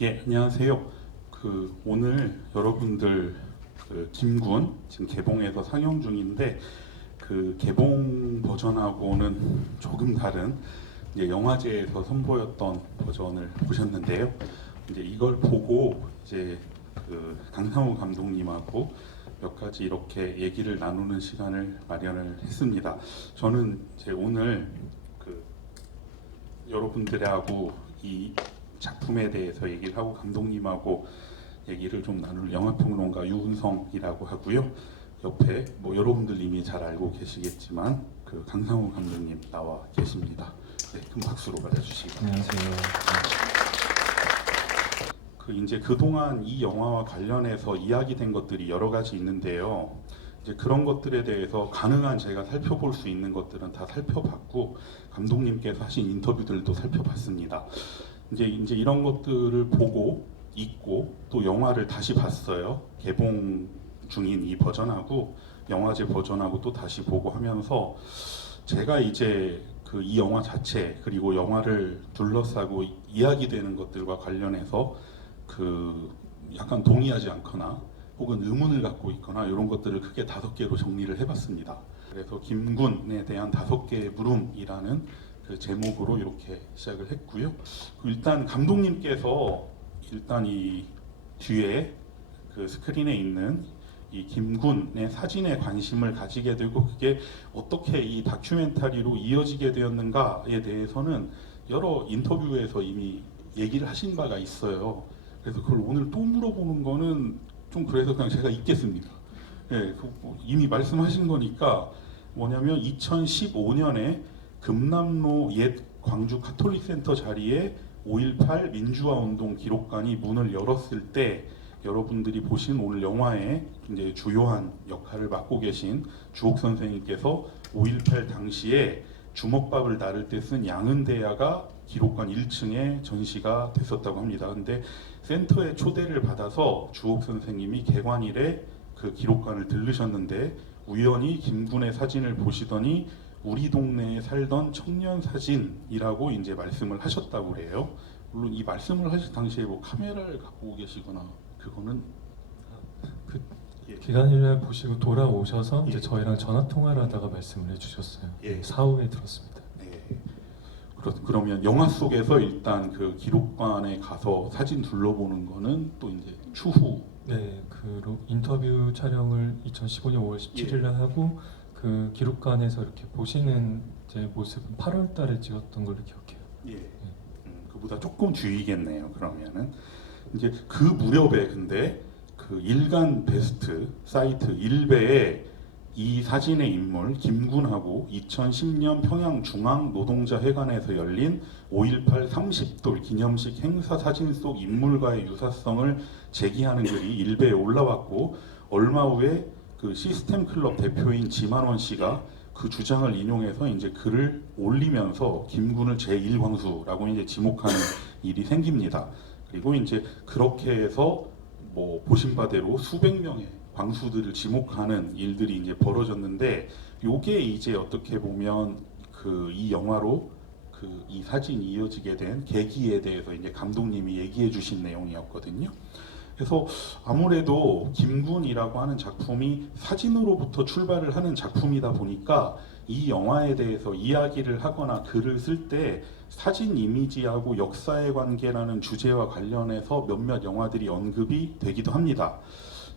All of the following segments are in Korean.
예, 안녕하세요. 오늘 여러분들 김군 지금 개봉해서 상영 중인데 개봉 버전하고는 조금 다른 이제 영화제에서 선보였던 버전을 보셨는데요. 이제 이걸 보고 이제 강상우 감독님하고 몇 가지 이렇게 얘기를 나누는 시간을 마련을 했습니다. 저는 이제 오늘 여러분들하고 이 작품에 대해서 얘기를 하고 감독님하고 얘기를 좀 나눌 영화평론가 유은성이라고 하고요. 옆에 뭐 여러분들 이미 잘 알고 계시겠지만 강상우 감독님 나와 계십니다. 네, 큰 박수로 맞아주시기 바랍니다. 안녕하세요. 이제 그동안 이 영화와 관련해서 이야기된 것들이 여러 가지 있는데요. 이제 그런 것들에 대해서 가능한 제가 살펴볼 수 있는 것들은 다 살펴봤고 감독님께서 하신 인터뷰들도 살펴봤습니다. 이제 이런 것들을 보고 읽고 또 영화를 다시 봤어요. 개봉 중인 이 버전하고 영화제 버전하고 또 다시 보고 하면서 제가 이제 이 영화 자체 그리고 영화를 둘러싸고 이야기되는 것들과 관련해서 약간 동의하지 않거나 혹은 의문을 갖고 있거나 이런 것들을 크게 5개로 정리를 해봤습니다. 그래서 김군에 대한 5개의 물음이라는 제목으로 이렇게 시작을 했고요. 일단 감독님께서 일단 이 뒤에 스크린에 있는 이 김군의 사진에 관심을 가지게 되고 그게 어떻게 이 다큐멘터리로 이어지게 되었는가에 대해서는 여러 인터뷰에서 이미 얘기를 하신 바가 있어요. 그래서 그걸 오늘 또 물어보는 거는 좀 그래서 그냥 제가 읽겠습니다. 예, 이미 말씀하신 거니까 뭐냐면 2015년에 금남로 옛 광주 카톨릭센터 자리에 5.18 민주화운동 기록관이 문을 열었을 때 여러분들이 보신 오늘 영화에 이제 주요한 역할을 맡고 계신 주옥 선생님께서 5.18 당시에 주먹밥을 나를 때 쓴 양은대야가 기록관 1층에 전시가 됐었다고 합니다. 근데 센터의 초대를 받아서 주옥 선생님이 개관일에 기록관을 들르셨는데 우연히 김군의 사진을 보시더니 우리 동네에 살던 청년 사진이라고 이제 말씀을 하셨다고 그래요. 물론 이 말씀을 하실 당시에 뭐 카메라를 갖고 계시거나 그거는 기간일날 보시고 돌아오셔서 예. 이제 저희랑 전화 통화를 하다가 말씀을 해주셨어요. 예. 사후에 들었습니다. 네. 그러면 영화 속에서 일단 기록관에 가서 사진 둘러보는 거는 또 이제 추후. 네, 인터뷰 촬영을 2015년 5월 17일 날 하고 기록관에서 이렇게 보시는 제 모습은 8월 달에 찍었던 걸로 기억해요. 예. 그보다 조금 뒤이겠네요. 그러면은 이제 그 무렵에 근데 일간 베스트 사이트 일베에 이 사진의 인물 김군하고 2010년 평양 중앙노동자회관에서 열린 5.18 30돌 기념식 행사 사진 속 인물과의 유사성을 제기하는 글이 일베에 올라왔고 얼마 후에 시스템 클럽 대표인 지만원 씨가 그 주장을 인용해서 이제 글을 올리면서 김군을 제1광수라고 이제 지목하는 일이 생깁니다. 그리고 이제 그렇게 해서 뭐 보신 바대로 수백 명의 광수들을 지목하는 일들이 이제 벌어졌는데 요게 이제 어떻게 보면 이 영화로 이 사진이 이어지게 된 계기에 대해서 이제 감독님이 얘기해 주신 내용이었거든요. 그래서 아무래도 김군이라고 하는 작품이 사진으로부터 출발을 하는 작품이다 보니까 이 영화에 대해서 이야기를 하거나 글을 쓸 때 사진 이미지하고 역사의 관계라는 주제와 관련해서 몇몇 영화들이 언급이 되기도 합니다.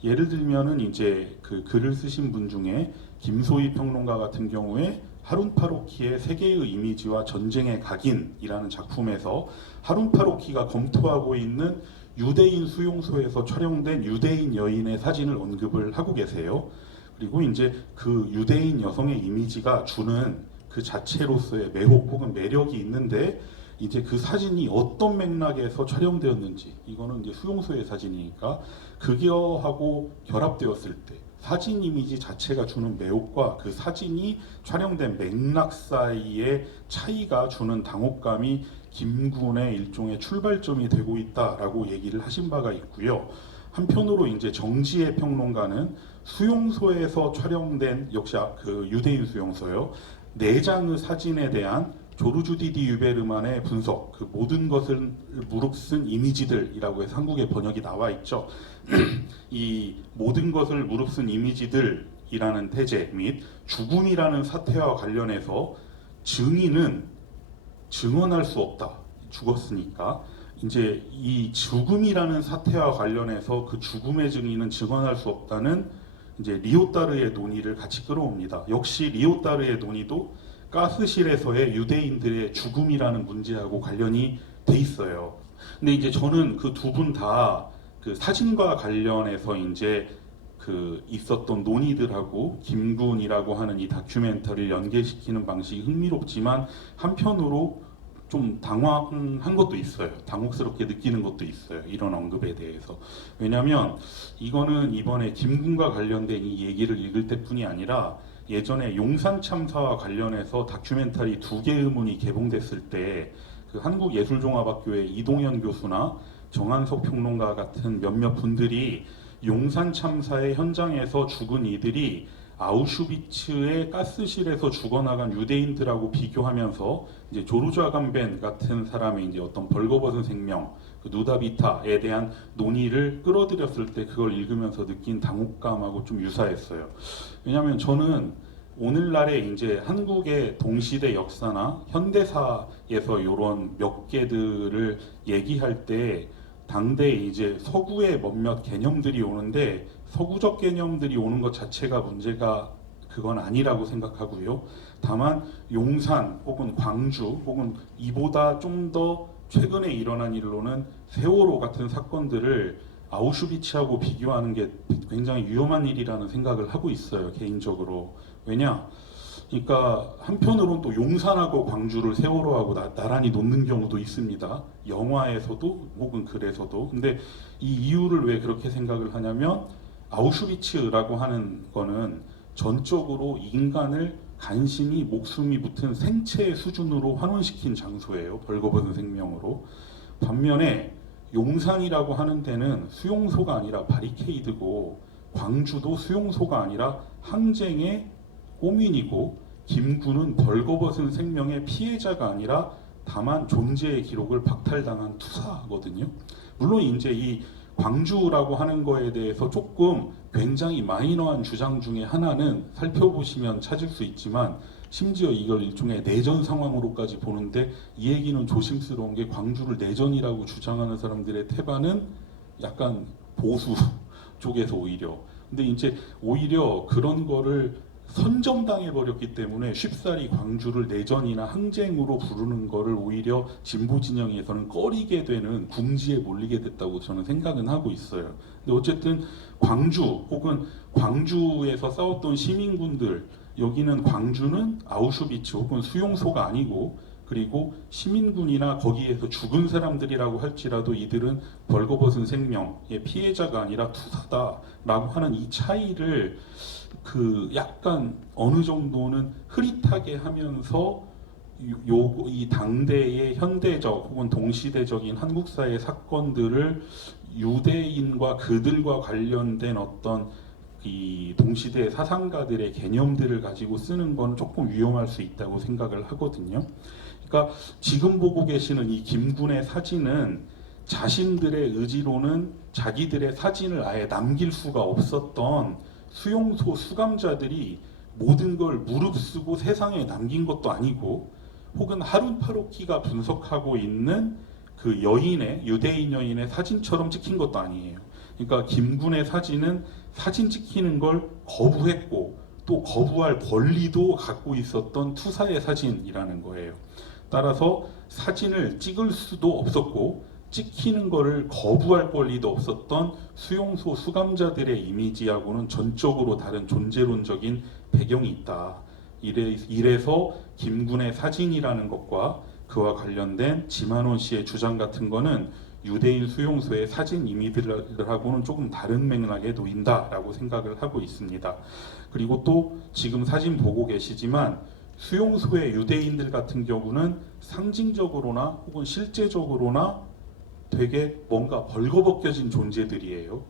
예를 들면은 이제 글을 쓰신 분 중에 김소희 평론가 같은 경우에 하룬 파로키의 세계의 이미지와 전쟁의 각인이라는 작품에서 하룬 파로키가 검토하고 있는 유대인 수용소에서 촬영된 유대인 여인의 사진을 언급을 하고 계세요. 그리고 이제 유대인 여성의 이미지가 주는 그 자체로서의 매혹 혹은 매력이 있는데 이제 그 사진이 어떤 맥락에서 촬영되었는지 이거는 이제 수용소의 사진이니까 그거하고 결합되었을 때 사진 이미지 자체가 주는 매혹과 그 사진이 촬영된 맥락 사이의 차이가 주는 당혹감이 김군의 일종의 출발점이 되고 있다라고 얘기를 하신 바가 있고요. 한편으로 이제 정지혜 평론가는 수용소에서 촬영된 역시 유대인 수용소요. 4장의 사진에 대한 조르주 디디 유베르만의 분석, 그 모든 것을 무릅쓴 이미지들이라고 해서 한국에 번역이 나와 있죠. 이 모든 것을 무릅쓴 이미지들이라는 태제 및 죽음이라는 사태와 관련해서 증인은 증언할 수 없다. 죽었으니까. 이제 이 죽음이라는 사태와 관련해서 그 죽음의 증인은 증언할 수 없다는 이제 리오따르의 논의를 같이 끌어옵니다. 역시 리오따르의 논의도 가스실에서의 유대인들의 죽음이라는 문제하고 관련이 돼 있어요. 근데 이제 저는 그 두 분 다 그 사진과 관련해서 이제 그 있었던 논의들하고 김군이라고 하는 이 다큐멘터리를 연계시키는 방식이 흥미롭지만 한편으로 좀 당황한 것도 있어요. 당혹스럽게 느끼는 것도 있어요. 이런 언급에 대해서. 왜냐하면 이거는 이번에 김군과 관련된 이 얘기를 읽을 때뿐이 아니라 예전에 용산 참사와 관련해서 다큐멘터리 2개의 문이 개봉됐을 때 그 한국예술종합학교의 이동현 교수나 정한석 평론가 같은 몇몇 분들이 용산 참사의 현장에서 죽은 이들이 아우슈비츠의 가스실에서 죽어나간 유대인들하고 비교하면서 이제 조르주 아감벤 같은 사람의 이제 어떤 벌거벗은 생명, 그 누다비타에 대한 논의를 끌어들였을 때 그걸 읽으면서 느낀 당혹감하고 좀 유사했어요. 왜냐하면 저는 오늘날의 이제 한국의 동시대 역사나 현대사에서 이런 몇 개들을 얘기할 때 당대 이제 서구의 몇몇 개념들이 오는데 서구적 개념들이 오는 것 자체가 문제가 그건 아니라고 생각하고요. 다만 용산 혹은 광주 혹은 이보다 좀 더 최근에 일어난 일로는 세월호 같은 사건들을 아우슈비츠하고 비교하는 게 굉장히 위험한 일이라는 생각을 하고 있어요. 개인적으로. 왜냐? 그러니까 한편으로는 또 용산하고 광주를 세월호하고 나란히 놓는 경우도 있습니다. 영화에서도 혹은 글에서도. 근데 이 이유를 왜 그렇게 생각을 하냐면 아우슈비츠라고 하는 거는 전적으로 인간을 간신히 목숨이 붙은 생체의 수준으로 환원시킨 장소예요. 벌거벗은 생명으로. 반면에 용산이라고 하는 데는 수용소가 아니라 바리케이드고 광주도 수용소가 아니라 항쟁의 꼬민이고 김군은 벌거벗은 생명의 피해자가 아니라 다만 존재의 기록을 박탈당한 투사거든요. 물론 이제 이 광주라고 하는 거에 대해서 조금 굉장히 마이너한 주장 중에 하나는 살펴보시면 찾을 수 있지만 심지어 이걸 일종의 내전 상황으로까지 보는데 이 얘기는 조심스러운 게 광주를 내전이라고 주장하는 사람들의 태반은 약간 보수 쪽에서 오히려 근데 이제 오히려 그런 거를 선점당해 버렸기 때문에 쉽사리 광주를 내전이나 항쟁으로 부르는 거를 오히려 진보 진영에서는 꺼리게 되는 궁지에 몰리게 됐다고 저는 생각은 하고 있어요. 근데 어쨌든 광주 혹은 광주에서 싸웠던 시민군들 여기는 광주는 아우슈비츠 혹은 수용소가 아니고 그리고 시민군이나 거기에서 죽은 사람들이라고 할지라도 이들은 벌거벗은 생명의 피해자가 아니라 투사다라고 하는 이 차이를 그 약간 어느 정도는 흐릿하게 하면서 이 당대의 현대적 혹은 동시대적인 한국사의 사건들을 유대인과 그들과 관련된 어떤 이 동시대 사상가들의 개념들을 가지고 쓰는 건 조금 위험할 수 있다고 생각을 하거든요. 그러니까 지금 보고 계시는 이 김군의 사진은 자신들의 의지로는 자기들의 사진을 아예 남길 수가 없었던 수용소 수감자들이 모든 걸 무릅쓰고 세상에 남긴 것도 아니고 혹은 하룬 파로키가 분석하고 있는 그 여인의 유대인 여인의 사진처럼 찍힌 것도 아니에요. 그러니까 김군의 사진은 사진 찍히는 걸 거부했고 또 거부할 권리도 갖고 있었던 투사의 사진이라는 거예요. 따라서 사진을 찍을 수도 없었고 찍히는 거를 거부할 권리도 없었던 수용소 수감자들의 이미지하고는 전적으로 다른 존재론적인 배경이 있다. 이래서 김군의 사진이라는 것과 그와 관련된 지만원 씨의 주장 같은 거는 유대인 수용소의 사진 이미지들하고는 조금 다른 맥락에 놓인다라고 생각을 하고 있습니다. 그리고 또 지금 사진 보고 계시지만 수용소의 유대인들 같은 경우는 상징적으로나 혹은 실제적으로나 되게 뭔가 벌거벗겨진 존재들이에요.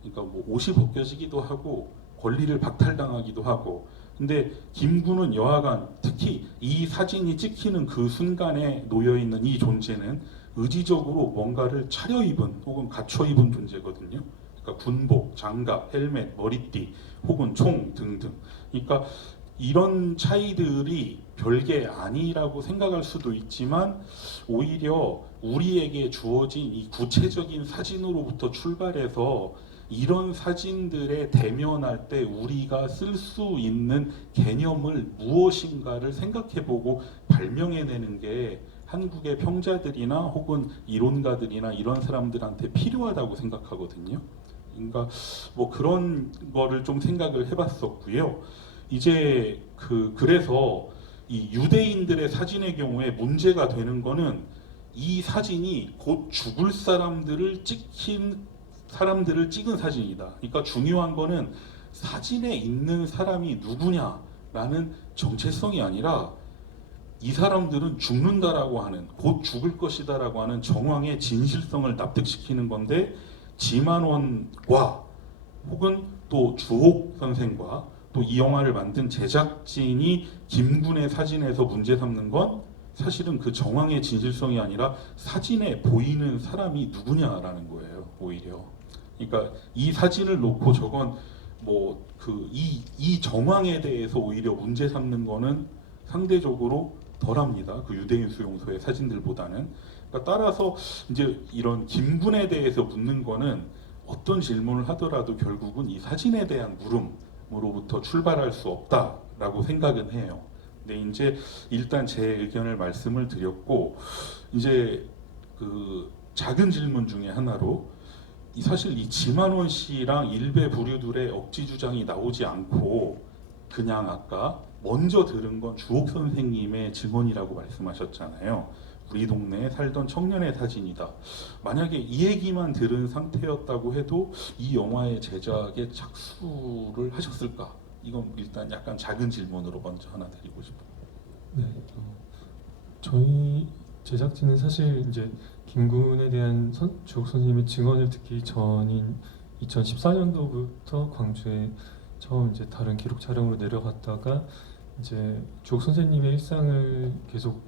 그러니까 뭐 옷이 벗겨지기도 하고 권리를 박탈당하기도 하고 근데 김군은 여하간 특히 이 사진이 찍히는 그 순간에 놓여 있는 이 존재는 의지적으로 뭔가를 차려입은 혹은 갖춰입은 존재거든요. 그러니까 군복, 장갑, 헬멧, 머리띠 혹은 총 등등. 그러니까 이런 차이들이 별게 아니라고 생각할 수도 있지만 오히려 우리에게 주어진 이 구체적인 사진으로부터 출발해서 이런 사진들에 대면할 때 우리가 쓸 수 있는 개념을 무엇인가를 생각해보고 발명해내는 게 한국의 평자들이나 혹은 이론가들이나 이런 사람들한테 필요하다고 생각하거든요. 그러니까 뭐 그런 거를 좀 생각을 해봤었고요. 이제 그래서 이 유대인들의 사진의 경우에 문제가 되는 거는 이 사진이 곧 죽을 사람들을 찍은 사진이다. 그러니까 중요한 거는 사진에 있는 사람이 누구냐라는 정체성이 아니라 이 사람들은 죽는다라고 하는, 곧 죽을 것이다라고 하는 정황의 진실성을 납득시키는 건데, 지만원과 혹은 또 주옥 선생과 또 이 영화를 만든 제작진이 김군의 사진에서 문제 삼는 건 사실은 그 정황의 진실성이 아니라 사진에 보이는 사람이 누구냐라는 거예요. 오히려. 그러니까 이 사진을 놓고 저건 뭐 이 정황에 대해서 오히려 문제 삼는 거는 상대적으로 덜합니다. 그 유대인 수용소의 사진들보다는. 그러니까 따라서 이제 이런 김군에 대해서 묻는 거는 어떤 질문을 하더라도 결국은 이 사진에 대한 물음으로부터 출발할 수 없다라고 생각은 해요. 근데 이제 일단 제 의견을 말씀을 드렸고, 이제 그 작은 질문 중에 하나로 사실 이 지만원 씨랑 일베 부류들의 억지 주장이 나오지 않고 그냥 아까 먼저 들은 건 주옥 선생님의 증언이라고 말씀하셨잖아요. 우리 동네에 살던 청년의 사진이다. 만약에 이 얘기만 들은 상태였다고 해도 이 영화의 제작에 착수를 하셨을까? 이건 일단 약간 작은 질문으로 먼저 하나 드리고 싶어요. 네, 저희 제작진은 사실 이제 김군에 대한 주옥 선생님의 증언을 듣기 전인 2014년도부터 광주에 처음 이제 다른 기록 촬영으로 내려갔다가 이제 주옥 선생님의 일상을 계속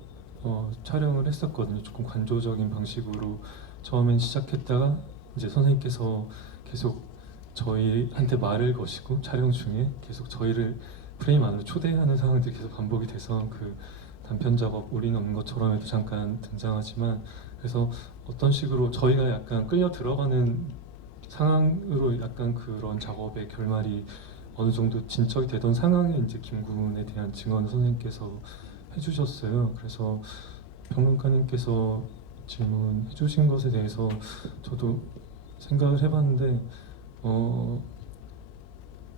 촬영을 했었거든요. 조금 관조적인 방식으로 처음엔 시작했다가 이제 선생님께서 계속 저희한테 말을 거시고 촬영 중에 계속 저희를 프레임 안으로 초대하는 상황들이 계속 반복이 돼서 그 단편 작업 우리는 없는 것처럼에도 잠깐 등장하지만, 그래서 어떤 식으로 저희가 약간 끌려 들어가는 상황으로 약간 그런 작업의 결말이 어느 정도 진척이 되던 상황에 이제 김군에 대한 증언을 선생님께서 해주셨어요. 그래서 평론가님께서 질문해 주신 것에 대해서 저도 생각을 해봤는데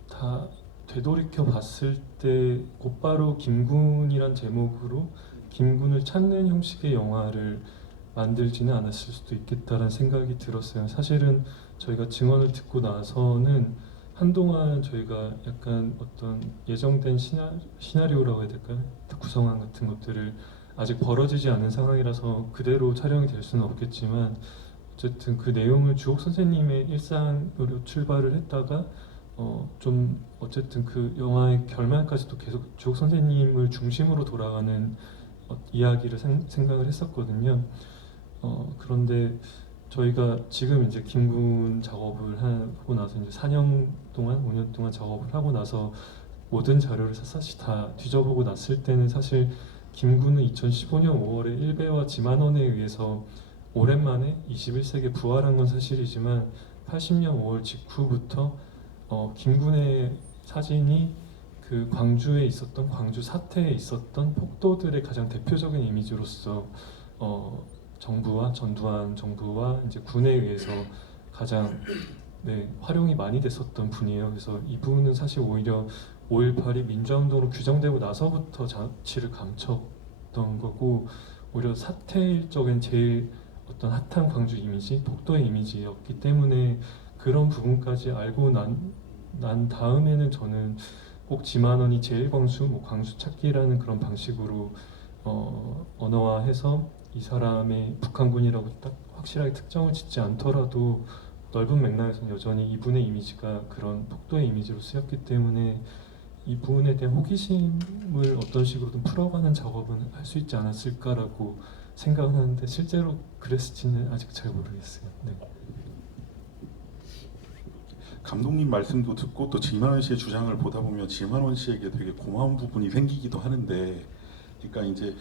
다 되돌이켜 봤을 때 곧바로 김군이란 제목으로 김군을 찾는 형식의 영화를 만들지는 않았을 수도 있겠다라는 생각이 들었어요. 사실은 저희가 증언을 듣고 나서는 한동안 저희가 약간 어떤 예정된 시나리오라고 해야 될까요? 구성안 같은 것들을 아직 벌어지지 않은 상황이라서 그대로 촬영이 될 수는 없겠지만, 어쨌든 그 내용을 주옥 선생님의 일상으로 출발을 했다가 좀 어쨌든 그 영화의 결말까지도 계속 주옥 선생님을 중심으로 돌아가는 이야기를 생각을 했었거든요. 그런데 저희가 지금 이제 김군 작업을 하고 나서 이제 4년 동안, 5년 동안 작업을 하고 나서 모든 자료를 샅샅이 다 뒤져보고 났을 때는 사실 김군은 2015년 5월에 일베와 지만원에 의해서 오랜만에 21세기에 부활한 건 사실이지만 80년 5월 직후부터 김군의 사진이 그 광주에 있었던, 광주 사태에 있었던 폭도들의 가장 대표적인 이미지로서 정부와 전두환 정부와 이제 군에 의해서 가장 활용이 많이 됐었던 분이에요. 그래서 이 부분은 사실 오히려 5.18이 민주화운동으로 규정되고 나서부터 자취를 감췄던 거고, 오히려 사태 적인 제일 어떤 핫한 광주 이미지, 폭도의 이미지였기 때문에 그런 부분까지 알고 난 다음에는 저는 꼭 지만원이 제일광수, 뭐 광수 찾기라는 그런 방식으로 언어화해서 이 사람의 북한군이라고 딱 확실하게 특정을 짓지 않더라도 넓은 맥락에서는 여전히 이분의 이미지가 그런 폭도의 이미지로 쓰였기 때문에 이 부분에 대한 호기심을 어떤 식으로든 풀어가는 작업은 할 수 있지 않았을까라고 생각은 하는데 실제로 그랬을지는 아직 잘 모르겠어요. 네. 감독님 말씀도 듣고 또 지만원 씨의 주장을 보다 보면 지만원 씨에게 되게 고마운 부분이 생기기도 하는데, 그러니까 이제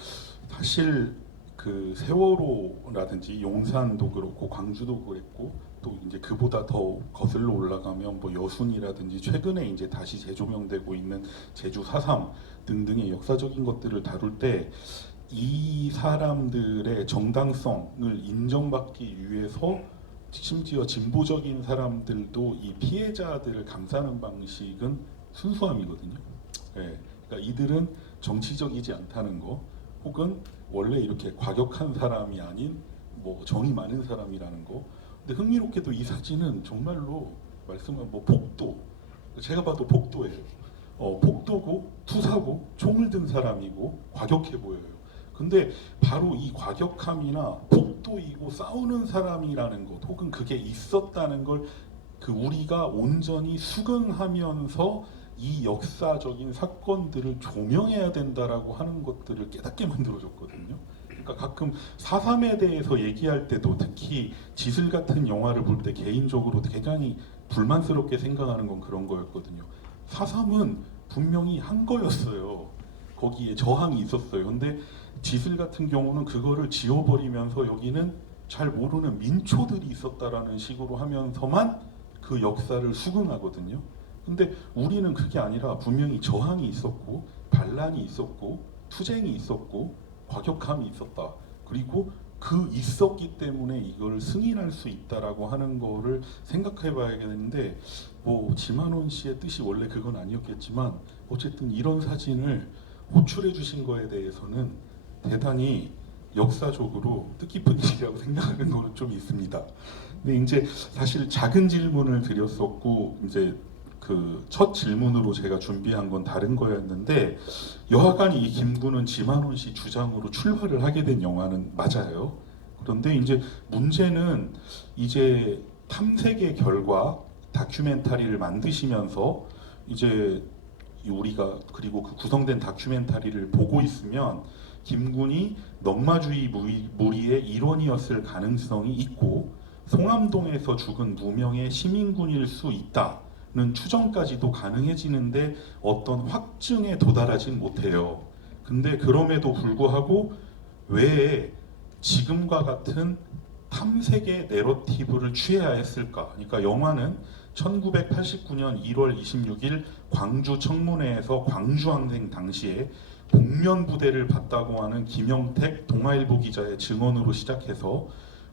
사실 그 세월호라든지 용산도 그렇고 광주도 그랬고 또 이제 그보다 더 거슬러 올라가면 뭐 여순이라든지 최근에 이제 다시 재조명되고 있는 제주 4.3 등등의 역사적인 것들을 다룰 때 이 사람들의 정당성을 인정받기 위해서 심지어 진보적인 사람들도 이 피해자들을 감싸는 방식은 순수함이거든요. 예, 그러니까 이들은 정치적이지 않다는 거, 혹은 원래 이렇게 과격한 사람이 아닌 뭐 정이 많은 사람이라는 거. 근데 흥미롭게도 이 사진은 정말로 말씀한 뭐 폭도, 제가 봐도 폭도예요. 폭도고 투사고 총을 든 사람이고 과격해 보여요. 근데 바로 이 과격함이나 폭도이고 싸우는 사람이라는 것, 혹은 그게 있었다는 걸 그 우리가 온전히 수긍하면서 이 역사적인 사건들을 조명해야 된다라고 하는 것들을 깨닫게 만들어줬거든요. 그러니까 가끔 4.3에 대해서 얘기할 때도, 특히 지슬 같은 영화를 볼 때 개인적으로 굉장히 불만스럽게 생각하는 건 그런 거였거든요. 4.3은 분명히 한 거였어요. 거기에 저항이 있었어요. 근데 지슬 같은 경우는 그거를 지워버리면서 여기는 잘 모르는 민초들이 있었다라는 식으로 하면서만 그 역사를 수긍하거든요. 근데 우리는 그게 아니라 분명히 저항이 있었고 반란이 있었고 투쟁이 있었고 과격함이 있었다. 그리고 그 있었기 때문에 이걸 승인할 수 있다라고 하는 거를 생각해 봐야겠는데, 뭐 지만원 씨의 뜻이 원래 그건 아니었겠지만 어쨌든 이런 사진을 호출해 주신 거에 대해서는 대단히 역사적으로 뜻깊은 일이라고 생각하는 거는 좀 있습니다. 근데 이제 사실 작은 질문을 드렸었고, 이제 그 첫 질문으로 제가 준비한 건 다른 거였는데, 여하간 이 김구는 지만원 씨 주장으로 출발을 하게 된 영화는 맞아요. 그런데 이제 문제는 이제 탐색의 결과 다큐멘터리를 만드시면서 이제 우리가 그리고 그 구성된 다큐멘터리를 보고 있으면 김군이 넉마주의 무리의 일원이었을 가능성이 있고 송암동에서 죽은 무명의 시민군일 수 있다는 추정까지도 가능해지는데 어떤 확증에 도달하진 못해요. 근데 그럼에도 불구하고 왜 지금과 같은 탐색의 내러티브를 취해야 했을까? 그러니까 영화는 1989년 1월 26일 광주 청문회에서 광주항쟁 당시에 복면 부대를 봤다고 하는 김영택 동아일보 기자의 증언으로 시작해서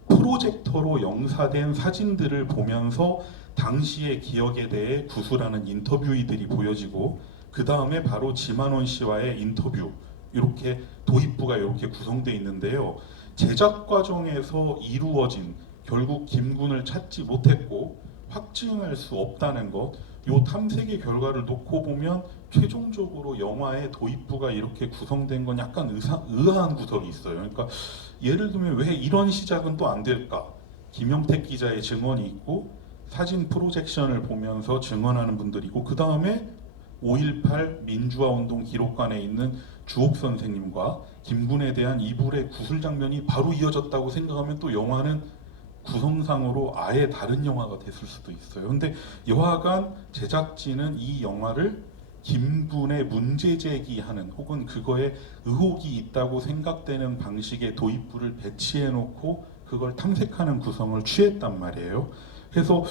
프로젝터로 영사된 사진들을 보면서 당시의 기억에 대해 구술하는 인터뷰이들이 보여지고, 그 다음에 바로 지만원 씨와의 인터뷰, 이렇게 도입부가 이렇게 구성되어 있는데요. 제작 과정에서 이루어진, 결국 김군을 찾지 못했고 확증할 수 없다는 것, 요 탐색의 결과를 놓고 보면 최종적으로 영화의 도입부가 이렇게 구성된 건 약간 의아한 구석이 있어요. 그러니까 예를 들면 왜 이런 시작은 또 안 될까? 김영택 기자의 증언이 있고 사진 프로젝션을 보면서 증언하는 분들이고, 그 다음에 5.18 민주화운동 기록관에 있는 주옥 선생님과 김군에 대한 이불의 구술 장면이 바로 이어졌다고 생각하면 또 영화는 구성상으로 아예 다른 영화가 됐을 수도 있어요. 근데 여하간 제작진은 이 영화를 김군의 문제 제기하는, 혹은 그거에 의혹이 있다고 생각되는 방식의 도입부를 배치해 놓고 그걸 탐색하는 구성을 취했단 말이에요. 그래서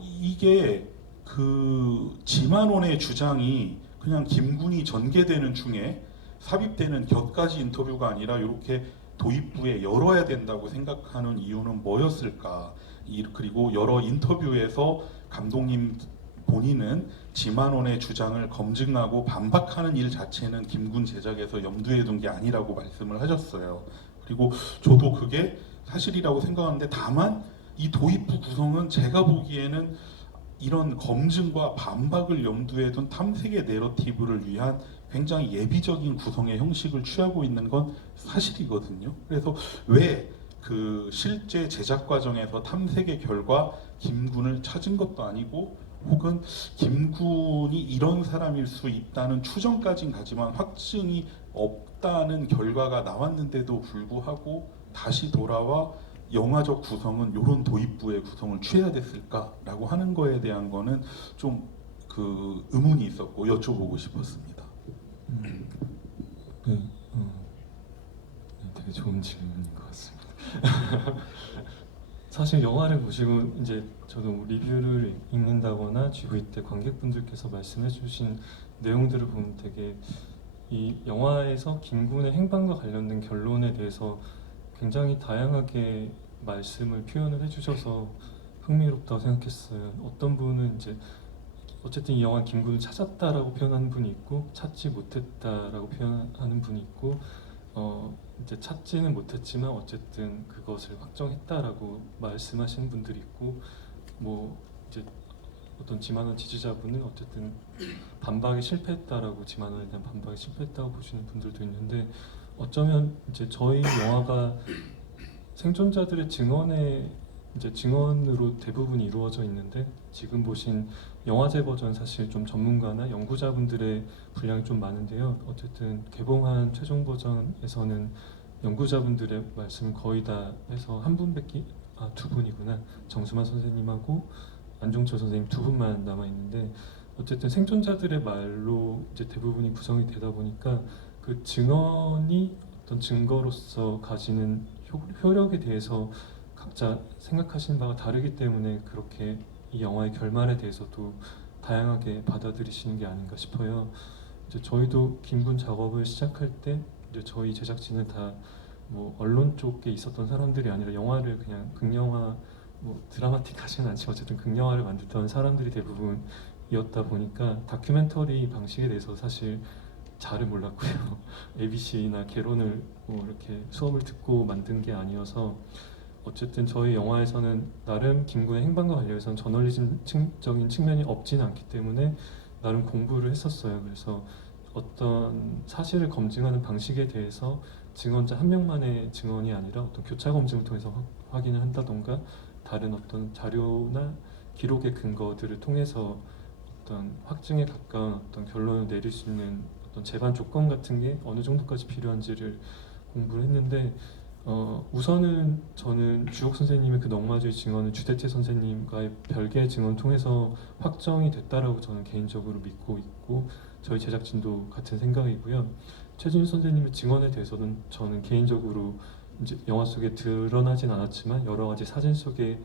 이게 그 지만원의 주장이 그냥 김군이 전개되는 중에 삽입되는 곁가지 인터뷰가 아니라 이렇게 도입부에 열어야 된다고 생각하는 이유는 뭐였을까? 그리고 여러 인터뷰에서 감독님 본인은 지만원의 주장을 검증하고 반박하는 일 자체는 김군 제작에서 염두에 둔 게 아니라고 말씀을 하셨어요. 그리고 저도 그게 사실이라고 생각하는데, 다만 이 도입부 구성은 제가 보기에는 이런 검증과 반박을 염두에 둔 탐색의 내러티브를 위한 굉장히 예비적인 구성의 형식을 취하고 있는 건 사실이거든요. 그래서 왜 그 실제 제작 과정에서 탐색의 결과 김군을 찾은 것도 아니고 혹은 김군이 이런 사람일 수 있다는 추정까진 가지만 확증이 없다는 결과가 나왔는데도 불구하고 다시 돌아와 영화적 구성은 이런 도입부의 구성을 취해야 됐을까라고 하는 거에 대한 거는 좀 그 의문이 있었고 여쭤보고 싶었습니다. 네, 네, 되게 좋은 질문인 것 같습니다. 사실 영화를 보시고 이제 저도 리뷰를 읽는다거나 GV 때 관객분들께서 말씀해주신 내용들을 보면 되게 이 영화에서 김군의 행방과 관련된 결론에 대해서 굉장히 다양하게 말씀을 표현을 해주셔서 흥미롭다고 생각했어요. 어떤 분은 이제 어쨌든 이 영화 김군을 찾았다라고 표현하는 분이 있고 찾지 못했다라고 표현하는 분이 있고 이제 찾지는 못했지만 어쨌든 그것을 확정했다라고 말씀하시는 분들이 있고 뭐 이제 어떤 지만원 지지자분은 어쨌든 반박에 실패했다라고 지만원에 대한 반박에 실패했다고 보시는 분들도 있는데 어쩌면 이제 저희 영화가 생존자들의 증언에 이제 증언으로 대부분이 이루어져 있는데 지금 보신 영화제 버전 사실 좀 전문가나 연구자분들의 분량이 좀 많은데요. 어쨌든 개봉한 최종 버전에서는 연구자분들의 말씀 거의 다 해서 한 분밖에 두 분이구나. 정수만 선생님하고 안종철 선생님 두 분만 남아 있는데 어쨌든 생존자들의 말로 이제 대부분이 구성이 되다 보니까 그 증언이 어떤 증거로서 가지는 효력에 대해서 각자 생각하시는 바가 다르기 때문에 그렇게 이 영화의 결말에 대해서도 다양하게 받아들이시는 게 아닌가 싶어요. 이제 저희도 김군 작업을 시작할 때 이제 저희 제작진은 다 뭐 언론 쪽에 있었던 사람들이 아니라 영화를 그냥 극영화 뭐 드라마틱하지는 않지만 어쨌든 극영화를 만들던 사람들이 대부분이었다 보니까 다큐멘터리 방식에 대해서 사실 잘은 몰랐고요. ABC나 개론을 뭐 이렇게 수업을 듣고 만든 게 아니어서 어쨌든 저희 영화에서는 나름 김군의 행방과 관련해서는 저널리즘적인 측면이 없지는 않기 때문에 나름 공부를 했었어요. 그래서 어떤 사실을 검증하는 방식에 대해서 증언자 한 명만의 증언이 아니라 어떤 교차 검증을 통해서 확인을 한다던가 다른 어떤 자료나 기록의 근거들을 통해서 어떤 확증에 가까운 어떤 결론을 내릴 수 있는 어떤 재반 조건 같은 게 어느 정도까지 필요한지를 공부를 했는데 우선은 저는 주옥 선생님의 그 넉마주의 증언은 주대체 선생님과의 별개의 증언을 통해서 확정이 됐다라고 저는 개인적으로 믿고 있고 저희 제작진도 같은 생각이고요. 최진우 선생님의 증언에 대해서는 저는 개인적으로 이제 영화 속에 드러나진 않았지만 여러 가지 사진 속에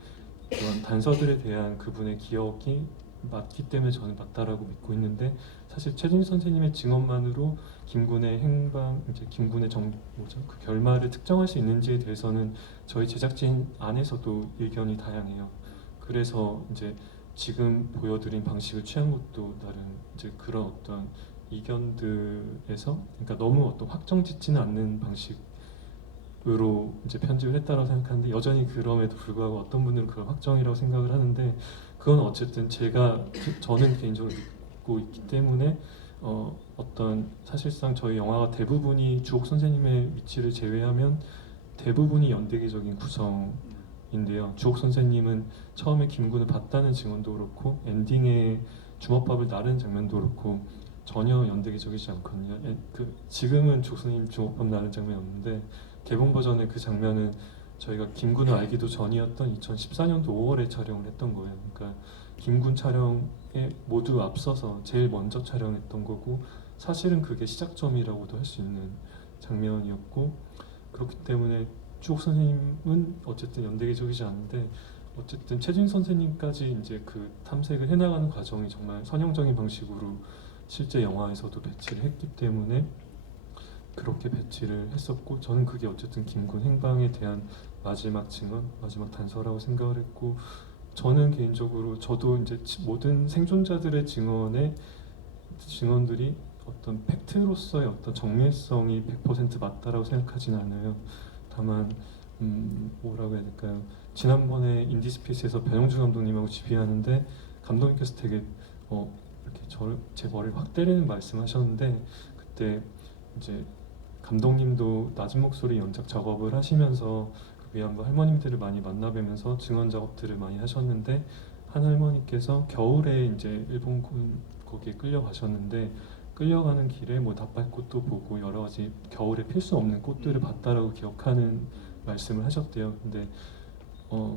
그런 단서들에 대한 그분의 기억이 맞기 때문에 저는 맞다라고 믿고 있는데 사실 최진우 선생님의 증언만으로 김군의 행방, 이제 김군의 그 결말을 특정할 수 있는지에 대해서는 저희 제작진 안에서도 의견이 다양해요. 그래서 이제 지금 보여드린 방식을 취한 것도 나름 이제 그런 어떤 이견들에서 그러니까 너무 어떤 확정짓지는 않는 방식으로 이제 편집을 했다고 생각하는데 여전히 그럼에도 불구하고 어떤 분들은 그걸 확정이라고 생각을 하는데 그건 어쨌든 저는 개인적으로 믿고 있기 때문에 어떤 사실상 저희 영화가 대부분이 주옥 선생님의 위치를 제외하면 대부분이 연대기적인 구성인데요. 주옥 선생님은 처음에 김군을 봤다는 증언도 그렇고 엔딩에 주먹밥을 나르는 장면도 그렇고 전혀 연대기적이지 않거든요. 지금은 주옥 선생님 주먹밥 나르는 장면이 없는데 개봉 버전의 그 장면은 저희가 김군을 알기도 전이었던 2014년도 5월에 촬영을 했던 거예요. 그러니까 김군 촬영에 모두 앞서서 제일 먼저 촬영했던 거고 사실은 그게 시작점이라고도 할 수 있는 장면이었고 그렇기 때문에 주옥 선생님은 어쨌든 연대기적이지 않은데 어쨌든 최진 선생님까지 이제 그 탐색을 해나가는 과정이 정말 선형적인 방식으로 실제 영화에서도 배치를 했기 때문에 그렇게 배치를 했었고 저는 그게 어쨌든 김군 행방에 대한 마지막 증언, 마지막 단서라고 생각을 했고 저는 개인적으로 저도 이제 모든 생존자들의 증언들이 어떤 팩트로서의 어떤 정밀성이 100% 맞다라고 생각하지는 않아요. 다만 뭐라고 해야 될까요? 지난번에 인디스피스에서 변영주 감독님하고 집의하는데 감독님께서 되게 이렇게 제 머리를 확 때리는 말씀하셨는데 그때 이제 감독님도 낮은 목소리 연작 작업을 하시면서 그 위안부 할머님들을 많이 만나뵈면서 증언 작업들을 많이 하셨는데 한 할머니께서 겨울에 이제 일본군 거기에 끌려가셨는데 끌려가는 길에 뭐 나팔꽃도 보고 여러 가지 겨울에 필 수 없는 꽃들을 봤다라고 기억하는 말씀을 하셨대요. 근데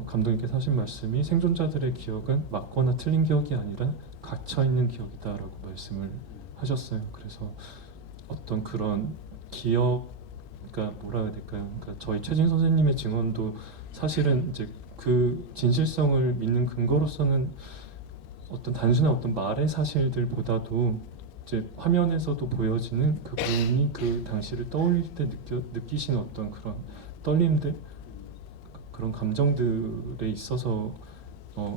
감독님께서 하신 말씀이 생존자들의 기억은 맞거나 틀린 기억이 아니라 갇혀 있는 기억이다라고 말씀을 하셨어요. 그래서 어떤 그런 기억, 그러니까 뭐라 해야 될까요? 그러니까 저희 최진 선생님의 증언도 사실은 이제 그 진실성을 믿는 근거로서는 어떤 단순한 어떤 말의 사실들보다도 이제 화면에서도 보여지는 그분이 그 당시를 떠올릴 때 느끼신 어떤 그런 떨림들, 그런 감정들에 있어서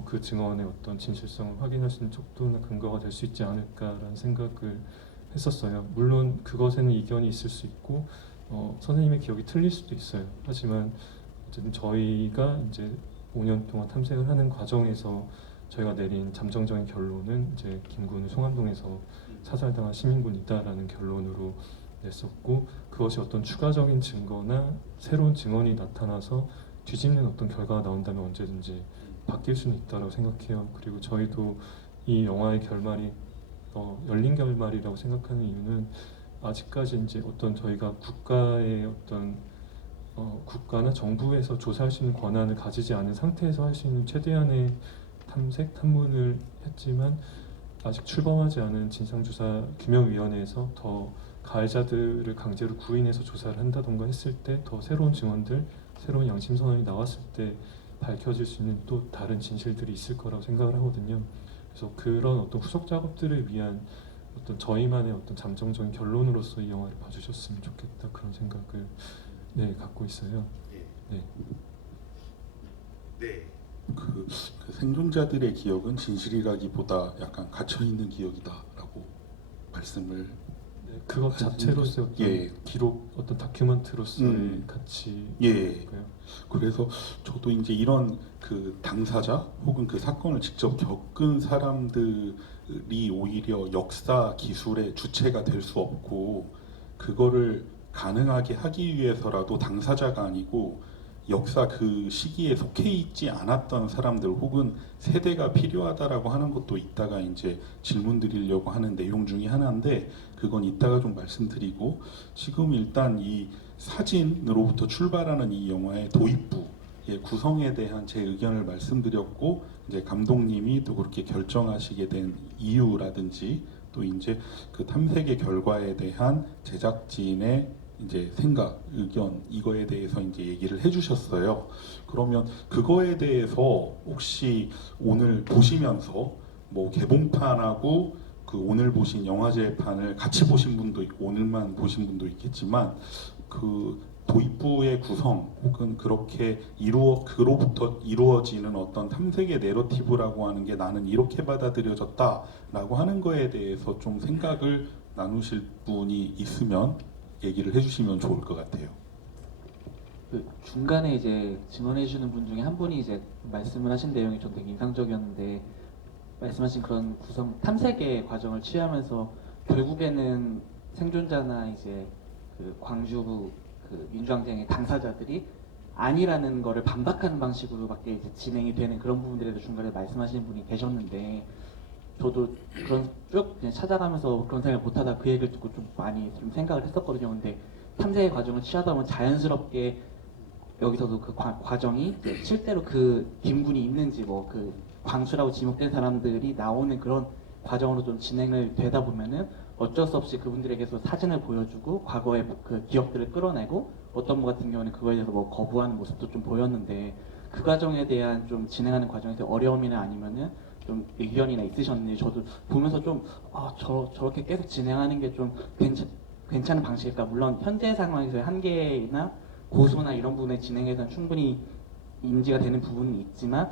그 증언의 어떤 진실성을 확인할 수 있는 척도나 근거가 될 수 있지 않을까라는 생각을 했었어요. 물론 그것에는 이견이 있을 수 있고 선생님의 기억이 틀릴 수도 있어요. 하지만 어쨌든 저희가 이제 5년 동안 탐색을 하는 과정에서 저희가 내린 잠정적인 결론은 이제 김군은 송암동에서 사살당한 시민군이다라는 결론으로 냈었고, 그것이 어떤 추가적인 증거나 새로운 증언이 나타나서 뒤집는 어떤 결과가 나온다면 언제든지 바뀔 수는 있다고 생각해요. 그리고 저희도 이 영화의 결말이 열린 결말이라고 생각하는 이유는 아직까지 이제 어떤 저희가 국가의 어떤 국가나 정부에서 조사할 수 있는 권한을 가지지 않은 상태에서 할 수 있는 최대한의 탐색, 탐문을 했지만 아직 출범하지 않은 진상조사 규명위원회에서 더 가해자들을 강제로 구인해서 조사를 한다던가 했을 때 더 새로운 증언들, 새로운 양심 선언이 나왔을 때 밝혀질 수 있는 또 다른 진실들이 있을 거라고 생각을 하거든요. 그래서 그런 어떤 후속 작업들을 위한 어떤 저희만의 어떤 잠정적인 결론으로서 이 영화를 봐주셨으면 좋겠다, 그런 생각을 갖고 있어요. 네. 그 생존자들의 기억은 진실이라기보다 약간 갇혀 있는 기억이다라고 말씀을 그것 자체로서의 어떤 기록, 어떤 다큐멘트로서의 가치일까요? 그래서 저도 이제 이런 그 당사자 혹은 그 사건을 직접 겪은 사람들이 오히려 역사 기술의 주체가 될 수 없고, 그거를 가능하게 하기 위해서라도 당사자가 아니고 역사 그 시기에 속해 있지 않았던 사람들 혹은 세대가 필요하다라고 하는 것도 이따가 이제 질문 드리려고 하는 내용 중에 하나인데, 그건 이따가 좀 말씀드리고, 지금 일단 이 사진으로부터 출발하는 이 영화의 도입부의 구성에 대한 제 의견을 말씀드렸고, 이제 감독님이 또 그렇게 결정하시게 된 이유라든지 또 이제 그 탐색의 결과에 대한 제작진의 이제 생각, 의견, 이거에 대해서 이제 얘기를 해주셨어요. 그러면 그거에 대해서 혹시 오늘 보시면서 뭐 개봉판하고 그 오늘 보신 영화제판을 같이 보신 분도 있고 오늘만 보신 분도 있겠지만, 그 도입부의 구성 혹은 그렇게 그로부터 이루어지는 어떤 탐색의 내러티브라고 하는 게 나는 이렇게 받아들여졌다라고 하는 거에 대해서 좀 생각을 나누실 분이 있으면 얘기를 해주시면 좋을 것 같아요. 그 중간에 이제 증언해 주시는 분 중에 한 분이 이제 말씀을 하신 내용이 좀 되게 인상적이었는데, 말씀하신 그런 구성 탐색의 과정을 취하면서 결국에는 생존자나 이제 그 광주 그 민주항쟁의 당사자들이 아니라는 거를 반박하는 방식으로밖에 이제 진행이 되는 그런 부분들에 대해서 중간에 말씀하시는 분이 계셨는데, 저도 그런 쭉 그냥 찾아가면서 그런 생각을 못하다 그 얘기를 듣고 좀 많이 좀 생각을 했었거든요. 근데 탐색의 과정을 취하다 보면 자연스럽게 여기서도 그 과정이 이제 실제로 그 김군이 있는지 뭐 그 광수라고 지목된 사람들이 나오는 그런 과정으로 좀 진행을 되다 보면은 어쩔 수 없이 그분들에게서 사진을 보여주고 과거의 그 기억들을 끌어내고, 어떤 분 같은 경우는 그거에 대해서 뭐 거부하는 모습도 좀 보였는데, 그 과정에 대한 좀 진행하는 과정에서 어려움이나 아니면은 좀 의견이나 있으셨는지, 저도 보면서 좀 저렇게 계속 진행하는 게 좀 괜찮은 방식일까. 물론 현재 상황에서의 한계나 고소나 이런 부분의 진행에서는 충분히 인지가 되는 부분은 있지만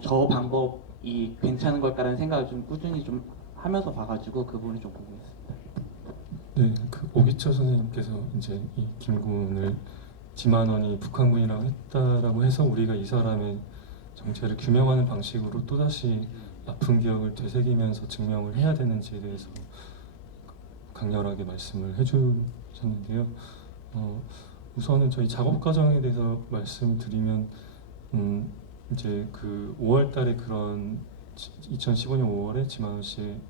저 방법이 괜찮은 걸까라는 생각을 좀 꾸준히 좀 하면서 봐가지고 그 부분이 좀 궁금했습니다. 네, 그 오기철 선생님께서 이제 이 김군을 지만원이 북한군이라고 했다라고 해서 우리가 이 사람의 정체를 규명하는 방식으로 또다시 아픈 기억을 되새기면서 증명을 해야 되는지에 대해서 강렬하게 말씀을 해주셨는데요. 우선은 저희 작업 과정에 대해서 말씀을 드리면 이제 그 5월달에 그런 2015년 5월에 지만원 씨의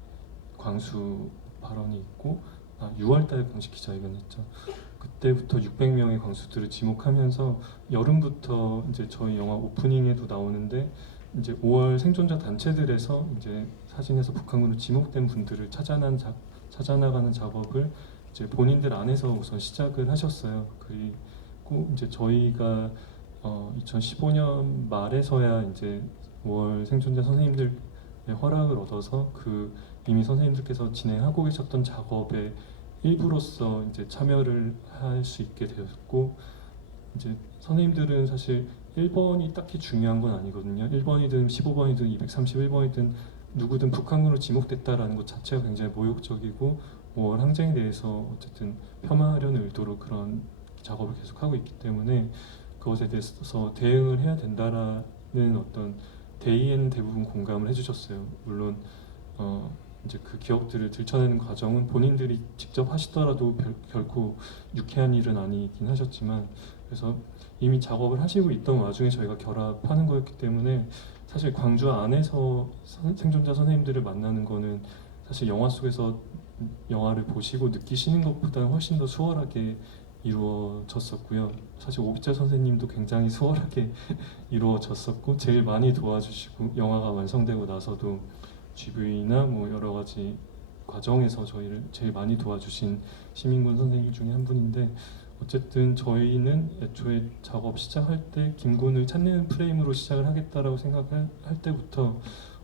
광수 발언이 있고 6월달에 공식 기자회견했죠. 그때부터 600명의 광수들을 지목하면서 여름부터 이제 저희 영화 오프닝에도 나오는데 이제 5월 생존자 단체들에서 이제 사진에서 북한군으로 지목된 분들을 찾아나가는 작업을 이제 본인들 안에서 우선 시작을 하셨어요. 그리고 이제 저희가 2015년 말에서야 이제 5월 생존자 선생님들의 허락을 얻어서 이미 선생님들께서 진행하고 계셨던 작업의 일부로서 이제 참여를 할 수 있게 되었고, 이제 선생님들은 사실 1번이 딱히 중요한 건 아니거든요. 1번이든 15번이든 231번이든 누구든 북한군으로 지목됐다라는 것 자체가 굉장히 모욕적이고 5월 항쟁에 대해서 어쨌든 폄하하려는 의도로 그런 작업을 계속하고 있기 때문에 그것에 대해서 대응을 해야 된다라는 어떤 대의에는 대부분 공감을 해주셨어요. 물론 이제 그 기억들을 들춰내는 과정은 본인들이 직접 하시더라도 결코 유쾌한 일은 아니긴 하셨지만, 그래서 이미 작업을 하시고 있던 와중에 저희가 결합하는 거였기 때문에 사실 광주 안에서 생존자 선생님들을 만나는 거는 사실 영화 속에서 영화를 보시고 느끼시는 것보다는 훨씬 더 수월하게 이루어졌었고요. 사실 오비자 선생님도 굉장히 수월하게 이루어졌었고 제일 많이 도와주시고, 영화가 완성되고 나서도 GV나 뭐 여러 가지 과정에서 저희를 제일 많이 도와주신 시민군 선생님 중에 한 분인데, 어쨌든 저희는 애초에 작업 시작할 때 김군을 찾는 프레임으로 시작을 하겠다라고 생각할 때부터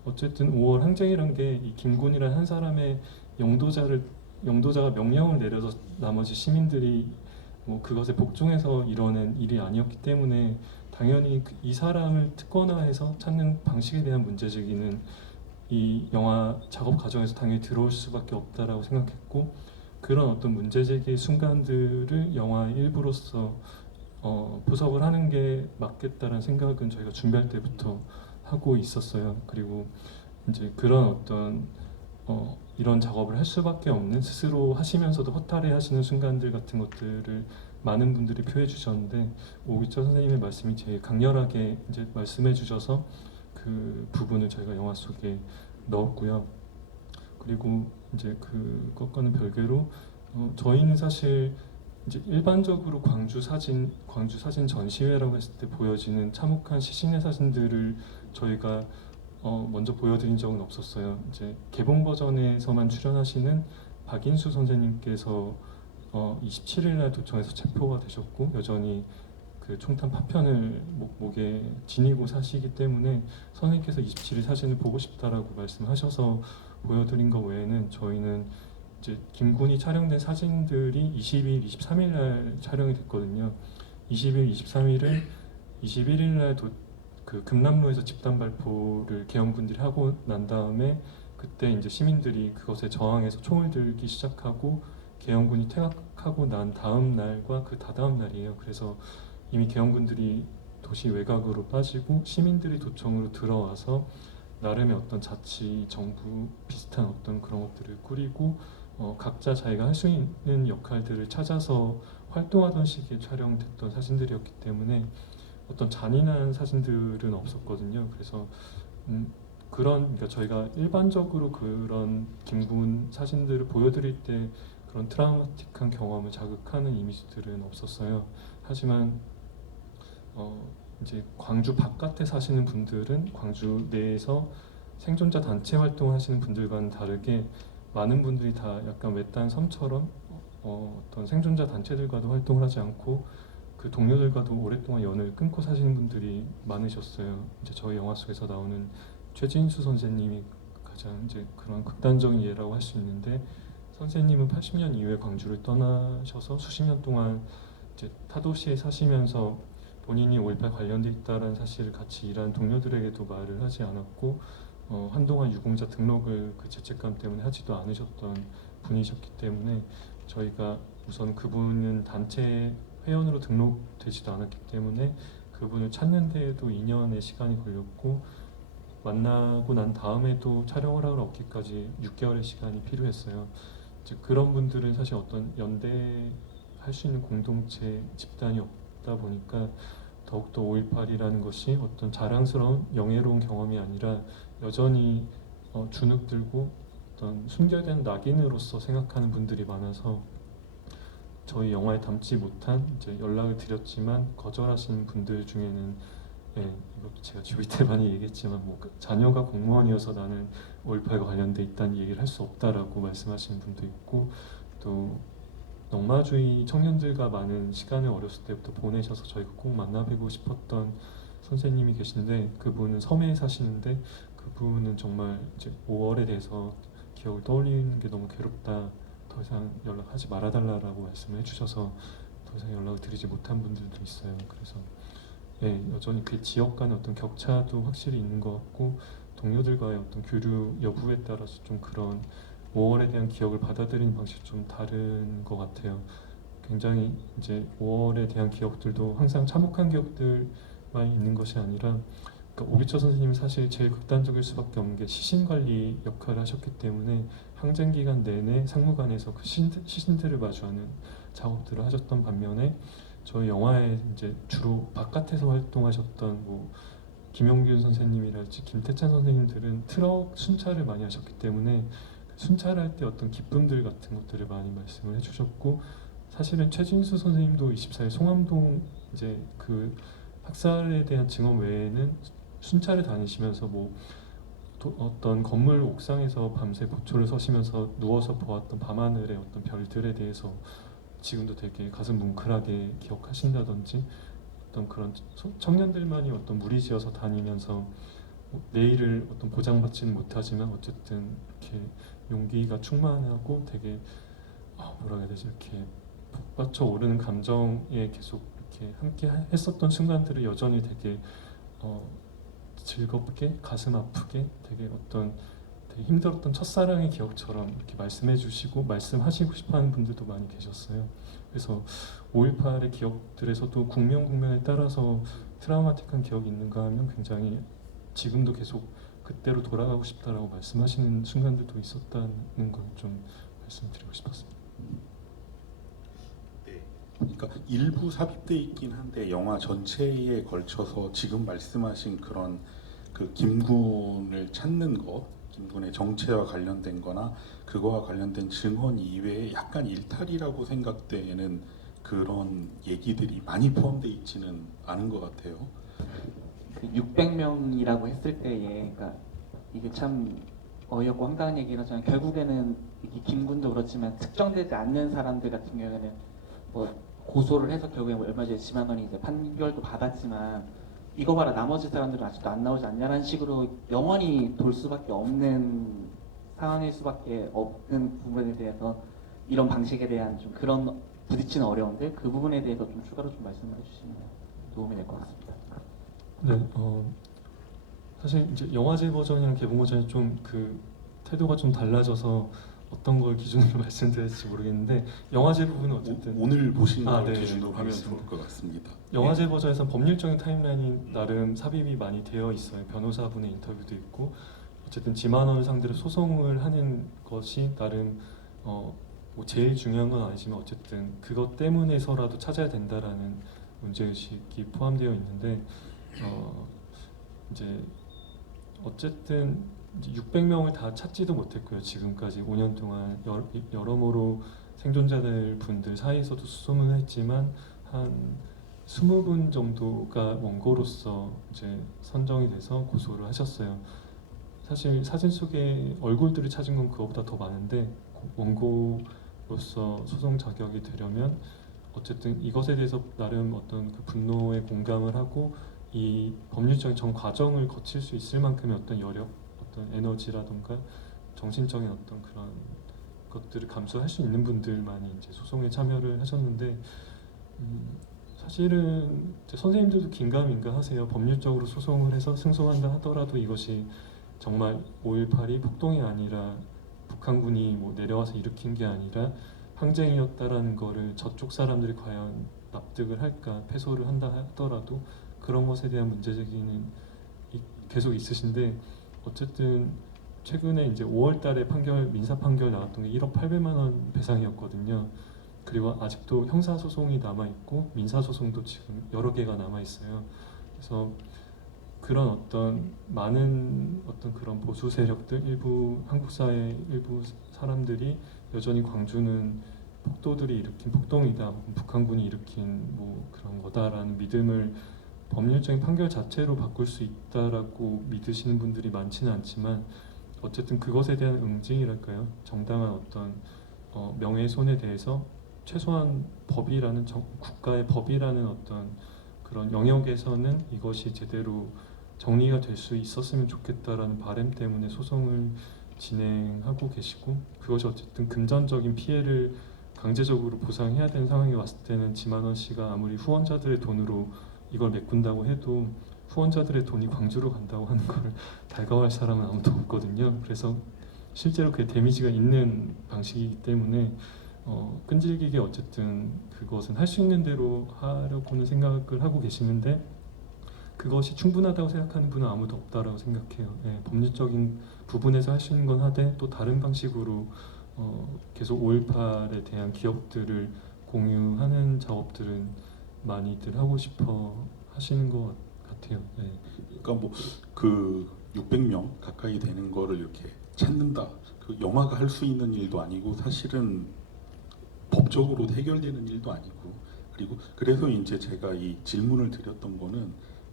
어쨌든 5월 항쟁이란 게 이 김군이란 한 사람의 영도자가 명령을 내려서 나머지 시민들이 뭐 그것에 복종해서 이뤄낸 일이 아니었기 때문에 당연히 이 사람을 특권화해서 찾는 방식에 대한 문제제기는 이 영화 작업 과정에서 당연히 들어올 수밖에 없다라고 생각했고, 그런 어떤 문제제기의 순간들을 영화의 일부로서 보석을 하는 게 맞겠다라는 생각은 저희가 준비할 때부터 하고 있었어요. 그리고 이제 그런 어떤 이런 작업을 할 수밖에 없는, 스스로 하시면서도 허탈해 하시는 순간들 같은 것들을 많은 분들이 표해 주셨는데, 오기철 선생님의 말씀이 제일 강렬하게 이제 말씀해 주셔서 그 부분을 저희가 영화 속에 넣었고요. 그리고 이제 그것과는 별개로 저희는 사실 이제 일반적으로 광주 사진 전시회라고 했을 때 보여지는 참혹한 시신의 사진들을 저희가 먼저 보여드린 적은 없었어요. 이제 개봉 버전에서만 출연하시는 박인수 선생님께서 27일 날 도청에서 체포가 되셨고 여전히 그 총탄 파편을 목에 지니고 사시기 때문에 선생님께서 27일 사진을 보고 싶다라고 말씀하셔서 보여드린 것 외에는 저희는 이제 김군이 촬영된 사진들이 20일, 23일 날 촬영이 됐거든요. 20일, 23일을 21일 날 그 금남로에서 집단 발포를 계엄군들이 하고 난 다음에 그때 이제 시민들이 그것에 저항해서 총을 들기 시작하고 계엄군이 퇴각하고 난 다음 날과 그 다다음 날이에요. 그래서 이미 계엄군들이 도시 외곽으로 빠지고 시민들이 도청으로 들어와서 나름의 어떤 자치 정부 비슷한 어떤 그런 것들을 꾸리고 각자 자기가 할 수 있는 역할들을 찾아서 활동하던 시기에 촬영됐던 사진들이었기 때문에 어떤 잔인한 사진들은 없었거든요. 그래서 그러니까 저희가 일반적으로 그런 김군 사진들을 보여드릴 때 그런 트라우마틱한 경험을 자극하는 이미지들은 없었어요. 하지만 이제 광주 바깥에 사시는 분들은 광주 내에서 생존자 단체 활동을 하시는 분들과는 다르게 많은 분들이 다 약간 외딴 섬처럼 어떤 생존자 단체들과도 활동을 하지 않고 그 동료들과도 오랫동안 연을 끊고 사시는 분들이 많으셨어요. 이제 저희 영화 속에서 나오는 최진수 선생님이 가장 이제 그런 극단적인 예라고 할 수 있는데, 선생님은 80년 이후에 광주를 떠나셔서 수십 년 동안 이제 타도시에 사시면서 본인이 5.18 관련돼 있다는 사실을 같이 일하는 동료들에게도 말을 하지 않았고 한동안 유공자 등록을 그 죄책감 때문에 하지도 않으셨던 분이셨기 때문에 저희가 우선 그분은 단체 회원으로 등록되지도 않았기 때문에 그분을 찾는 데에도 2년의 시간이 걸렸고 만나고 난 다음에도 촬영을 하러 얻기까지 6개월의 시간이 필요했어요. 이제 그런 분들은 사실 어떤 연대할 수 있는 공동체 집단이 없다 보니까 더욱더 5.18이라는 것이 어떤 자랑스러운 영예로운 경험이 아니라 여전히 주눅들고 어떤 숨겨진 낙인으로서 생각하는 분들이 많아서 저희 영화에 담지 못한 이제 연락을 드렸지만 거절하시는 분들 중에는 이것도 제가 지오이 때 많이 얘기했지만 뭐 자녀가 공무원이어서 나는 5.18과 관련돼 있다는 얘기를 할 수 없다라고 말씀하시는 분도 있고 또 넉마주의 청년들과 많은 시간을 어렸을 때부터 보내셔서 저희가 꼭 만나뵈고 싶었던 선생님이 계신데 그분은 섬에 사시는데 그분은 정말 이제 5월에 대해서 기억을 떠올리는 게 너무 괴롭다. 더 이상 연락하지 말아달라고 말씀을 해주셔서 더 이상 연락을 드리지 못한 분들도 있어요. 그래서 여전히 그 지역 간의 어떤 격차도 확실히 있는 것 같고 동료들과의 어떤 교류 여부에 따라서 좀 그런 5월에 대한 기억을 받아들이는 방식이 좀 다른 것 같아요. 굉장히 이제 5월에 대한 기억들도 항상 참혹한 기억들만 있는 것이 아니라 그러니까 오기철 선생님이 사실 제일 극단적일 수밖에 없는 게 시신 관리 역할을 하셨기 때문에 항쟁 기간 내내 상무관에서 그 시신들을 마주하는 작업들을 하셨던 반면에 저희 영화에 이제 주로 바깥에서 활동하셨던 뭐 김용균 선생님이랄지 김태찬 선생님들은 트럭 순찰을 많이 하셨기 때문에 순찰할 때 어떤 기쁨들 같은 것들을 많이 말씀을 해주셨고 사실은 최진수 선생님도 24일 송암동 이제 그 학살에 대한 증언 외에는 순찰을 다니시면서 뭐 어떤 건물 옥상에서 밤새 보초를 서시면서 누워서 보았던 밤하늘의 어떤 별들에 대해서 지금도 되게 가슴 뭉클하게 기억하신다든지 어떤 그런 청년들만이 어떤 무리지어서 다니면서 내일을 어떤 보장받지는 못하지만 어쨌든 이렇게 용기가 충만하고 되게 뭐라 해야 되지 이렇게 북받쳐 오르는 감정에 계속 이렇게 함께 했었던 순간들을 여전히 되게 즐겁게 가슴 아프게 되게 어떤 되게 힘들었던 첫사랑의 기억처럼 이렇게 말씀해 주시고 말씀하시고 싶어하는 분들도 많이 계셨어요. 그래서 5.18의 기억들에서도 국면에 따라서 트라우마틱한 기억이 있는가 하면 굉장히 지금도 계속 그때로 돌아가고 싶다라고 말씀하시는 순간들도 있었다는 걸 좀 말씀드리고 싶었습니다. 네. 그러니까 일부 삽입돼 있긴 한데 영화 전체에 걸쳐서 지금 말씀하신 그런 그 김군을 찾는 것, 김군의 정체와 관련된 거나 그거와 관련된 증언 이외에 약간 일탈이라고 생각되는 그런 얘기들이 많이 포함되어 있지는 않은 것 같아요. 600명이라고 했을 때에 그러니까 이게 참 어이없고 황당한 얘기긴 하지만 결국에는 이게 김군도 그렇지만 특정되지 않는 사람들 같은 경우에는 뭐 고소를 해서 결국에 얼마 전에 10만 원이 이제 판결도 받았지만 이거 봐라 나머지 사람들은 아직도 안 나오지 않냐라는 식으로 영원히 돌 수밖에 없는 상황일 수밖에 없는 부분에 대해서 이런 방식에 대한 좀 그런 부딪히는 어려움들 그 부분에 대해서 좀 추가로 좀 말씀을 해주시면 도움이 될 것 같습니다. 네, 사실 이제 영화제 버전이랑 개봉 버전이 좀 그 태도가 좀 달라져서 어떤 걸 기준으로 말씀드릴지 모르겠는데 영화제 부분은 어쨌든 오늘 보신 걸 네, 기준으로 하면 알겠습니다. 좋을 것 같습니다. 영화제 버전에서는 법률적인 타임라인이 나름 삽입이 많이 되어 있어요. 변호사분의 인터뷰도 있고 어쨌든 지만원을 상대로 소송을 하는 것이 나름 뭐 제일 중요한 건 아니지만 어쨌든 그것 때문에서라도 찾아야 된다라는 문제의식이 포함되어 있는데 이제 어쨌든 600명을 다 찾지도 못했고요. 지금까지 5년 동안 여러모로 생존자들 분들 사이에서도 수소문을 했지만 한 20분 정도가 원고로서 이제 선정이 돼서 고소를 하셨어요. 사실 사진 속에 얼굴들을 찾은 건 그거보다 더 많은데 원고로서 소송 자격이 되려면 어쨌든 이것에 대해서 나름 어떤 그 분노에 공감을 하고 이 법률적인 전 과정을 거칠 수 있을 만큼의 어떤 여력, 어떤 에너지라던가 정신적인 어떤 그런 것들을 감수할 수 있는 분들만이 이제 소송에 참여를 하셨는데 사실은 이제 선생님들도 긴가민가 하세요. 법률적으로 소송을 해서 승소한다 하더라도 이것이 정말 5.18이 폭동이 아니라 북한군이 뭐 내려와서 일으킨 게 아니라 항쟁이었다라는 거를 저쪽 사람들이 과연 납득을 할까, 패소를 한다 하더라도 그런 것에 대한 문제제기는 계속 있으신데 어쨌든 최근에 이제 5월달에 민사 판결 나왔던 게 1억 800만 원 배상이었거든요. 그리고 아직도 형사 소송이 남아 있고 민사 소송도 지금 여러 개가 남아 있어요. 그래서 그런 어떤 많은 어떤 그런 보수 세력들, 일부 한국 사회 일부 사람들이 여전히 광주는 폭도들이 일으킨 폭동이다, 혹은 북한군이 일으킨 뭐 그런 거다라는 믿음을 법률적인 판결 자체로 바꿀 수 있다라고 믿으시는 분들이 많지는 않지만, 어쨌든 그것에 대한 응징이랄까요, 정당한 어떤 명예훼손에 대해서 최소한 법이라는 국가의 법이라는 어떤 그런 영역에서는 이것이 제대로 정리가 될 수 있었으면 좋겠다라는 바람 때문에 소송을 진행하고 계시고, 그것이 어쨌든 금전적인 피해를 강제적으로 보상해야 되는 상황이 왔을 때는 지만원 씨가 아무리 후원자들의 돈으로 이걸 메꾼다고 해도 후원자들의 돈이 광주로 간다고 하는 걸 달가워할 사람은 아무도 없거든요. 그래서 실제로 그게 데미지가 있는 방식이기 때문에 끈질기게 어쨌든 그것은 할 수 있는 대로 하려고는 생각을 하고 계시는데, 그것이 충분하다고 생각하는 분은 아무도 없다라고 생각해요. 예, 법률적인 부분에서 할 수 있는 건 하되 또 다른 방식으로 계속 5.18에 대한 기억들을 공유하는 작업들은 많이들 하고 싶어 하시는 것 같아요. 예. 그러니까 뭐 그 600명 가까이 되는 거를 이렇게 찾는다. 그 영화가 할 수 있는 일도 아니고 사실은 법적으로 해결되는 일도 아니고, 그리고 그래서 이제 제가 이 질문을 드렸던 거는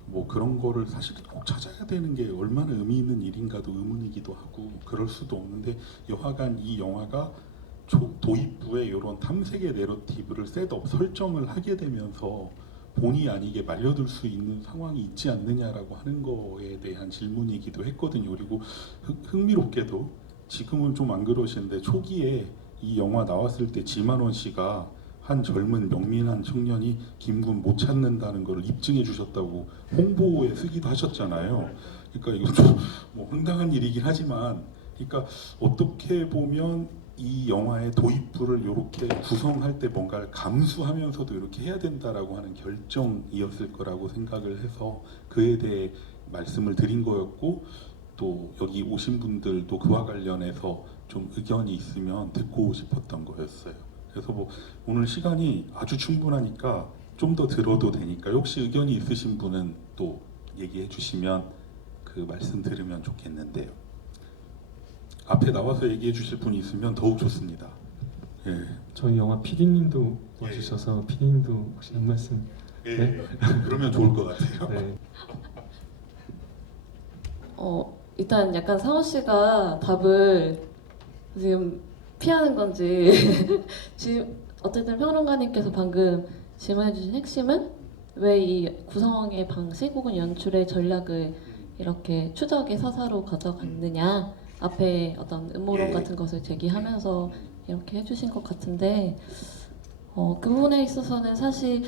뭐 그런 거를 사실 꼭 찾아야 되는 게 얼마나 의미 있는 일인가도 의문이기도 하고, 그럴 수도 없는데 여하간 이 영화가 도입부에 이런 탐색의 내러티브를 셋업 설정을 하게 되면서 본의 아니게 말려들 수 있는 상황이 있지 않느냐라고 하는 거에 대한 질문이기도 했거든요. 그리고 흥미롭게도 지금은 좀 안 그러시는데 초기에 이 영화 나왔을 때 지만원 씨가 한 젊은 명민한 청년이 김군 못 찾는다는 것을 입증해 주셨다고 홍보에 쓰기도 하셨잖아요. 그러니까 이거 좀 뭐 황당한 일이긴 하지만, 그러니까 어떻게 보면 이 영화의 도입부를 이렇게 구성할 때 뭔가를 감수하면서도 이렇게 해야 된다라고 하는 결정이었을 거라고 생각을 해서 그에 대해 말씀을 드린 거였고, 또 여기 오신 분들도 그와 관련해서 좀 의견이 있으면 듣고 싶었던 거였어요. 그래서 뭐 오늘 시간이 아주 충분하니까 좀 더 들어도 되니까 혹시 의견이 있으신 분은 또 얘기해 주시면 그 말씀 들으면 좋겠는데요. 앞에 나와서 얘기해 주실 분이 있으면 더욱 좋습니다. 예. 저희 영화 PD님도 예. 와주셔서 PD님도 혹시 한 말씀? 예. 네? 그러면 좋을 것 같아요. 네. 일단 약간 상호 씨가 답을 지금 피하는 건지 지금 어쨌든 평론가님께서 방금 질문해 주신 핵심은 왜 이 구성의 방식 혹은 연출의 전략을 이렇게 추적의 서사로 가져갔느냐, 앞에 어떤 음모론 예. 같은 것을 제기하면서 이렇게 해주신 것 같은데, 그 부분에 있어서는 사실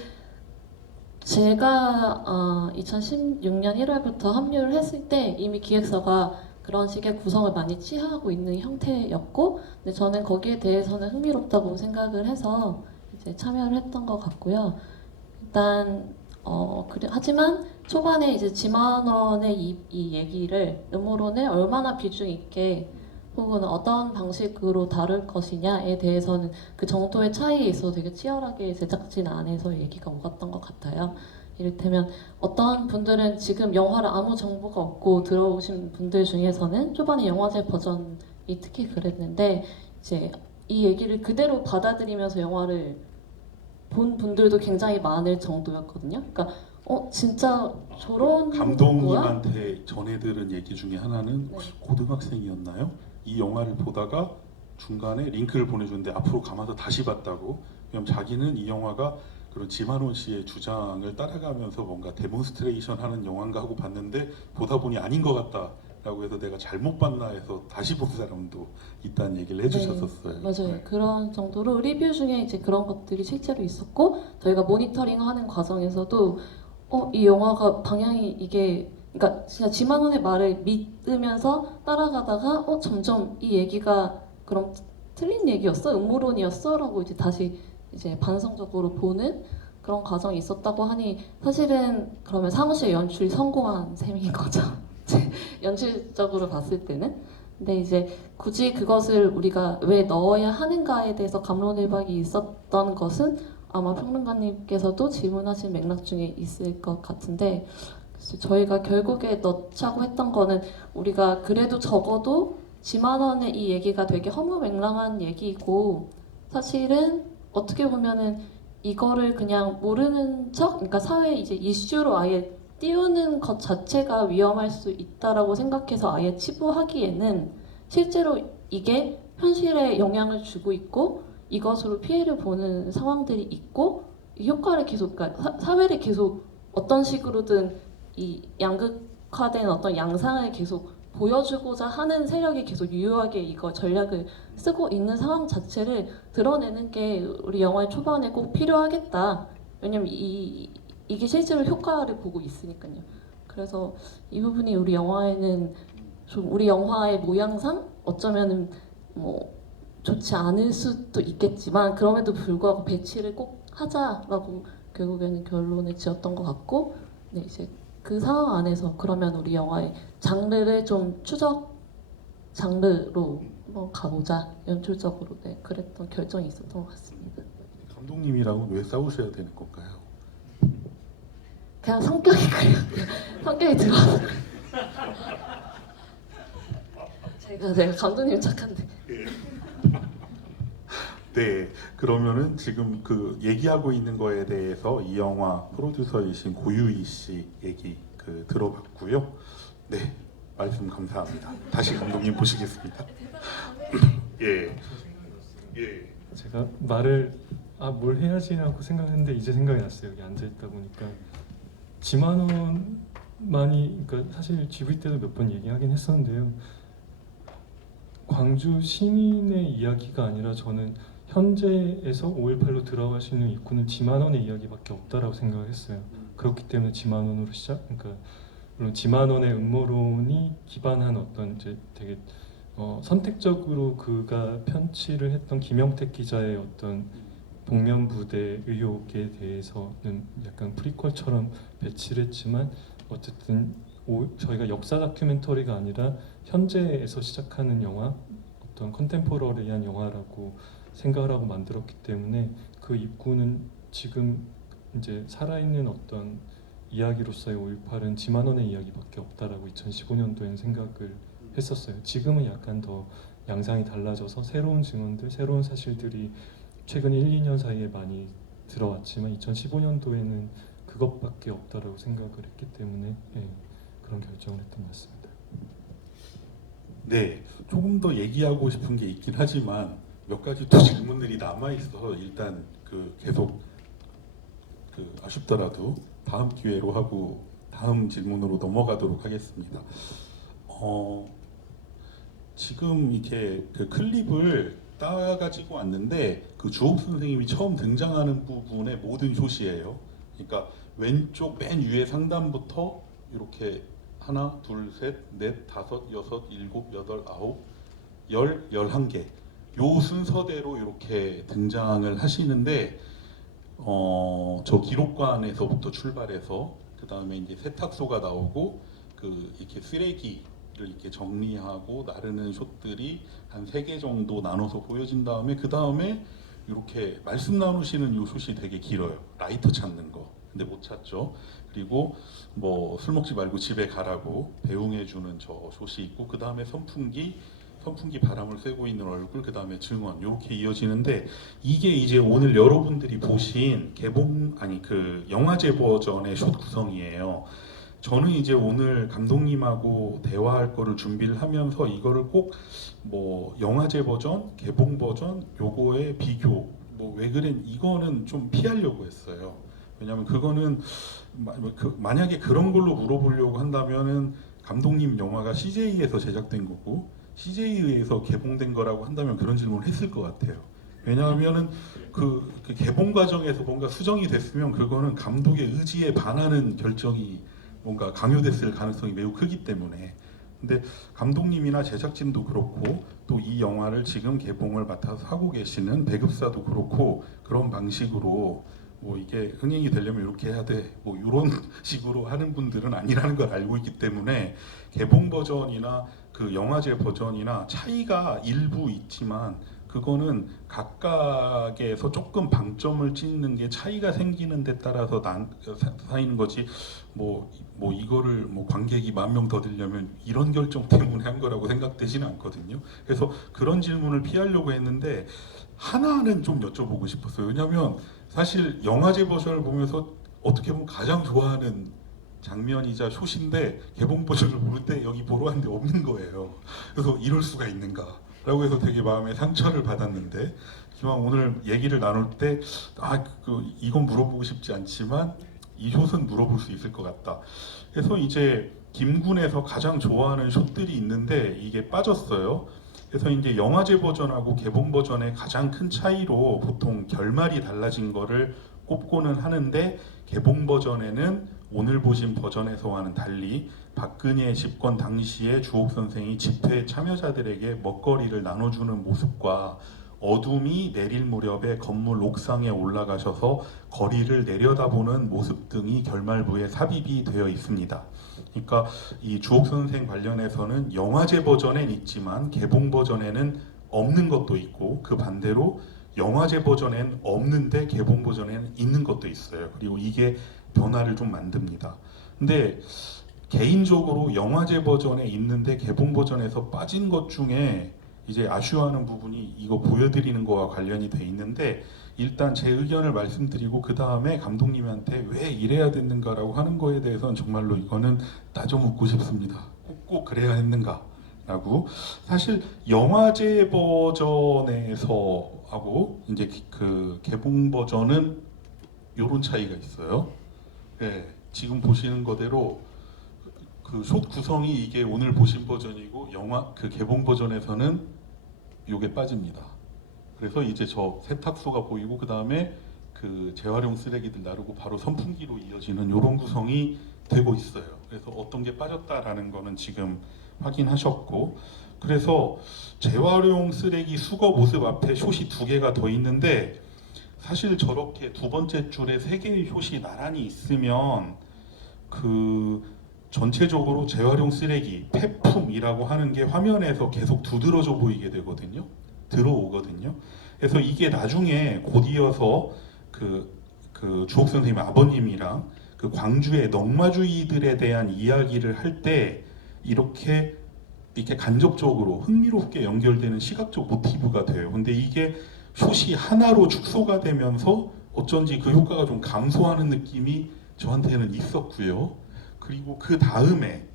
제가 2016년 1월부터 합류를 했을 때 이미 기획사가 그런 식의 구성을 많이 취하고 있는 형태였고, 근데 저는 거기에 대해서는 흥미롭다고 생각을 해서 이제 참여를 했던 것 같고요. 일단 하지만 초반에 이제 지만원의 이 얘기를, 음모론을 얼마나 비중 있게 혹은 어떤 방식으로 다룰 것이냐에 대해서는 그 정도의 차이에 있어서 되게 치열하게 제작진 안에서 얘기가 오갔던 것 같아요. 이를테면 어떤 분들은 지금 영화를 아무 정보가 없고 들어오신 분들 중에서는 초반에 영화제 버전이 특히 그랬는데, 이제 이 얘기를 그대로 받아들이면서 영화를 본 분들도 굉장히 많을 정도였거든요. 그러니까 진짜 저런 거야? 감독님한테 전해들은 얘기 중에 하나는 네. 혹시 고등학생이었나요? 이 영화를 보다가 중간에 링크를 보내주는데 앞으로 감아서 다시 봤다고. 왜냐면 자기는 이 영화가 그런 지만원 씨의 주장을 따라가면서 뭔가 데몬스트레이션 하는 영화인가 하고 봤는데 보다 보니 아닌 것 같다 라고 해서 내가 잘못 봤나 해서 다시 본 사람도 있다는 얘기를 해주셨었어요. 맞아요. 네. 그런 정도로 리뷰 중에 이제 그런 것들이 실제로 있었고, 저희가 모니터링하는 과정에서도 이 영화가 방향이 이게, 그러니까 진짜 지만원의 말을 믿으면서 따라가다가 점점 이 얘기가 그럼 틀린 얘기였어? 음모론이었어? 라고 이제 다시 이제 반성적으로 보는 그런 과정이 있었다고 하니, 사실은 그러면 상우 씨의 연출이 성공한 셈인 거죠. 연출적으로 봤을 때는. 근데 이제 굳이 그것을 우리가 왜 넣어야 하는가에 대해서 갑론을박이 있었던 것은 아마 평론가님께서도 질문하신 맥락 중에 있을 것 같은데, 그래서 저희가 결국에 넣자고 했던 거는 우리가 그래도 적어도 지만원의 이 얘기가 되게 허무맹랑한 얘기이고, 사실은 어떻게 보면은 이거를 그냥 모르는 척, 그러니까 사회 이제 이슈로 아예 띄우는 것 자체가 위험할 수 있다라고 생각해서 아예 치부하기에는 실제로 이게 현실에 영향을 주고 있고 이것으로 피해를 보는 상황들이 있고 이 효과를 계속, 그러니까 사회를 계속 어떤 식으로든 이 양극화된 어떤 양상을 계속 보여주고자 하는 세력이 계속 유효하게 이거 전략을 쓰고 있는 상황 자체를 드러내는 게 우리 영화의 초반에 꼭 필요하겠다. 왜냐면 이게 실제로 효과를 보고 있으니까요. 그래서 이 부분이 우리 영화에는 좀 우리 영화의 모양상 어쩌면은 뭐 좋지 않을 수도 있겠지만 그럼에도 불구하고 배치를 꼭 하자라고 결국에는 결론을 지었던 것 같고, 네, 이제 그 상황 안에서 그러면 우리 영화의 장르를 좀 추적 장르로 한번 가보자, 연출적으로. 네, 그랬던 결정이 있었던 것 같습니다. 감독님이랑은 왜 싸우셔야 되는 건가요? 그냥 성격이 그래요. 성격이 들어와서 그래요. 제가 감독님 착한데. 네, 그러면은 지금 그 얘기하고 있는 거에 대해서 이 영화 프로듀서이신 고유희 씨 얘기 그 들어봤고요. 네, 말씀 감사합니다. 다시 감독님 보시겠습니다. 예, 예. 제가 말을 뭘 해야지 하고 생각했는데 이제 생각이 났어요. 여기 앉아 있다 보니까 지만원만이, 그러니까 사실 GV 때도 몇 번 얘기하긴 했었는데요. 광주 시민의 이야기가 아니라 저는 현재에서 5.18로 들어갈 수 있는 입구는 지만원의 이야기밖에 없다라고 생각했어요. 그렇기 때문에 지만원으로 그러니까 물론 지만원의 음모론이 기반한 어떤 이제 되게 선택적으로 그가 편취를 했던 김영택 기자의 어떤 복면 부대 의혹에 대해서는 약간 프리퀄처럼 배치를 했지만 어쨌든 저희가 역사 다큐멘터리가 아니라 현재에서 시작하는 영화, 어떤 컨템포러리한 영화라고 생각을 하고 만들었기 때문에 그 입구는 지금 이제 살아있는 어떤 이야기로서의 5.18은 지만원의 이야기밖에 없다라고 2015년도엔 생각을 했었어요. 지금은 약간 더 양상이 달라져서 새로운 증언들, 새로운 사실들이 최근 1, 2년 사이에 많이 들어왔지만 2015년도에는 그것밖에 없다라고 생각을 했기 때문에 그런 결정을 했던 것 같습니다. 네, 조금 더 얘기하고 싶은 게 있긴 하지만 몇 가지 또 질문들이 남아 있어서 일단 그 계속 그 아쉽더라도 다음 기회로 하고 다음 질문으로 넘어가도록 하겠습니다. 지금 이렇게 그 클립을 따가지고 왔는데 그 주옥 선생님이 처음 등장하는 부분의 모든 숏이에요. 그러니까 왼쪽 맨 위에 상단부터 이렇게 하나, 둘, 셋, 넷, 다섯, 여섯, 일곱, 여덟, 아홉, 11개 요 순서대로 이렇게 등장을 하시는데 저 기록관에서부터 출발해서 그 다음에 이제 세탁소가 나오고 그 이렇게 쓰레기를 이렇게 정리하고 나르는 숏들이 한 3개 정도 나눠서 보여진 다음에 그 다음에 이렇게 말씀 나누시는 요 숏이 되게 길어요. 라이터 찾는 거. 근데 못 찾죠. 그리고 뭐 술 먹지 말고 집에 가라고 배웅해주는 저 숏이 있고 그 다음에 선풍기 바람을 쐬고 있는 얼굴, 그 다음에 증언 이렇게 이어지는데 이게 이제 오늘 여러분들이 보신 그 영화제 버전의 숏 구성이에요. 저는 이제 오늘 감독님하고 대화할 거를 준비를 하면서 이거를 꼭 뭐 영화제 버전, 개봉 버전 요거의 비교 뭐 왜 그랬 이거는 좀 피하려고 했어요. 왜냐하면 그거는 만약에 그런 걸로 물어보려고 한다면은 감독님 영화가 CJ에서 제작된 거고 CJ에서 개봉된 거라고 한다면 그런 질문을 했을 것 같아요. 왜냐하면은 그 개봉 과정에서 뭔가 수정이 됐으면 그거는 감독의 의지에 반하는 결정이 뭔가 강요됐을 가능성이 매우 크기 때문에. 근데 감독님이나 제작진도 그렇고 또 이 영화를 지금 개봉을 맡아서 하고 계시는 배급사도 그렇고 그런 방식으로 뭐 이게 흥행이 되려면 이렇게 해야 돼 뭐 이런 식으로 하는 분들은 아니라는 걸 알고 있기 때문에 개봉 버전이나 그 영화제 버전이나 차이가 일부 있지만 그거는 각각에서 조금 방점을 찍는 게 차이가 생기는 데 따라서 사이는 거지 뭐 이거를 뭐 관객이 10,000명 더 들려면 이런 결정 때문에 한 거라고 생각되지는 않거든요. 그래서 그런 질문을 피하려고 했는데 하나는 좀 여쭤보고 싶었어요. 왜냐하면 사실 영화제 버전을 보면서 어떻게 보면 가장 좋아하는 장면이자 숏인데 개봉 버전을 볼 때 여기 보러 왔는데 없는 거예요. 그래서 이럴 수가 있는가 라고 해서 되게 마음에 상처를 받았는데 기왕 오늘 얘기를 나눌 때 이건 물어보고 싶지 않지만 이 숏은 물어볼 수 있을 것 같다. 그래서 이제 김군에서 가장 좋아하는 숏들이 있는데 이게 빠졌어요. 그래서 이제 영화제 버전하고 개봉 버전의 가장 큰 차이로 보통 결말이 달라진 거를 꼽고는 하는데 개봉 버전에는 오늘 보신 버전에서와는 달리 박근혜 집권 당시에 주옥 선생이 집회 참여자들에게 먹거리를 나눠주는 모습과 어둠이 내릴 무렵에 건물 옥상에 올라가셔서 거리를 내려다보는 모습 등이 결말부에 삽입이 되어 있습니다. 그러니까 이 주옥 선생 관련해서는 영화제 버전엔 있지만 개봉 버전에는 없는 것도 있고 그 반대로 영화제 버전엔 없는데 개봉 버전에는 있는 것도 있어요. 그리고 이게 변화를 좀 만듭니다. 근데 개인적으로 영화제 버전에 있는데 개봉 버전에서 빠진 것 중에 이제 아쉬워하는 부분이 이거 보여드리는 거와 관련이 돼 있는데 일단 제 의견을 말씀드리고 그 다음에 감독님한테 왜 이래야 됐는가라고 하는 거에 대해서는 정말로 이거는 따져 묻고 싶습니다. 꼭 그래야 했는가? 라고 사실 영화제 버전에서 하고 이제 그 개봉 버전은 이런 차이가 있어요. 네, 지금 보시는 거대로 그 숏 구성이 이게 오늘 보신 버전이고 영화 그 개봉 버전에서는 요게 빠집니다. 그래서 이제 저 세탁소가 보이고 그 다음에 그 재활용 쓰레기들 나르고 바로 선풍기로 이어지는 이런 구성이 되고 있어요. 그래서 어떤 게 빠졌다라는 거는 지금 확인하셨고, 그래서 재활용 쓰레기 수거 모습 앞에 숏이 2개가 더 있는데 사실 저렇게 두 번째 줄에 3개의 숏이 나란히 있으면 그 전체적으로 재활용 쓰레기, 폐품이라고 하는 게 화면에서 계속 두드러져 보이게 되거든요. 들어오거든요. 그래서 이게 나중에 곧이어서 그 주옥 선생님 아버님이랑 그 광주의 넉마주의들에 대한 이야기를 할 때 이렇게 간접적으로 흥미롭게 연결되는 시각적 모티브가 돼요. 근데 이게 숏이 하나로 축소가 되면서 어쩐지 그 효과가 좀 감소하는 느낌이 저한테는 있었고요. 그리고 그 다음에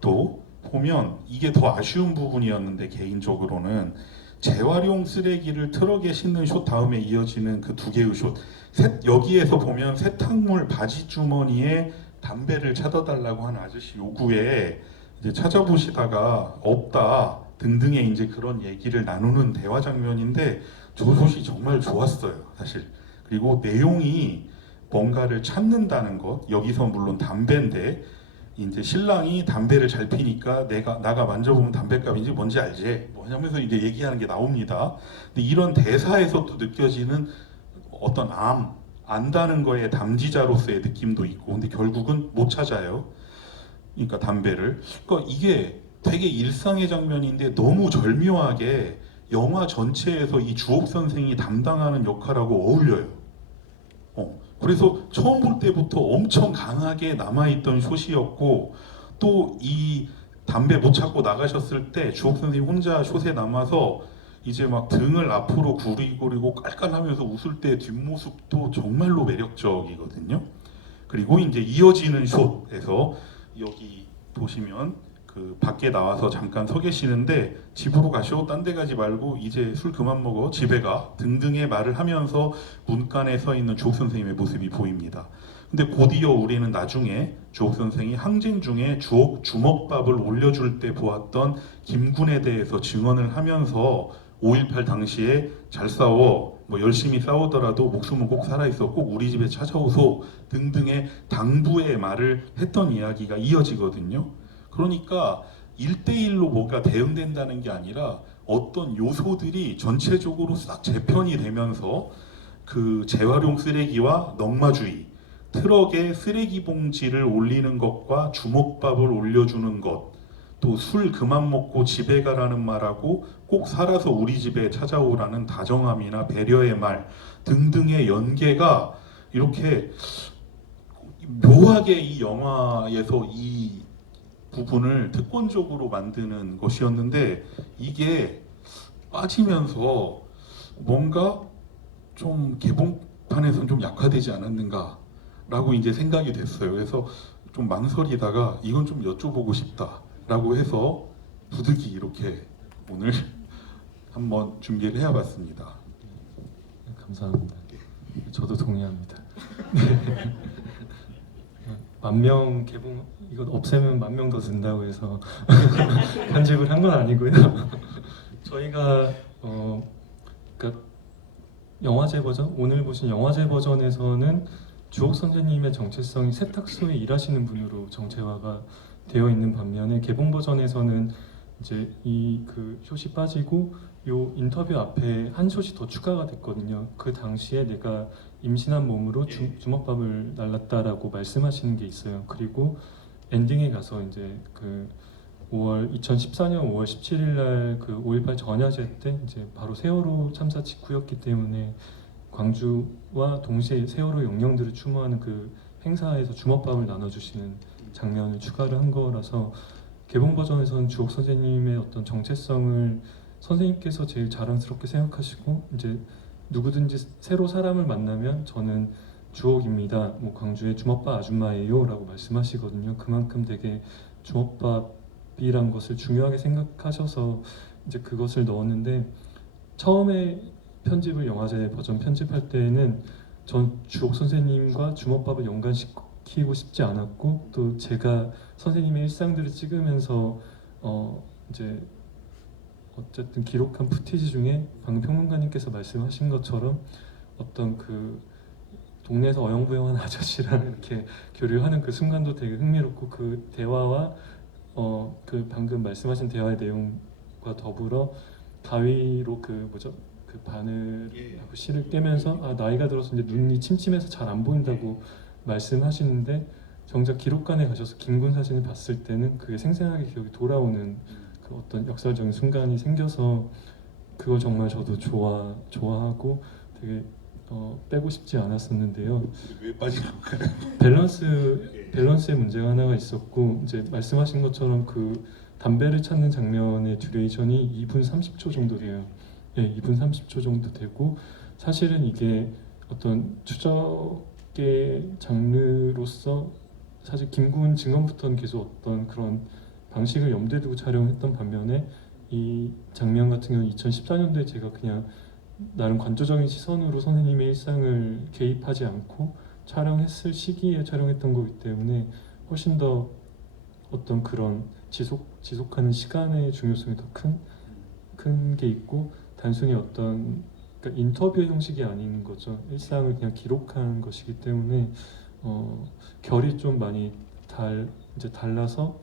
또 보면 이게 더 아쉬운 부분이었는데 개인적으로는 재활용 쓰레기를 트럭에 싣는 숏 다음에 이어지는 그 2개의 숏 여기에서 보면 세탁물 바지 주머니에 담배를 찾아달라고 하는 아저씨 요구에 이제 찾아보시다가 없다 등등의 이제 그런 얘기를 나누는 대화 장면인데 저 숏이 정말 좋았어요 사실. 그리고 내용이 뭔가를 찾는다는 것, 여기서 물론 담배인데 이제 신랑이 담배를 잘 피니까 나가 만져보면 담배값인지 뭔지 알지 뭐 하면서 이제 얘기하는 게 나옵니다. 근데 이런 대사에서 또 느껴지는 어떤 안다는 거에 담지자로서의 느낌도 있고, 근데 결국은 못 찾아요. 그러니까 담배를. 그러니까 이게 되게 일상의 장면인데 너무 절묘하게 영화 전체에서 이 주옥 선생이 담당하는 역할하고 어울려요. 그래서 처음 볼 때부터 엄청 강하게 남아있던 숏이었고, 또 이 담배 못 찾고 나가셨을 때 주옥 선생님 혼자 숏에 남아서 이제 막 등을 앞으로 구리구리고 깔깔하면서 웃을 때 뒷모습도 정말로 매력적이거든요. 그리고 이제 이어지는 숏에서 여기 보시면 그 밖에 나와서 잠깐 서 계시는데 집으로 가시오, 딴 데 가지 말고 이제 술 그만 먹어, 집에 가 등등의 말을 하면서 문간에 서 있는 주옥 선생님의 모습이 보입니다. 근데 곧이어 우리는 나중에 주옥 선생이 항쟁 중에 주먹밥을 올려줄 때 보았던 김군에 대해서 증언을 하면서 5.18 당시에 잘 싸워, 뭐 열심히 싸우더라도 목숨은 꼭 살아있어, 꼭 우리 집에 찾아오소 등등의 당부의 말을 했던 이야기가 이어지거든요. 그러니까 1대1로 뭐가 대응된다는 게 아니라 어떤 요소들이 전체적으로 싹 재편이 되면서 그 재활용 쓰레기와 넉마주의, 트럭에 쓰레기 봉지를 올리는 것과 주먹밥을 올려주는 것, 또 술 그만 먹고 집에 가라는 말하고 꼭 살아서 우리 집에 찾아오라는 다정함이나 배려의 말 등등의 연계가 이렇게 묘하게 이 영화에서 이 부분을 특권적으로 만드는 것이었는데 이게 빠지면서 뭔가 좀 개봉판에서는 좀 약화되지 않았는가라고 이제 생각이 됐어요. 그래서 좀 망설이다가 이건 좀 여쭤보고 싶다라고 해서 부득이 이렇게 오늘 한번 준비를 해봤습니다. 감사합니다. 저도 동의합니다. 네. 10,000명 개봉 이거 없애면 10,000명 더 든다고 해서 편집을 한 건 아니고요. 저희가 그러니까 영화제 버전 오늘 보신 영화제 버전에서는 주옥 선생님의 정체성이 세탁소에 일하시는 분으로 정체화가 되어 있는 반면에 개봉 버전에서는 이제 이 그 숏이 빠지고 요 인터뷰 앞에 한 숏이 더 추가가 됐거든요. 그 당시에 내가 임신한 몸으로 주먹밥을 날랐다라고 말씀하시는 게 있어요. 그리고 엔딩에 가서 이제 그 2014년 5월 17일 날 그 5.18 전야제 때 이제 바로 세월호 참사 직후였기 때문에 광주와 동시에 세월호 영령들을 추모하는 그 행사에서 주먹밥을 나눠주시는 장면을 추가를 한 거라서 개봉 버전에서는 주옥 선생님의 어떤 정체성을 선생님께서 제일 자랑스럽게 생각하시고 이제 누구든지 새로 사람을 만나면 저는 주옥입니다. 뭐 광주의 주먹밥 아줌마예요라고 말씀하시거든요. 그만큼 되게 주먹밥이란 것을 중요하게 생각하셔서 이제 그것을 넣었는데 처음에 편집을 영화제 버전 편집할 때는 전 주옥 선생님과 주먹밥을 연관시키고 싶지 않았고 또 제가 선생님의 일상들을 찍으면서 이제 어쨌든 기록한 푸티지 중에 방금 평론가님께서 말씀하신 것처럼 어떤 그 동네에서 어영부영한 아저씨랑 이렇게 교류하는 그 순간도 되게 흥미롭고 그 대화와 그 방금 말씀하신 대화의 내용과 더불어 가위로 그 뭐죠 그 바늘하고 실을 떼면서 아 나이가 들어서 이제 눈이 침침해서 잘 안 보인다고 말씀하시는데 정작 기록관에 가셔서 김군 사진을 봤을 때는 그게 생생하게 기억이 돌아오는 그 어떤 역사적인 순간이 생겨서 그걸 정말 저도 좋아하고 되게 빼고 싶지 않았었는데요. 왜 빠진 건가요? 밸런스의 문제가 하나가 있었고 이제 말씀하신 것처럼 그 담배를 찾는 장면의 듀레이션이 2분 30초 정도 돼요. 예, 2분 30초 정도 되고 사실은 이게 어떤 추적의 장르로서 사실 김군 증언부터는 계속 어떤 그런 방식을 염두에 두고 촬영했던 반면에 이 장면 같은 경우는 2014년도에 제가 그냥 나름 관조적인 시선으로 선생님의 일상을 개입하지 않고 촬영했을 시기에 촬영했던 거기 때문에 훨씬 더 어떤 그런 지속하는 시간의 중요성이 더 큰 게 있고 단순히 어떤 그러니까 인터뷰 형식이 아닌 거죠. 일상을 그냥 기록한 것이기 때문에 결이 좀 많이 달라서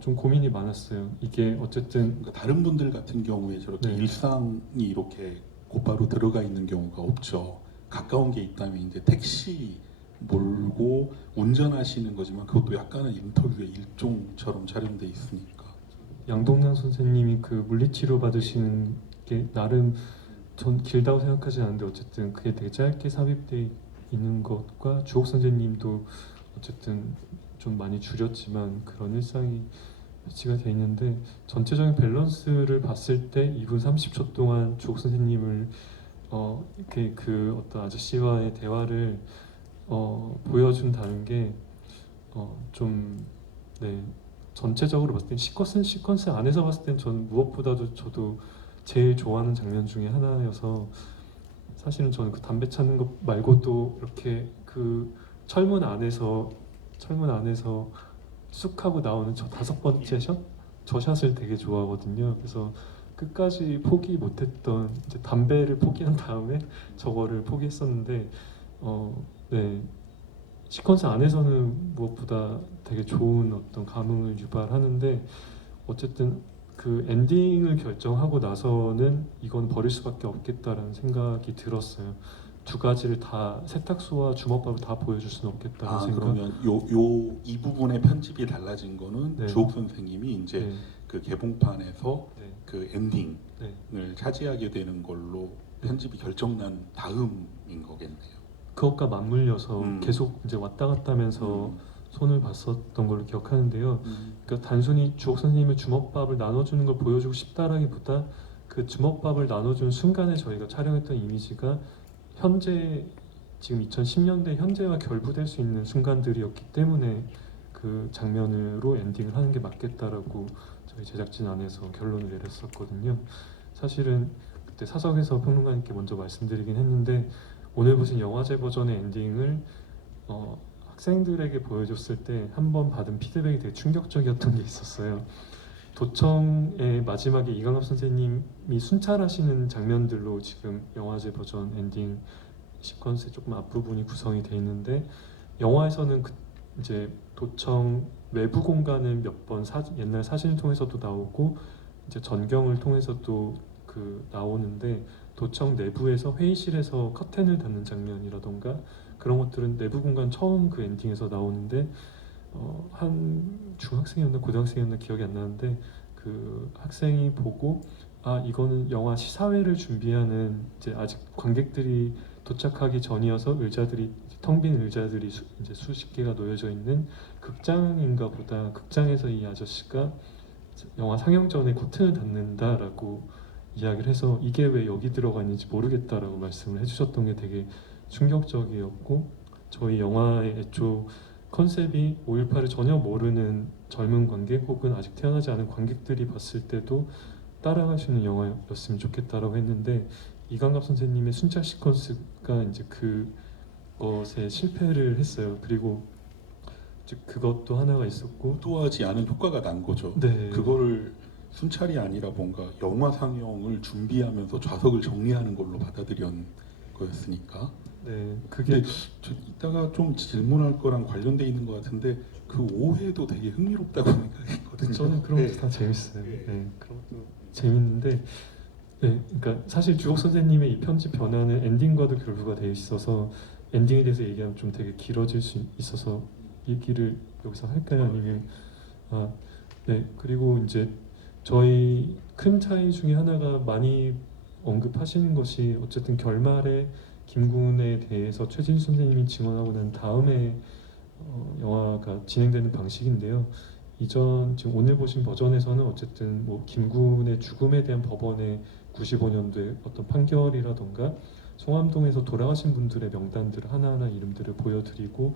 좀 고민이 많았어요. 이게 어쨌든 그러니까 다른 분들 같은 경우에 저렇게 네. 일상이 이렇게 곧바로 들어가 있는 경우가 없죠. 가까운 게 있다면 이제 택시 몰고 운전하시는 거지만 그것도 약간은 인터뷰의 일종처럼 촬영돼 있으니까. 양동란 선생님이 그 물리치료 받으시는 게 나름 전 길다고 생각하지 않는데 어쨌든 그게 되게 짧게 삽입돼 있는 것과 주옥 선생님도 어쨌든 좀 많이 줄였지만 그런 일상이 배치가 돼 있는데 전체적인 밸런스를 봤을 때 2분 30초 동안 주옥 선생님을 이렇게 그 어떤 아저씨와의 대화를 보여준다는 게 좀 네. 전체적으로 봤을 때 시퀀스 안에서 봤을 땐 저는 무엇보다도 저도 제일 좋아하는 장면 중에 하나여서 사실은 저는 그 담배 찾는 것 말고도 이렇게 그 철문 안에서 쑥 하고 나오는 저 5번째 샷? 저 샷을 되게 좋아하거든요. 그래서 끝까지 포기 못했던 이제 담배를 포기한 다음에 저거를 포기했었는데 네. 시퀀스 안에서는 무엇보다 되게 좋은 어떤 감흥을 유발하는데 어쨌든 그 엔딩을 결정하고 나서는 이건 버릴 수밖에 없겠다라는 생각이 들었어요. 두 가지를 다 세탁소와 주먹밥을 다 보여줄 수는 없겠다는 생각. 그러면 요 이 부분의 편집이 달라진 거는 네. 주옥 선생님이 이제 네, 그 개봉판에서 네, 그 엔딩을 네. 차지하게 되는 걸로 편집이 결정난 다음인 거겠네요. 그것과 맞물려서 음. 계속 이제 왔다 갔다 하면서 음. 손을 봤었던 걸로 기억하는데요. 음. 그러니까 단순히 주옥 선생님의 주먹밥을 나눠주는 걸 보여주고 싶다라기보다 그 주먹밥을 나눠주는 순간에 저희가 촬영했던 이미지가 현재 지금 2010년대 현재와 결부될 수 있는 순간들이었기 때문에 그 장면으로 엔딩을 하는 게 맞겠다라고 저희 제작진 안에서 결론을 내렸었거든요. 사실은 그때 사석에서 평론가님께 먼저 말씀드리긴 했는데 오늘 보신 영화제 버전의 엔딩을 학생들에게 보여줬을 때 한 번 받은 피드백이 되게 충격적이었던 게 있었어요. 도청의 마지막에 이강섭 선생님이 순찰하시는 장면들로 지금 영화제 버전 엔딩 시퀀스의 조금 앞부분이 구성이 돼 있는데 영화에서는 이제 도청 외부 공간을 몇 번 옛날 사진을 통해서도 나오고 이제 전경을 통해서도 나오는데 도청 내부에서 회의실에서 커튼을 닫는 장면이라던가 그런 것들은 내부 공간 처음 그 엔딩에서 나오는데 한 중학생이었나 고등학생이었나 기억이 안 나는데 그 학생이 보고 이거는 영화 시사회를 준비하는 이제 아직 관객들이 도착하기 전이어서 텅 빈 의자들이 이제 수십 개가 놓여져 있는 극장인가 보다. 극장에서 이 아저씨가 영화 상영 전에 커튼을 닫는다라고 이야기를 해서 이게 왜 여기 들어가 있는지 모르겠다라고 말씀을 해주셨던 게 되게 충격적이었고 저희 영화의 애초 컨셉이 5.18을 전혀 모르는 젊은 관객 혹은 아직 태어나지 않은 관객들이 봤을 때도 따라갈 수 있는 영화였으면 좋겠다라고 했는데 이강갑 선생님의 순찰 시퀀스가 이제 그것에 실패를 했어요. 그리고 즉 그것도 하나가 있었고 의도하지 않은 효과가 난 거죠. 네. 그거를 순찰이 아니라 뭔가 영화 상영을 준비하면서 좌석을 정리하는 걸로 받아들인 거였으니까. 네, 그게 저 이따가 좀 질문할 거랑 관련돼 있는 것 같은데 그 오해도 되게 흥미롭다고 생각했거든요. 저는 그런 것도 네. 다 재밌어요. 네. 네, 그런 것도 재밌는데, 네, 그러니까 사실 주옥 선생님의 이 편집 변화는 엔딩과도 결부가 되어 있어서 엔딩에 대해서 얘기하면 좀 되게 길어질 수 있어서 얘기를 여기서 할까요? 아니면 네, 그리고 이제 저희 큰 차이 중에 하나가 많이 언급하시는 것이 어쨌든 결말에 김군에 대해서 최진수 선생님이 증언하고 난 다음에 영화가 진행되는 방식인데요. 이전 지금 오늘 보신 버전에서는 어쨌든 뭐 김군의 죽음에 대한 법원의 95년도의 어떤 판결이라던가 송암동에서 돌아가신 분들의 명단들 하나하나 이름들을 보여드리고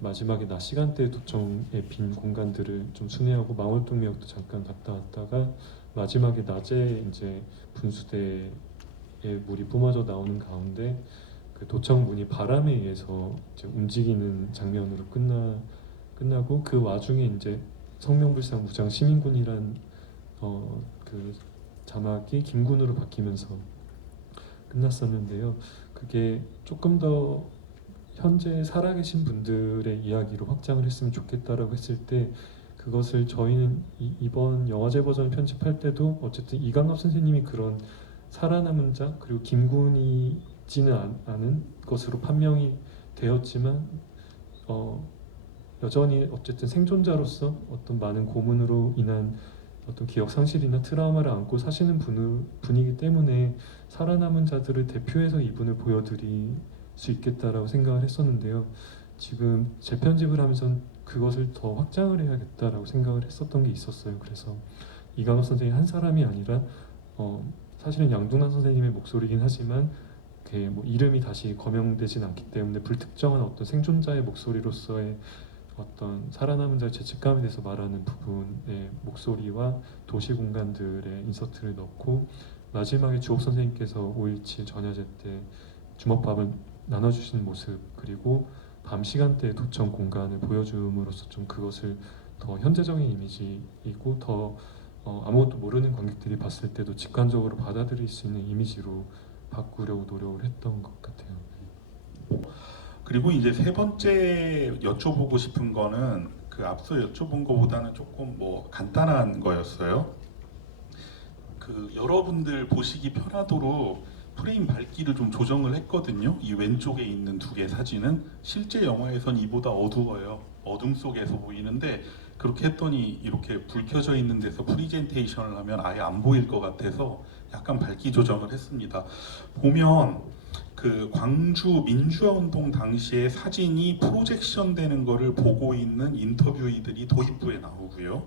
마지막에 낮 시간대 도청의 빈 공간들을 좀 순회하고 망월동미역도 잠깐 갔다 왔다가 마지막에 낮에 이제 분수대에 물이 뿜어져 나오는 가운데 그 도청 문이 바람에 의해서 이제 움직이는 장면으로 끝나고 그 와중에 이제 성명불상 무장 시민군이란 그 자막이 김군으로 바뀌면서 끝났었는데요. 그게 조금 더 현재 살아계신 분들의 이야기로 확장을 했으면 좋겠다라고 했을 때 그것을 저희는 이번 영화제 버전 편집할 때도 어쨌든 이강섭 선생님이 그런 살아남은 자 그리고 김군이 있지는 않은 것으로 판명이 되었지만 여전히 어쨌든 생존자로서 어떤 많은 고문으로 인한 어떤 기억 상실이나 트라우마를 안고 사시는 분이기 때문에 살아남은 자들을 대표해서 이분을 보여드릴 수 있겠다라고 생각을 했었는데요. 지금 재편집을 하면서 그것을 더 확장을 해야겠다라고 생각을 했었던 게 있었어요. 그래서 이강섭 선생님 한 사람이 아니라 사실은 양둥란 선생님의 목소리긴 하지만 뭐 이름이 다시 거명되진 않기 때문에 불특정한 어떤 생존자의 목소리로서의 어떤 살아남은 자의 죄책감에 대해서 말하는 부분의 목소리와 도시 공간들의 인서트를 넣고 마지막에 주옥 선생님께서 5.17 전야제 때 주먹밥을 나눠주시는 모습 그리고 밤 시간대의 도청 공간을 보여줌으로써 좀 그것을 더 현재적인 이미지이고 더 아무것도 모르는 관객들이 봤을 때도 직관적으로 받아들일 수 있는 이미지로 바꾸려고 노력을 했던 것 같아요. 그리고 이제 세 번째 여쭤보고 싶은 거는 그 앞서 여쭤본 거보다는 조금 뭐 간단한 거였어요. 그 여러분들 보시기 편하도록 프레임 밝기를 좀 조정을 했거든요. 이 왼쪽에 있는 두 개 사진은 실제 영화에선 이보다 어두워요. 어둠 속에서 보이는데 그렇게 했더니 이렇게 불 켜져 있는 데서 프리젠테이션을 하면 아예 안 보일 것 같아서 약간 밝기 조정을 했습니다. 보면 그 광주 민주화 운동 당시의 사진이 프로젝션 되는 거를 보고 있는 인터뷰이들이 도입부에 나오고요.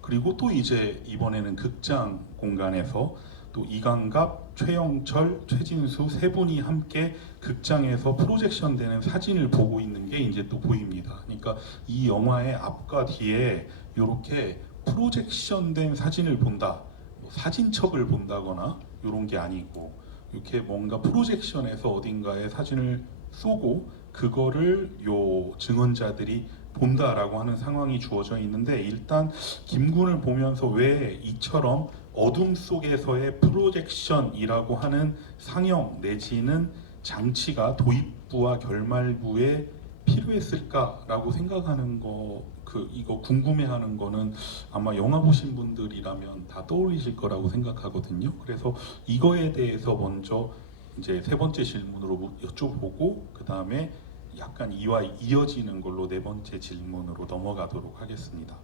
그리고 또 이제 이번에는 극장 공간에서 또 이강갑, 최영철, 최진수 세 분이 함께 극장에서 프로젝션 되는 사진을 보고 있는 게 이제 또 보입니다. 그러니까 이 영화의 앞과 뒤에 이렇게 프로젝션 된 사진을 본다, 뭐 사진첩을 본다거나 이런 게 아니고 이렇게 뭔가 프로젝션에서 어딘가에 사진을 쏘고 그거를 요 증언자들이 본다라고 하는 상황이 주어져 있는데, 일단 김군을 보면서 왜 이처럼 어둠 속에서의 프로젝션이라고 하는 상영 내지는 장치가 도입부와 결말부에 필요했을까라고 생각하는 거, 이거 궁금해하는 거는 아마 영화 보신 분들이라면 다 떠올리실 거라고 생각하거든요. 그래서 이거에 대해서 먼저 이제 세 번째 질문으로 여쭤보고 그 다음에 약간 이와 이어지는 걸로 네 번째 질문으로 넘어가도록 하겠습니다.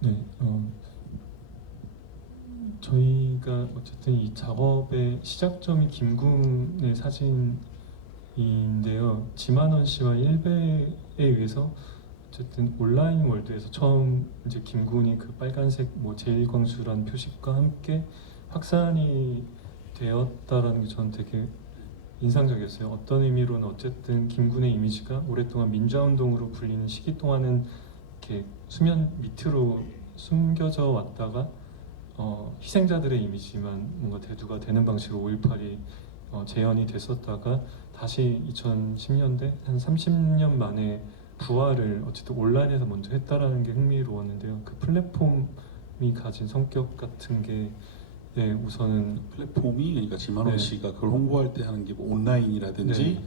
네, 저희가 어쨌든 이 작업의 시작점이 김군의 사진인데요. 지만원 씨와 일베에 의해서 어쨌든 온라인 월드에서 처음 이제 김군이 그 빨간색 뭐 제1광수라는 표식과 함께 확산이 되었다라는 게 저는 되게 인상적이었어요. 어떤 의미로는 어쨌든 김군의 이미지가 오랫동안 민주화운동으로 불리는 시기 동안은 이렇게 수면 밑으로 숨겨져 왔다가 희생자들의 이미지만 뭔가 대두가 되는 방식으로 5.18이 재현이 됐었다가 다시 2010년대 한 30년 만에 부활을 어쨌든 온라인에서 먼저 했다라는 게 흥미로웠는데요. 그 플랫폼이 가진 성격 같은 게 우선은 플랫폼이 그러니까 지만원 네. 씨가 그걸 홍보할 때 하는 게 뭐 온라인이라든지 네.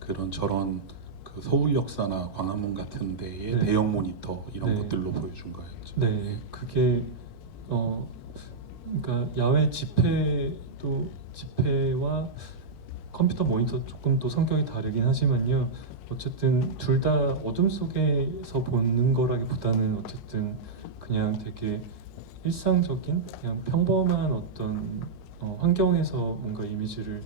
그런 저런 그 서울 역사나 광화문 같은 데의 네. 대형 모니터 이런 네. 것들로 보여준 거였죠. 네, 그게 그러니까 야외 집회와 컴퓨터 모니터 조금 또 성격이 다르긴 하지만요. 어쨌든 둘 다 어둠 속에서 보는 거라기보다는 어쨌든 그냥 되게 일상적인 그냥 평범한 어떤 환경에서 뭔가 이미지를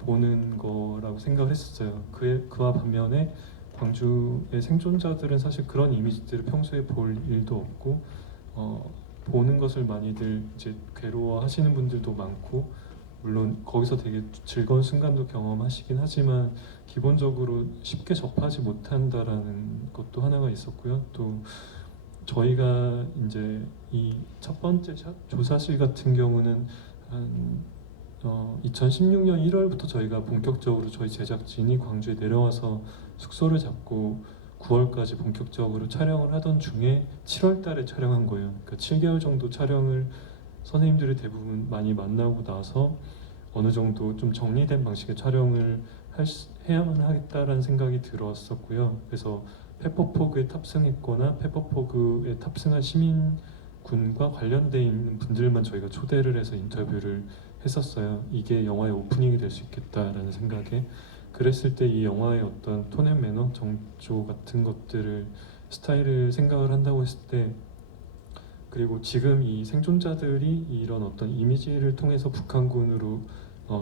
보는 거라고 생각을 했었어요. 그와 반면에 광주의 생존자들은 사실 그런 이미지들을 평소에 볼 일도 없고 보는 것을 많이들 이제 괴로워하시는 분들도 많고, 물론 거기서 되게 즐거운 순간도 경험하시긴 하지만 기본적으로 쉽게 접하지 못한다라는 것도 하나가 있었고요. 또 저희가 이제 이 첫 번째 조사실 같은 경우는 한 2016년 1월부터 저희가 본격적으로 저희 제작진이 광주에 내려와서 숙소를 잡고 9월까지 본격적으로 촬영을 하던 중에 7월 달에 촬영한 거예요. 그러니까 7개월 정도 촬영을 선생님들이 대부분 많이 만나고 나서 어느 정도 좀 정리된 방식의 촬영을 해야만 하겠다라는 생각이 들었었고요. 그래서 페퍼포그에 탑승했거나 페퍼포그에 탑승한 시민군과 관련돼 있는 분들만 저희가 초대를 해서 인터뷰를 했었어요. 이게 영화의 오프닝이 될 수 있겠다라는 생각에. 그랬을 때 이 영화의 어떤 톤앤 매너, 정조 같은 것들을 스타일을 생각을 한다고 했을 때, 그리고 지금 이 생존자들이 이런 어떤 이미지를 통해서 북한군으로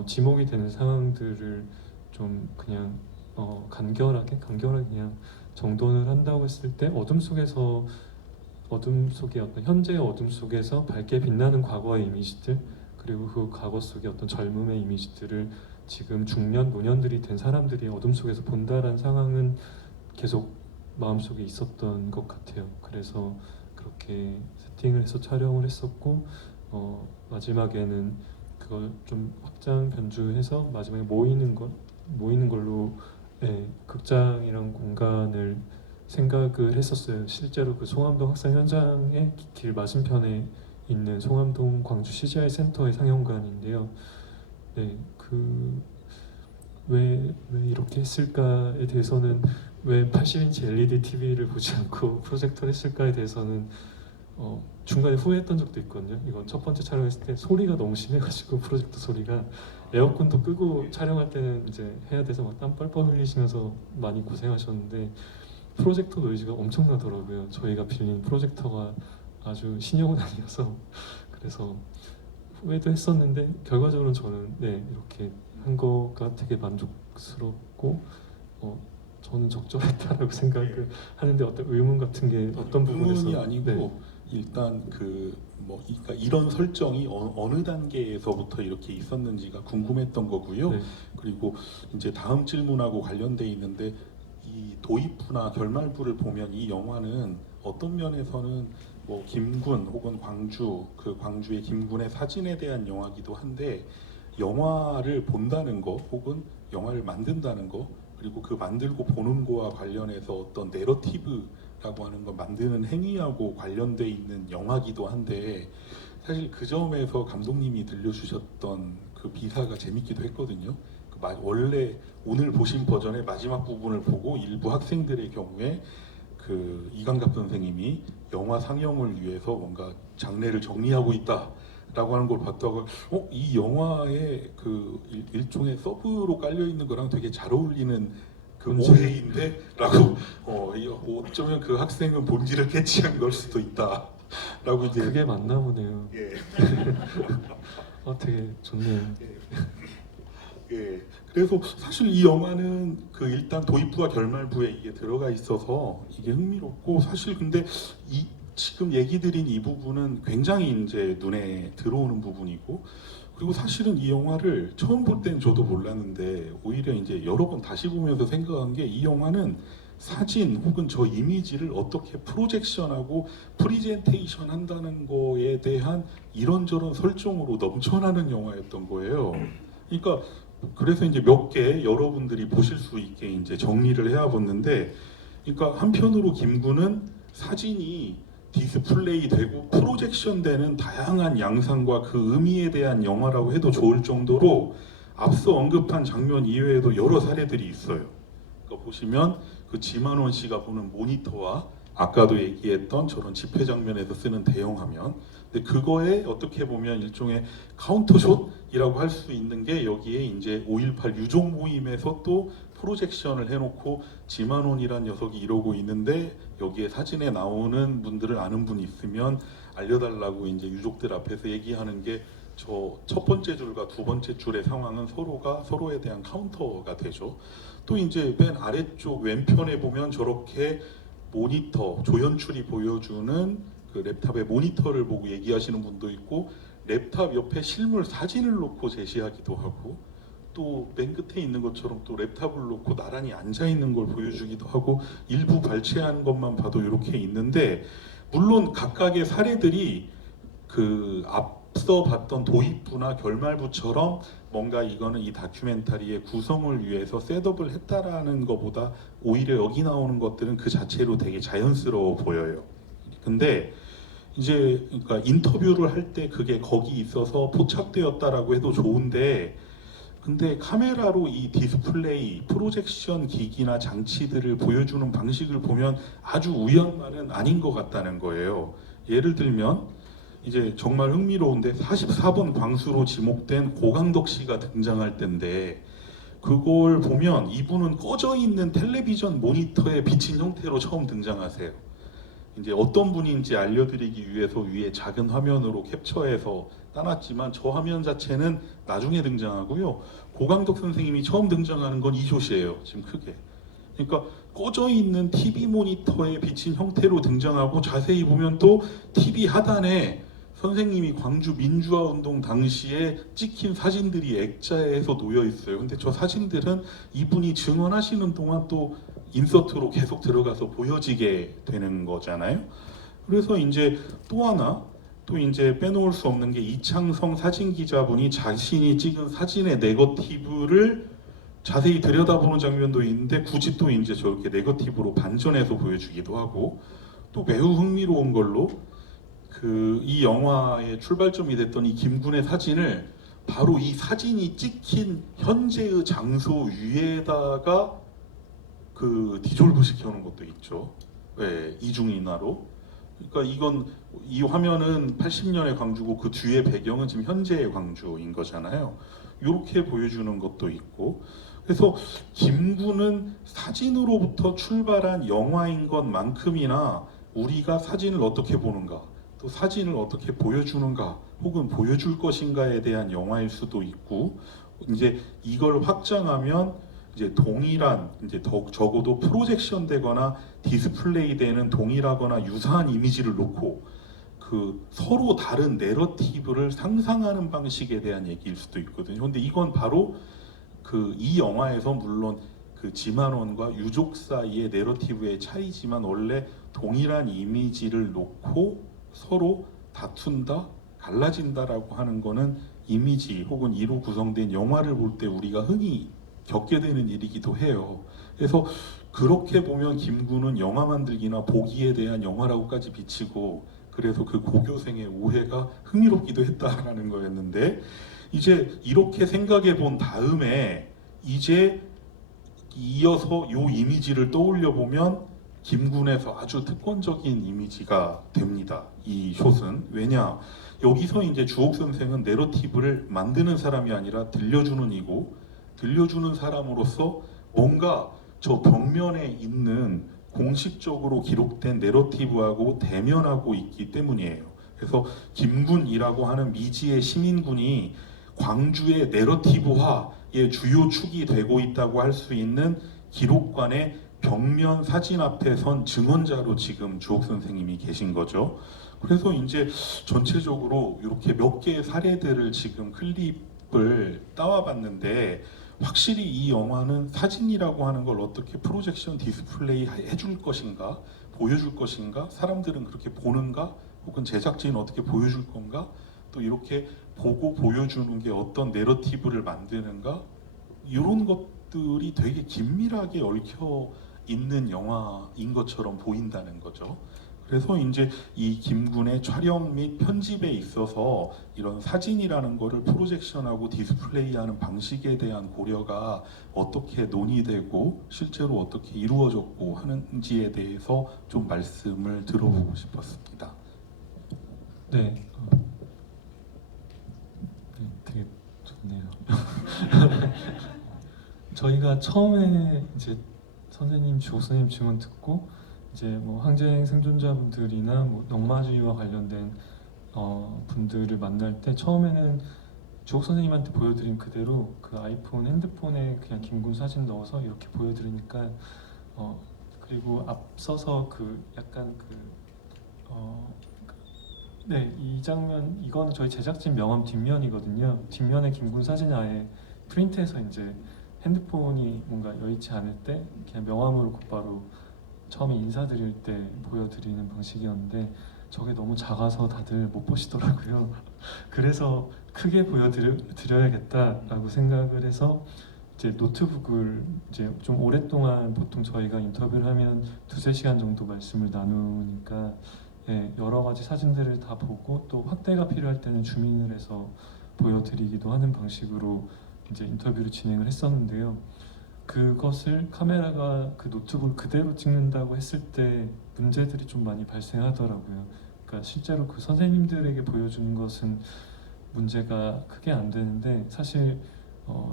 지목이 되는 상황들을 좀 그냥 간결하게 그냥 정돈을 한다고 했을 때 어둠 속의 어떤 현재의 어둠 속에서 밝게 빛나는 과거의 이미지들, 그리고 그 과거 속의 어떤 젊음의 이미지들을 지금 중년, 노년들이 된 사람들이 어둠 속에서 본다라는 상황은 계속 마음속에 있었던 것 같아요. 그래서 그렇게 세팅을 해서 촬영을 했었고 마지막에는 그걸 좀 확장 변주해서 마지막에 모이는 걸로 극장이란 공간을 생각을 했었어요. 실제로 그 송암동 학살 현장의 길 맞은편에 있는 송암동 광주 CGI 센터의 상영관인데요. 네, 왜 이렇게 했을까에 대해서는, 왜 80인치 LED TV를 보지 않고 프로젝터를 했을까에 대해서는 중간에 후회했던 적도 있거든요. 이거 첫 번째 촬영했을 때 소리가 너무 심해가지고 프로젝터 소리가 에어컨도 끄고 촬영할 때는 이제 해야 돼서 막 땀 뻘뻘 흘리시면서 많이 고생하셨는데 프로젝터 노이즈가 엄청나더라고요. 저희가 빌린 프로젝터가 아주 신형은 아니어서 그래서 후회도 했었는데 결과적으로는 저는 네 이렇게 한 거가 되게 만족스럽고 저는 적절했다라고 생각을 하는데 어떤 의문 같은 게 어떤 부분에서 의문이 아니고 네. 일단 그러니까 이런 설정이 어느 단계에서부터 이렇게 있었는지가 궁금했던 거고요. 네. 그리고 이제 다음 질문하고 관련돼 있는데 이 도입부나 결말부를 보면 이 영화는 어떤 면에서는 뭐 김군 혹은 광주 그 광주의 김군의 사진에 대한 영화기도 한데 영화를 본다는 거 혹은 영화를 만든다는 거 그리고 그 만들고 보는 거와 관련해서 어떤 내러티브라고 하는 거 만드는 행위하고 관련돼 있는 영화기도 한데 사실 그 점에서 감독님이 들려주셨던 그 비사가 재밌기도 했거든요. 원래 오늘 보신 버전의 마지막 부분을 보고 일부 학생들의 경우에 그 이강갑 선생님이 영화 상영을 위해서 뭔가 장례를 정리하고 있다라고 하는 걸 봤다가 이 영화의 그 일종의 서브로 깔려 있는 거랑 되게 잘 어울리는 그 오해인데라고 어쩌면 그 학생은 본질을 캐치한 걸 수도 있다라고 이제 그게 맞나 보네요. 예. 되게 좋네요. 예. 그래서 사실 이 영화는 그 일단 도입부와 결말부에 이게 들어가 있어서 이게 흥미롭고 사실 근데 지금 얘기 드린 이 부분은 굉장히 이제 눈에 들어오는 부분이고 그리고 사실은 이 영화를 처음 볼 땐 저도 몰랐는데 오히려 이제 여러 번 다시 보면서 생각한 게 이 영화는 사진 혹은 저 이미지를 어떻게 프로젝션하고 프리젠테이션 한다는 거에 대한 이런저런 설정으로 넘쳐나는 영화였던 거예요. 그러니까 그래서 이제 몇 개 여러분들이 보실 수 있게 이제 정리를 해와봤는데, 그러니까 한편으로 김구는 사진이 디스플레이 되고 프로젝션 되는 다양한 양상과 그 의미에 대한 영화라고 해도 좋을 정도로 앞서 언급한 장면 이외에도 여러 사례들이 있어요. 그러니까 보시면 그 지만원 씨가 보는 모니터와 아까도 얘기했던 저런 집회 장면에서 쓰는 대형 화면, 근데 그거에 어떻게 보면 일종의 카운터숏이라고 할 수 있는 게 여기에 이제 5.18 유족 모임에서 또 프로젝션을 해놓고 지만원이란 녀석이 이러고 있는데 여기에 사진에 나오는 분들을 아는 분 있으면 알려달라고 이제 유족들 앞에서 얘기하는 게 저 첫 번째 줄과 두 번째 줄의 상황은 서로가 서로에 대한 카운터가 되죠. 또 이제 맨 아래쪽 왼편에 보면 저렇게 모니터 조연출이 보여주는 그 랩탑의 모니터를 보고 얘기하시는 분도 있고 랩탑 옆에 실물 사진을 놓고 제시하기도 하고 또 맨 끝에 있는 것처럼 또 랩탑을 놓고 나란히 앉아 있는 걸 보여주기도 하고 일부 발췌한 것만 봐도 이렇게 있는데 물론 각각의 사례들이 그 앞서 봤던 도입부나 결말부처럼 뭔가 이거는 이 다큐멘터리의 구성을 위해서 셋업을 했다라는 것보다 오히려 여기 나오는 것들은 그 자체로 되게 자연스러워 보여요. 근데 이제 그러니까 인터뷰를 할 때 그게 거기 있어서 포착되었다라고 해도 좋은데 근데 카메라로 이 디스플레이, 프로젝션 기기나 장치들을 보여주는 방식을 보면 아주 우연만은 아닌 것 같다는 거예요. 예를 들면 이제 정말 흥미로운데 44번 광수로 지목된 고강덕 씨가 등장할 때인데 그걸 보면 이분은 꺼져 있는 텔레비전 모니터에 비친 형태로 처음 등장하세요. 이제 어떤 분인지 알려드리기 위해서 위에 작은 화면으로 캡처해서 따놨지만 저 화면 자체는 나중에 등장하고요. 고강덕 선생님이 처음 등장하는 건 이 숏이에요. 지금 크게. 그러니까 꺼져 있는 TV 모니터에 비친 형태로 등장하고 자세히 보면 또 TV 하단에 선생님이 광주 민주화 운동 당시에 찍힌 사진들이 액자에서 놓여 있어요. 근데 저 사진들은 이분이 증언하시는 동안 또 인서트로 계속 들어가서 보여지게 되는 거잖아요. 그래서 이제 또 하나 또 이제 빼놓을 수 없는 게 이창성 사진 기자분이 자신이 찍은 사진의 네거티브를 자세히 들여다보는 장면도 있는데 굳이 또 이제 저렇게 네거티브로 반전해서 보여주기도 하고 또 매우 흥미로운 걸로 이 영화의 출발점이 됐던 이 김군의 사진을 바로 이 사진이 찍힌 현재의 장소 위에다가 그 디졸브 시켜놓은 것도 있죠. 네, 이중인화로. 그러니까 이건 이 화면은 80년의 광주고 그 뒤에 배경은 지금 현재의 광주인 거잖아요. 이렇게 보여주는 것도 있고 그래서 김구는 사진으로부터 출발한 영화인 것만큼이나 우리가 사진을 어떻게 보는가 또 사진을 어떻게 보여주는가 혹은 보여줄 것인가에 대한 영화일 수도 있고 이제 이걸 확장하면 이제 동일한 이제 적어도 프로젝션 되거나 디스플레이 되는 동일하거나 유사한 이미지를 놓고 그 서로 다른 내러티브를 상상하는 방식에 대한 얘기일 수도 있거든요. 근데 이건 바로 그 이 영화에서 물론 그 지만원과 유족 사이의 내러티브의 차이지만 원래 동일한 이미지를 놓고 서로 다툰다, 갈라진다라고 하는 거는 이미지 혹은 이로 구성된 영화를 볼 때 우리가 흔히 겪게 되는 일이기도 해요. 그래서 그렇게 보면 김구는 영화 만들기나 보기에 대한 영화라고까지 비치고 그래서 그 고교생의 오해가 흥미롭기도 했다라는 거였는데 이제 이렇게 생각해 본 다음에 이제 이어서 요 이미지를 떠올려 보면 김군에서 아주 특권적인 이미지가 됩니다. 이 숏은 왜냐 여기서 이제 주옥 선생은 내러티브를 만드는 사람이 아니라 들려주는 이고 들려주는 사람으로서 뭔가 저 벽면에 있는 공식적으로 기록된 내러티브하고 대면하고 있기 때문이에요. 그래서 김군이라고 하는 미지의 시민군이 광주의 내러티브화의 주요 축이 되고 있다고 할 수 있는 기록관의 벽면 사진 앞에 선 증언자로 지금 주옥 선생님이 계신 거죠. 그래서 이제 전체적으로 이렇게 몇 개의 사례들을 지금 클립을 따와봤는데 확실히 이 영화는 사진이라고 하는 걸 어떻게 프로젝션 디스플레이 해줄 것인가 보여줄 것인가 사람들은 그렇게 보는가 혹은 제작진은 어떻게 보여줄 건가 또 이렇게 보고 보여주는 게 어떤 내러티브를 만드는가 이런 것들이 되게 긴밀하게 얽혀 있는 영화인 것처럼 보인다는 거죠. 그래서 이제 이 김군의 촬영 및 편집에 있어서 이런 사진이라는 거를 프로젝션하고 디스플레이하는 방식에 대한 고려가 어떻게 논의되고 실제로 어떻게 이루어졌고 하는지에 대해서 좀 말씀을 들어보고 싶었습니다. 네, 네, 되게 좋네요. 저희가 처음에 이제 선생님, 주옥 선생님 증언 듣고 이제 뭐 항쟁 생존자분들이나 뭐 넉마주의와 관련된 분들을 만날 때 처음에는 주옥 선생님한테 보여드린 그대로 그 아이폰 핸드폰에 그냥 김군 사진 넣어서 이렇게 보여드리니까 그리고 앞서서 그 약간 네, 이 장면 이건 저희 제작진 명함 뒷면이거든요. 뒷면에 김군 사진이 아예 프린트해서 이제 핸드폰이 뭔가 여의치 않을 때 그냥 명함으로 곧바로 처음에 인사드릴 때 보여드리는 방식이었는데 저게 너무 작아서 다들 못 보시더라고요. 그래서 크게 보여드려야겠다라고 생각을 해서 이제 노트북을 이제 좀 오랫동안 보통 저희가 인터뷰를 하면 2~3시간 정도 말씀을 나누니까 예, 여러 가지 사진들을 다 보고 또 확대가 필요할 때는 줌인을 해서 보여드리기도 하는 방식으로 이제 인터뷰를 진행을 했었는데요. 그것을 카메라가 그 노트북을 그대로 찍는다고 했을 때 문제들이 좀 많이 발생하더라고요. 그러니까 실제로 그 선생님들에게 보여주는 것은 문제가 크게 안 되는데 사실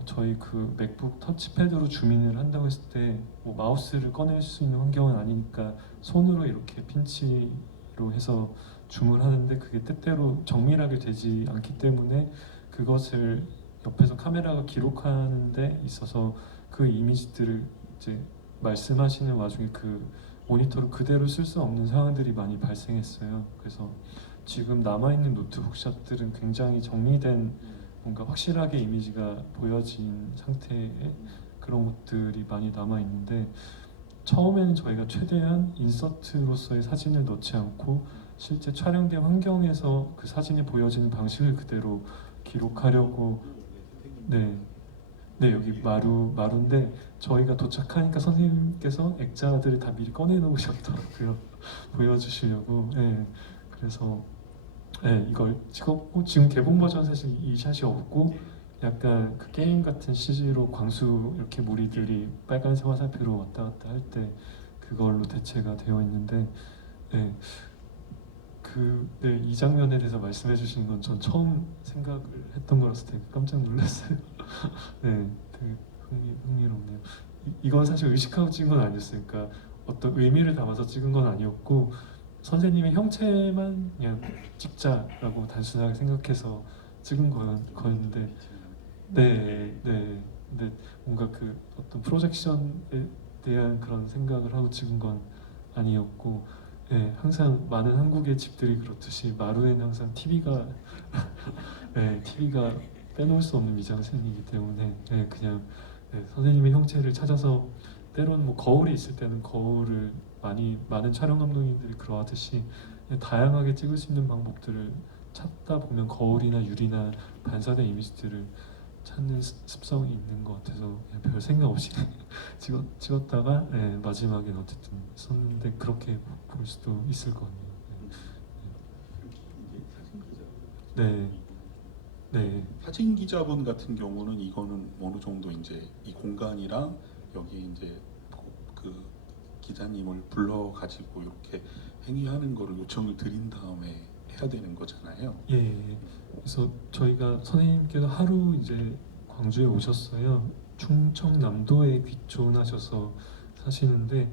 저희 그 맥북 터치패드로 줌인을 한다고 했을 때 뭐 마우스를 꺼낼 수 있는 환경은 아니니까 손으로 이렇게 핀치로 해서 줌을 하는데 그게 때때로 정밀하게 되지 않기 때문에 그것을 옆에서 카메라가 기록하는 데 있어서 그 이미지들을 이제 말씀하시는 와중에 그 모니터를 그대로 쓸 수 없는 상황들이 많이 발생했어요. 그래서 지금 남아있는 노트북 샷들은 굉장히 정리된 뭔가 확실하게 이미지가 보여진 상태의 그런 것들이 많이 남아있는데 처음에는 저희가 최대한 인서트로서의 사진을 넣지 않고 실제 촬영된 환경에서 그 사진이 보여지는 방식을 그대로 기록하려고 네 여기 마루인데 저희가 도착하니까 선생님께서 액자들을 다 미리 꺼내 놓으셨더라고요. 보여주시려고. 네, 그래서 네, 이걸 찍었고 지금 개봉 버전 사실 이 샷이 없고 약간 그 게임 같은 CG로 광수 이렇게 무리들이 빨간색 화살표로 왔다 갔다 할 때 그걸로 대체가 되어 있는데 네, 네, 이 장면에 대해서 말씀해 주시는 건 전 처음 생각을 했던 거라서 되게 깜짝 놀랐어요. 네, 되게 흥미롭네요. 이건 사실 의식하고 찍은 건 아니었어요. 그러니까 어떤 의미를 담아서 찍은 건 아니었고 선생님의 형체만 그냥 찍자라고 단순하게 생각해서 찍은 거였는데 네, 네. 근데 뭔가 그 어떤 프로젝션에 대한 그런 생각을 하고 찍은 건 아니었고, 네, 항상 많은 한국의 집들이 그렇듯이 마루에는 항상 TV가, 네, TV가 빼놓을 수 없는 미장센이기 때문에, 네, 그냥 네, 선생님의 형체를 찾아서 때로는 뭐 거울이 있을 때는 거울을 많은 촬영 감독님들이 그러하듯이 그냥 다양하게 찍을 수 있는 방법들을 찾다 보면 거울이나 유리나 반사된 이미지들을 찾는 습성이 있는 것 같아서 그냥 별 생각 없이 찍었다가 네, 마지막엔 어쨌든 썼는데 그렇게 볼 수도 있을 것 같네요. 이제 사진 기자. 네, 네, 사진 기자분 같은 경우는 이거는 어느 정도 이제 이 공간이랑 여기 이제 그 기자님을 불러 가지고 이렇게 행위하는 거를 요청을 드린 다음에 해야 되는 거잖아요. 예. 그래서 저희가 선생님께서 하루 이제 광주에 오셨어요. 충청남도에 귀촌하셔서 사시는데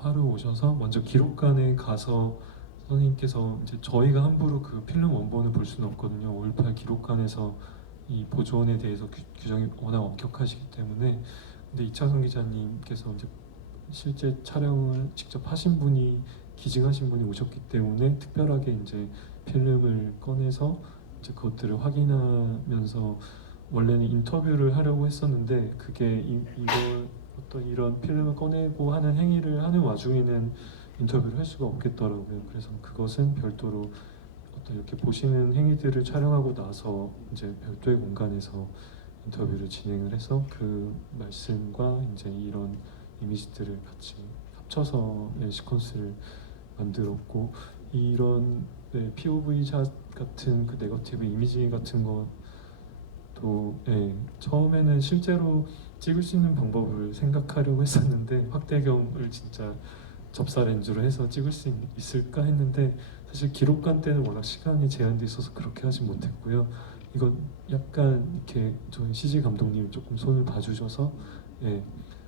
하루 오셔서 먼저 기록관에 가서 선생님께서 이제 저희가 함부로 그 필름 원본을 볼 수는 없거든요. 5.18 기록관에서 이 보존에 대해서 규정이 워낙 엄격하시기 때문에 근데 이창성 기자님께서 이제 실제 촬영을 직접 하신 분이 기증하신 분이 오셨기 때문에 특별하게 이제 필름을 꺼내서 이제 그것들을 확인하면서 원래는 인터뷰를 하려고 했었는데 그게 이걸 어떤 이런 필름을 꺼내고 하는 행위를 하는 와중에는 인터뷰를 할 수가 없겠더라고요. 그래서 그것은 별도로 어떤 이렇게 보시는 행위들을 촬영하고 나서 이제 별도의 공간에서 인터뷰를 진행을 해서 그 말씀과 이제 이런 이미지들을 같이 합쳐서 시퀀스를 만들었고 이런 POV 샷 같은 그 네거티브 이미지 같은 것도 처음에는 실제로 찍을 수 있는 방법을 생각하려고 했었는데 확대경을 진짜 접사 렌즈로 해서 찍을 수 있을까 했는데 사실 기록관 때는 워낙 시간이 제한돼 있어서 그렇게 하지 못했고요. 이건 약간 이렇게 저희 CG 감독님이 조금 손을 봐주셔서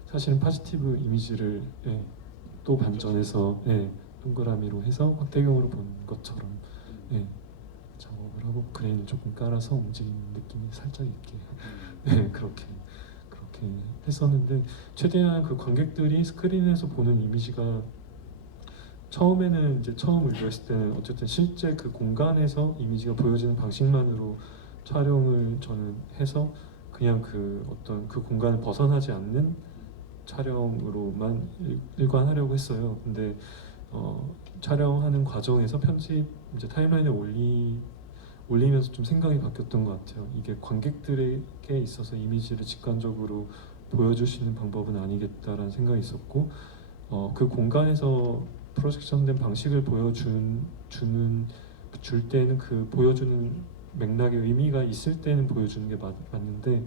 사실은 포지티브 이미지를 또 반전해서 동그라미로 해서 확대경으로 본 것처럼 작업을 하고 그레인을 조금 깔아서 움직이는 느낌이 살짝 있게 그렇게 했었는데 최대한 그 관객들이 스크린에서 보는 이미지가 처음에는 이제 처음 의도했을 때는 어쨌든 실제 그 공간에서 이미지가 보여지는 방식만으로 촬영을 저는 해서 그냥 그 어떤 그 공간을 벗어나지 않는 촬영으로만 일관하려고 했어요. 근데 촬영하는 과정에서 편집 이제 타임라인에 올리면서 좀 생각이 바뀌었던 것 같아요. 이게 관객들에게 있어서 이미지를 직관적으로 보여줄 수 있는 방법은 아니겠다라는 생각이 있었고 그 공간에서 프로젝션된 방식을 줄 때는 그 보여주는 맥락의 의미가 있을 때는 보여주는 게 맞는데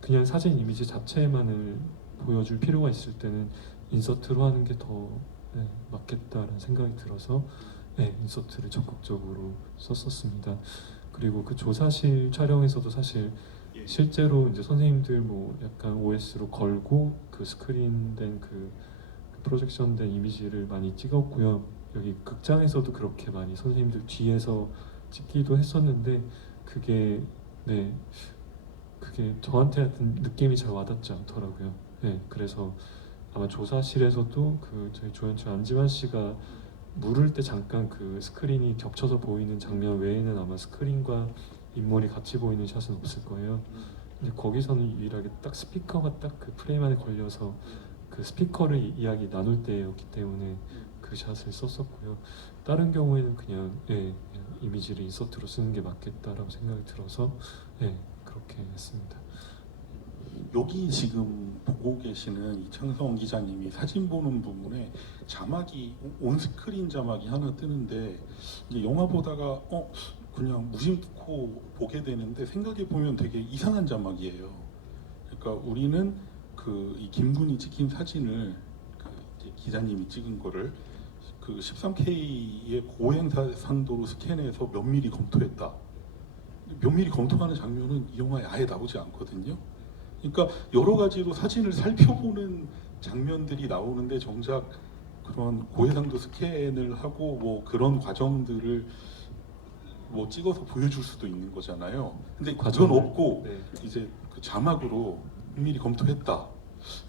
그냥 사진 이미지 자체만을 보여줄 필요가 있을 때는 인서트로 하는 게 더 맞겠다라는 생각이 들어서 인서트를 적극적으로 썼었습니다. 그리고 그 조사실 촬영에서도 사실 실제로 이제 선생님들 뭐 약간 OS로 걸고 그 스크린된 그 프로젝션된 이미지를 많이 찍었고요. 여기 극장에서도 그렇게 많이 선생님들 뒤에서 찍기도 했었는데 그게 저한테 하여튼 느낌이 잘 와닿지 않더라고요. 그래서 아마 조사실에서도 그 저희 조연출 안지환 씨가 물을 때 잠깐 그 스크린이 겹쳐서 보이는 장면 외에는 아마 스크린과 인물이 같이 보이는 샷은 없을 거예요. 근데 거기서는 유일하게 딱 스피커가 딱 그 프레임 안에 걸려서 그 스피커를 이야기 나눌 때였기 때문에 그 샷을 썼었고요. 다른 경우에는 그냥 이미지를 인서트로 쓰는 게 맞겠다라고 생각이 들어서 그렇게 했습니다. 여기 지금 보고 계시는 이창성 기자님이 사진 보는 부분에 자막이 온스크린 자막이 하나 뜨는데 이제 영화 보다가 그냥 무심코 보게 되는데 생각해 보면 되게 이상한 자막이에요. 그러니까 우리는 그 이 김군이 찍힌 사진을 그 이제 기자님이 찍은 거를 그 그 13K의 고해상도로 스캔해서 면밀히 검토했다. 면밀히 검토하는 장면은 이 영화에 아예 나오지 않거든요. 그러니까 여러 가지로 사진을 살펴보는 장면들이 나오는데 정작 그런 고해상도 스캔을 하고 뭐 그런 과정들을 뭐 찍어서 보여줄 수도 있는 거잖아요. 근데 그건 과정을, 없고 네. 이제 그 자막으로 면밀히 검토했다.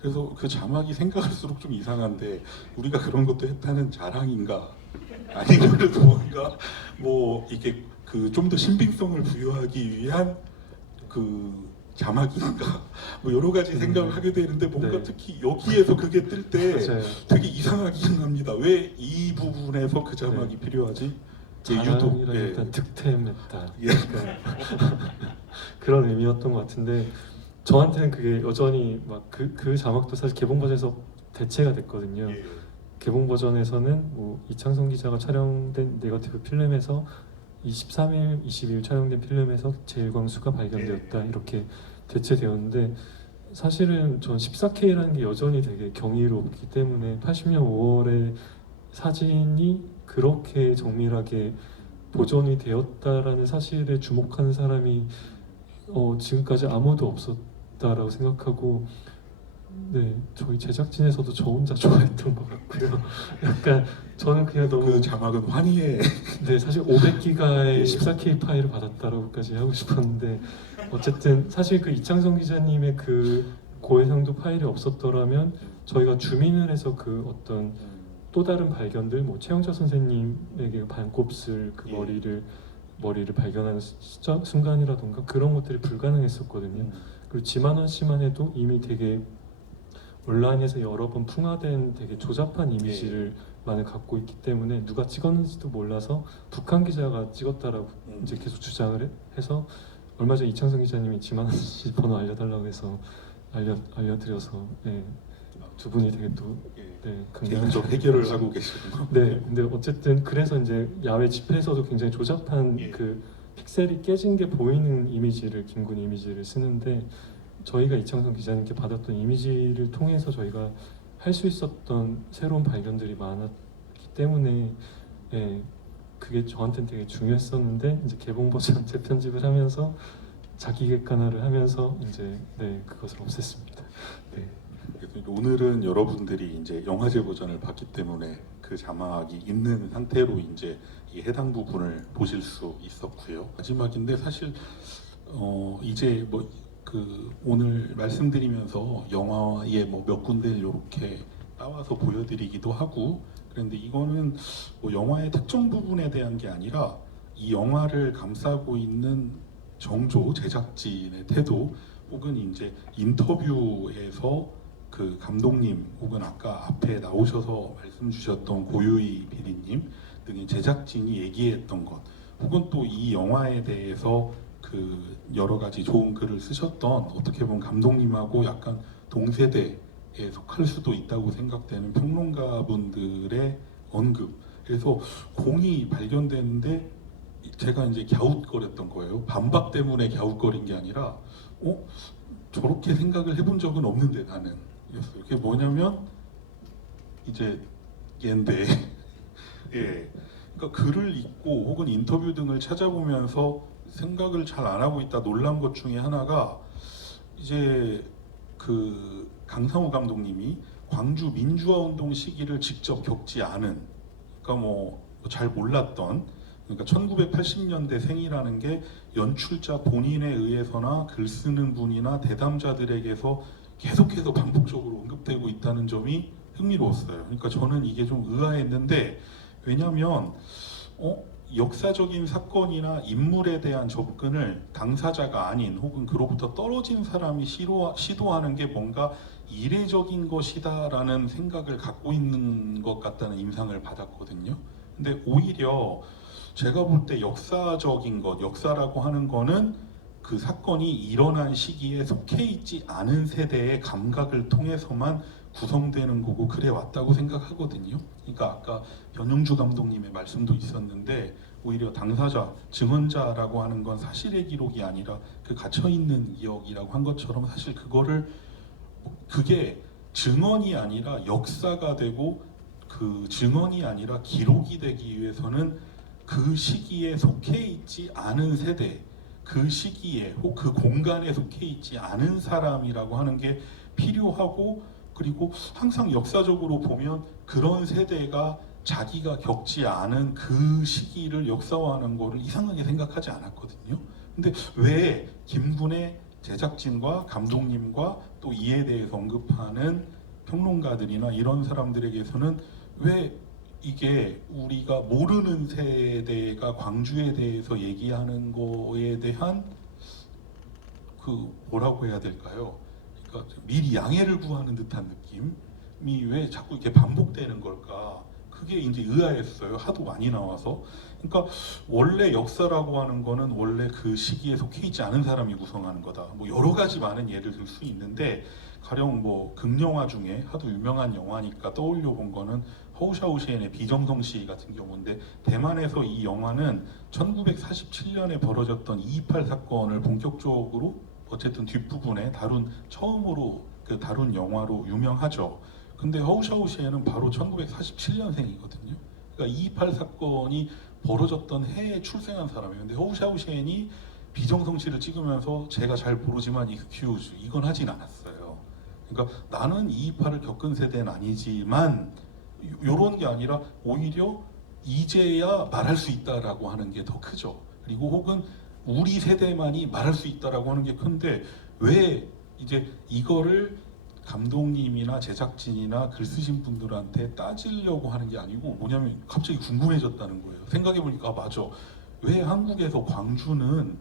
그래서 그 자막이 생각할수록 좀 이상한데 우리가 그런 것도 했다는 자랑인가? 아니면 그래도 뭔가 뭐 이게 그 좀 더 신빙성을 부여하기 위한 그 자막인가? 뭐 여러 가지 생각을 하게 되는데 뭔가 네. 특히 여기에서 그게 뜰 때 맞아요. 되게 이상하긴 합니다. 왜 이 부분에서 그 자막이 필요하지? 예, 유독 자랑이라기보단 득템했다. 예. 그러니까 그런 의미였던 것 같은데 저한테는 그게 여전히 막 그 자막도 사실 개봉 버전에서 대체가 됐거든요. 예. 개봉 버전에서는 뭐 이창성 기자가 촬영된 네거티브 필름에서 23일, 22일 촬영된 필름에서 제일광수가 발견되었다 이렇게 대체되었는데 사실은 전 14K라는 게 여전히 되게 경이롭기 때문에 80년 5월의 사진이 그렇게 정밀하게 보존이 되었다라는 사실에 주목하는 사람이 지금까지 아무도 없었다라고 생각하고 네 저희 제작진에서도 저 혼자 좋아했던 것 같고요. 약간 저는 그냥 너무 그 자막은 환희의 네 사실 500기가의 예. 14K 파일을 받았다라고까지 하고 싶었는데 어쨌든 사실 그 이창성 기자님의 그 고해상도 파일이 없었더라면 저희가 주민을 해서 그 어떤 또 다른 발견들 뭐 최영자 선생님에게 반곱슬 그 예. 머리를 발견하는 순간이라던가 그런 것들이 불가능했었거든요. 그리고 지만원 씨만 해도 이미 되게 온라인에서 여러 번 풍화된 되게 조잡한 이미지를 많이 갖고 있기 때문에 누가 찍었는지도 몰라서 북한 기자가 찍었다라고 이제 계속 주장을 해서 얼마 전에 이창성 기자님이 지만원 씨 번호 알려달라고 해서 알려드려서 네, 두 분이 되게 또 네, 개인적 해결을 하고 계시는 거. 네, 근데 어쨌든 그래서 이제 야외 집회에서도 굉장히 조잡한 예. 그 픽셀이 깨진 게 보이는 이미지를 김군 이미지를 쓰는데 저희가 이창성 기자님께 받았던 이미지를 통해서 저희가 할 수 있었던 새로운 발견들이 많았기 때문에 예, 그게 저한테는 되게 중요했었는데 이제 개봉 버전 재편집을 하면서 자기 객관화를 하면서 이제 네 그것을 없앴습니다. 네. 그래서 오늘은 여러분들이 이제 영화제 버전을 봤기 때문에 그 자막이 있는 상태로 이제 이 해당 부분을 보실 수 있었고요. 마지막인데 사실 이제 뭐 그 오늘 말씀드리면서 영화의 뭐 몇 군데를 이렇게 따와서 보여드리기도 하고 그런데 이거는 뭐 영화의 특정 부분에 대한 게 아니라 이 영화를 감싸고 있는 정조 제작진의 태도 혹은 이제 인터뷰에서 그 감독님 혹은 아까 앞에 나오셔서 말씀 주셨던 고유희 PD님 등의 제작진이 얘기했던 것 혹은 또 이 영화에 대해서 그 여러 가지 좋은 글을 쓰셨던 어떻게 보면 감독님하고 약간 동세대에 속할 수도 있다고 생각되는 평론가분들의 언급 그래서 공이 발견되는데 제가 이제 갸웃거렸던 거예요. 반박 때문에 갸웃거린 게 아니라 저렇게 생각을 해본 적은 없는데 나는 이었어요. 그게 뭐냐면 이제 얘인데 예. 그러니까 글을 읽고 혹은 인터뷰 등을 찾아보면서 생각을 잘 안 하고 있다 놀란 것 중에 하나가 이제 그 강상우 감독님이 광주 민주화 운동 시기를 직접 겪지 않은 그러니까 뭐 잘 몰랐던 그러니까 1980년대 생이라는 게 연출자 본인에 의해서나 글 쓰는 분이나 대담자들에게서 계속해서 반복적으로 언급되고 있다는 점이 흥미로웠어요. 그러니까 저는 이게 좀 의아했는데 왜냐하면 역사적인 사건이나 인물에 대한 접근을 당사자가 아닌 혹은 그로부터 떨어진 사람이 시도하는 게 뭔가 이례적인 것이다라는 생각을 갖고 있는 것 같다는 인상을 받았거든요. 근데 오히려 제가 볼 때 역사적인 것, 역사라고 하는 거는 그 사건이 일어난 시기에 속해 있지 않은 세대의 감각을 통해서만 구성되는 거고 그래 왔다고 생각하거든요. 그러니까 아까 변영주 감독님의 말씀도 있었는데 오히려 당사자, 증언자라고 하는 건 사실의 기록이 아니라 그 갇혀있는 기억이라고 한 것처럼 사실 그게 증언이 아니라 역사가 되고 그 증언이 아니라 기록이 되기 위해서는 그 시기에 속해 있지 않은 세대, 그 시기에 혹 그 공간에 속해 있지 않은 사람이라고 하는 게 필요하고, 그리고 항상 역사적으로 보면 그런 세대가 자기가 겪지 않은 그 시기를 역사화하는 거를 이상하게 생각하지 않았거든요. 근데 왜 김군의 제작진과 감독님과 또 이에 대해서 언급하는 평론가들이나 이런 사람들에게서는 왜 이게 우리가 모르는 세대가 광주에 대해서 얘기하는 거에 대한 그 뭐라고 해야 될까요? 그러니까 미리 양해를 구하는 듯한 느낌이 왜 자꾸 이렇게 반복되는 걸까? 그게 이제 의아했어요. 하도 많이 나와서. 그러니까 원래 역사라고 하는 거는 원래 그 시기에 속해 있지 않은 사람이 구성하는 거다. 뭐 여러 가지 많은 예를 들 수 있는데, 가령 뭐 극영화 중에 하도 유명한 영화니까 떠올려 본 거는 허우샤우시엔의 비정성시 같은 경우인데, 대만에서 이 영화는 1947년에 벌어졌던 228 사건을 본격적으로 어쨌든 뒷부분에 처음으로 다룬 영화로 유명하죠. 근데 허우샤우시엔은 바로 1947년생이거든요. 그러니까 228 사건이 벌어졌던 해에 출생한 사람이에요. 근데 허우샤우시엔이 비정성시를 찍으면서 제가 잘 모르지만 익스큐즈 이건 하진 않았어요. 그러니까 나는 228을 겪은 세대는 아니지만 이런 게 아니라 오히려 이제야 말할 수 있다라고 하는 게 더 크죠. 그리고 혹은 우리 세대만이 말할 수 있다라고 하는 게 큰데, 왜 이제 이거를 감독님이나 제작진이나 글 쓰신 분들한테 따지려고 하는 게 아니고, 뭐냐면 갑자기 궁금해졌다는 거예요. 생각해보니까 맞아. 왜 한국에서 광주는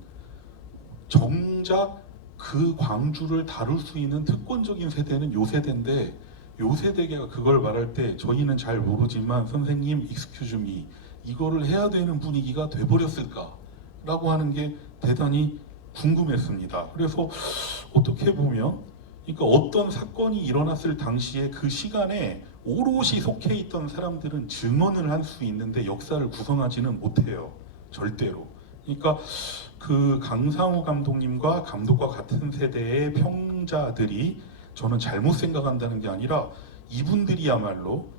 정작 그 광주를 다룰 수 있는 특권적인 세대는 요 세대인데, 요 세대가 그걸 말할 때 저희는 잘 모르지만 선생님 익스큐즈 미 이거를 해야 되는 분위기가 돼버렸을까 라고 하는 게 대단히 궁금했습니다. 그래서 어떻게 보면, 그러니까 어떤 사건이 일어났을 당시에 그 시간에 오롯이 속해 있던 사람들은 증언을 할 수 있는데 역사를 구성하지는 못해요. 절대로. 그러니까 그 강상우 감독님과 감독과 같은 세대의 평자들이 저는 잘못 생각한다는 게 아니라 이분들이야말로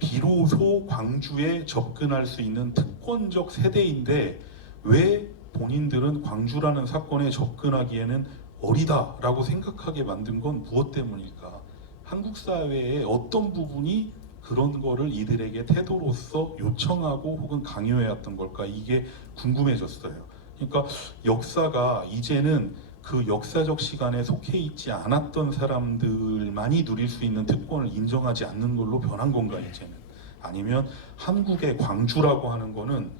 비로소 광주에 접근할 수 있는 특권적 세대인데, 왜 본인들은 광주라는 사건에 접근하기에는 어리다라고 생각하게 만든 건 무엇 때문일까? 한국 사회의 어떤 부분이 그런 거를 이들에게 태도로서 요청하고 혹은 강요해왔던 걸까? 이게 궁금해졌어요. 그러니까 역사가 이제는 그 역사적 시간에 속해 있지 않았던 사람들만이 누릴 수 있는 특권을 인정하지 않는 걸로 변한 건가 이제는? 아니면 한국의 광주라고 하는 거는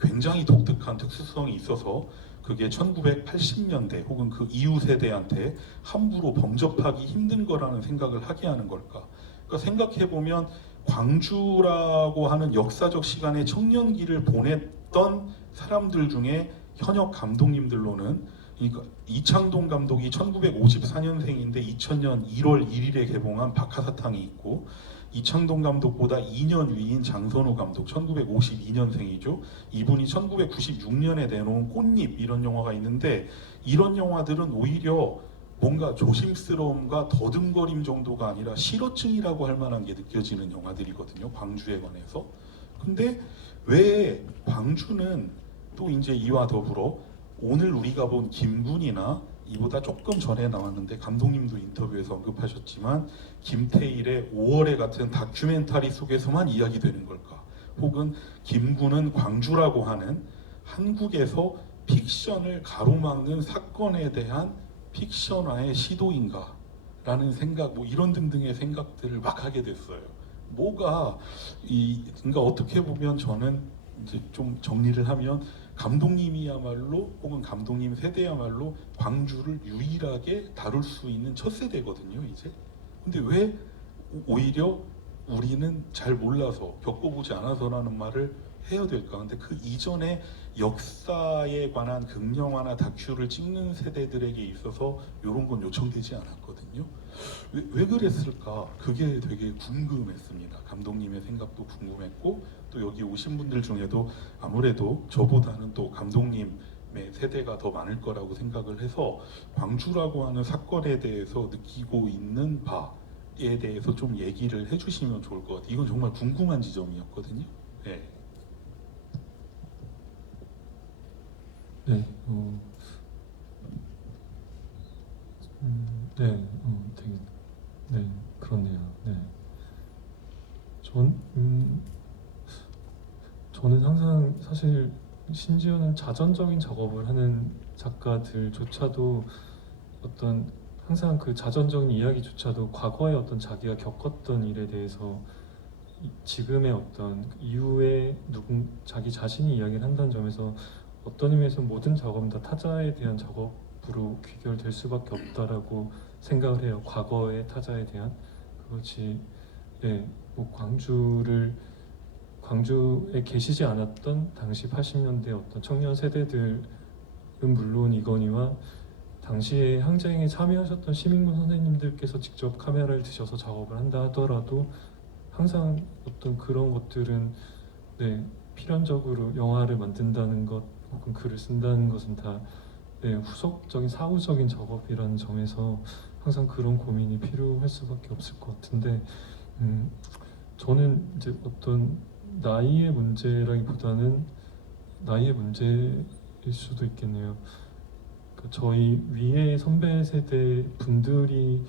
굉장히 독특한 특수성이 있어서 그게 1980년대 혹은 그 이후 세대한테 함부로 범접하기 힘든 거라는 생각을 하게 하는 걸까? 그러니까 생각해보면 광주라고 하는 역사적 시간에 청년기를 보냈던 사람들 중에 현역 감독님들로는, 그러니까 이창동 감독이 1954년생인데 2000년 1월 1일에 개봉한 박하사탕이 있고, 이창동 감독보다 2년 위인 장선우 감독 1952년생이죠. 이분이 1996년에 내놓은 꽃잎 이런 영화가 있는데, 이런 영화들은 오히려 뭔가 조심스러움과 더듬거림 정도가 아니라 실어증이라고 할 만한 게 느껴지는 영화들이거든요. 광주에 관해서. 근데 왜 광주는 또 이제 이와 더불어 오늘 우리가 본 김군이나 이보다 조금 전에 나왔는데 감독님도 인터뷰에서 언급하셨지만 김태일의 5월에 같은 다큐멘터리 속에서만 이야기되는 걸까? 혹은 김군은 광주라고 하는 한국에서 픽션을 가로막는 사건에 대한 픽션화의 시도인가? 라는 생각, 뭐 이런 등등의 생각들을 막 하게 됐어요. 그러니까 어떻게 보면 저는 이제 좀 정리를 하면, 감독님이야말로 혹은 감독님 세대야말로 광주를 유일하게 다룰 수 있는 첫 세대거든요 이제. 근데 왜 오히려 우리는 잘 몰라서 겪어보지 않아서라는 말을 해야 될까? 근데 그 이전에 역사에 관한 극영화나 다큐를 찍는 세대들에게 있어서 이런 건 요청되지 않았거든요. 왜 그랬을까? 그게 되게 궁금했습니다. 감독님의 생각도 궁금했고, 또 여기 오신 분들 중에도 아무래도 저보다는 또 감독님의 세대가 더 많을 거라고 생각을 해서 광주라고 하는 사건에 대해서 느끼고 있는 바, 대해서 좀 얘기를 해주시면 좋을 것 같아요. 이건 정말 궁금한 지점이었거든요. 네. 네, 네, 되게, 네, 그렇네요. 네, 저는 항상 사실 심지어는 자전적인 작업을 하는 작가들조차도 어떤 항상 그 자전적인 이야기조차도 과거에 어떤 자기가 겪었던 일에 대해서 지금의 어떤 이후에 자기 자신이 이야기를 한다는 점에서 어떤 의미에서 모든 작업은 다 타자에 대한 작업으로 귀결될 수밖에 없다라고 생각을 해요. 과거의 타자에 대한 그것이 예, 뭐 광주에 계시지 않았던 당시 80년대 어떤 청년 세대들은 물론 이거니와 당시에 항쟁에 참여하셨던 시민군 선생님들께서 직접 카메라를 드셔서 작업을 한다 하더라도 항상 어떤 그런 것들은 네, 필연적으로 영화를 만든다는 것 혹은 글을 쓴다는 것은 다 네, 후속적인 사후적인 작업이라는 점에서 항상 그런 고민이 필요할 수밖에 없을 것 같은데 저는 이제 어떤 나이의 문제라기보다는 나이의 문제일 수도 있겠네요. 그러니까 저희 위의 선배 세대 분들이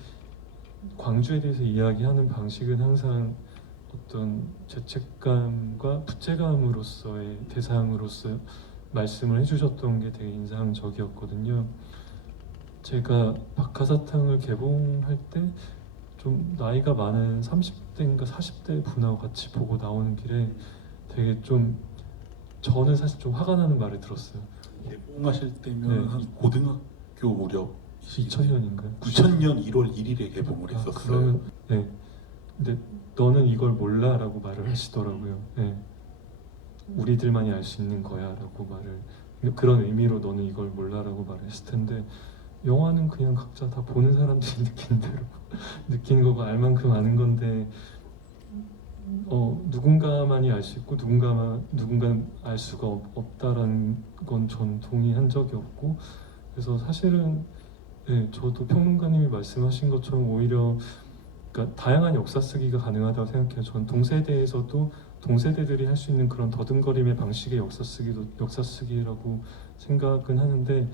광주에 대해서 이야기하는 방식은 항상 어떤 죄책감과 부채감으로서의 대상으로서 말씀을 해주셨던 게 되게 인상적이었거든요. 제가 박하사탕을 개봉할 때 좀 나이가 많은 30대인가 40대 분하고 같이 보고 나오는 길에 되게 좀 저는 사실 좀 화가 나는 말을 들었어요. 개봉하실 때면 네. 한 고등학교 무렵 2000년인가요? 2000년 1월 1일에 개봉을 했었어요. 그러면 네. 근데 너는 이걸 몰라라고 말을 하시더라고요. 네. 우리들만이 알 수 있는 거야라고 말을 그런 의미로 너는 이걸 몰라라고 말을 했을 텐데 영화는 그냥 각자 다 보는 사람들이 느끼는 대로 느끼는 거고 알 만큼 아는 건데 누군가만이 알 수 있고 누군가는 알 수가 없다라는 건 전 동의한 적이 없고 그래서 사실은 네, 저도 평론가님이 말씀하신 것처럼 오히려 그러니까 다양한 역사 쓰기가 가능하다고 생각해요. 전 동세대에서도 동세대들이 할 수 있는 그런 더듬거림의 방식의 역사 쓰기도 역사 쓰기라고 생각은 하는데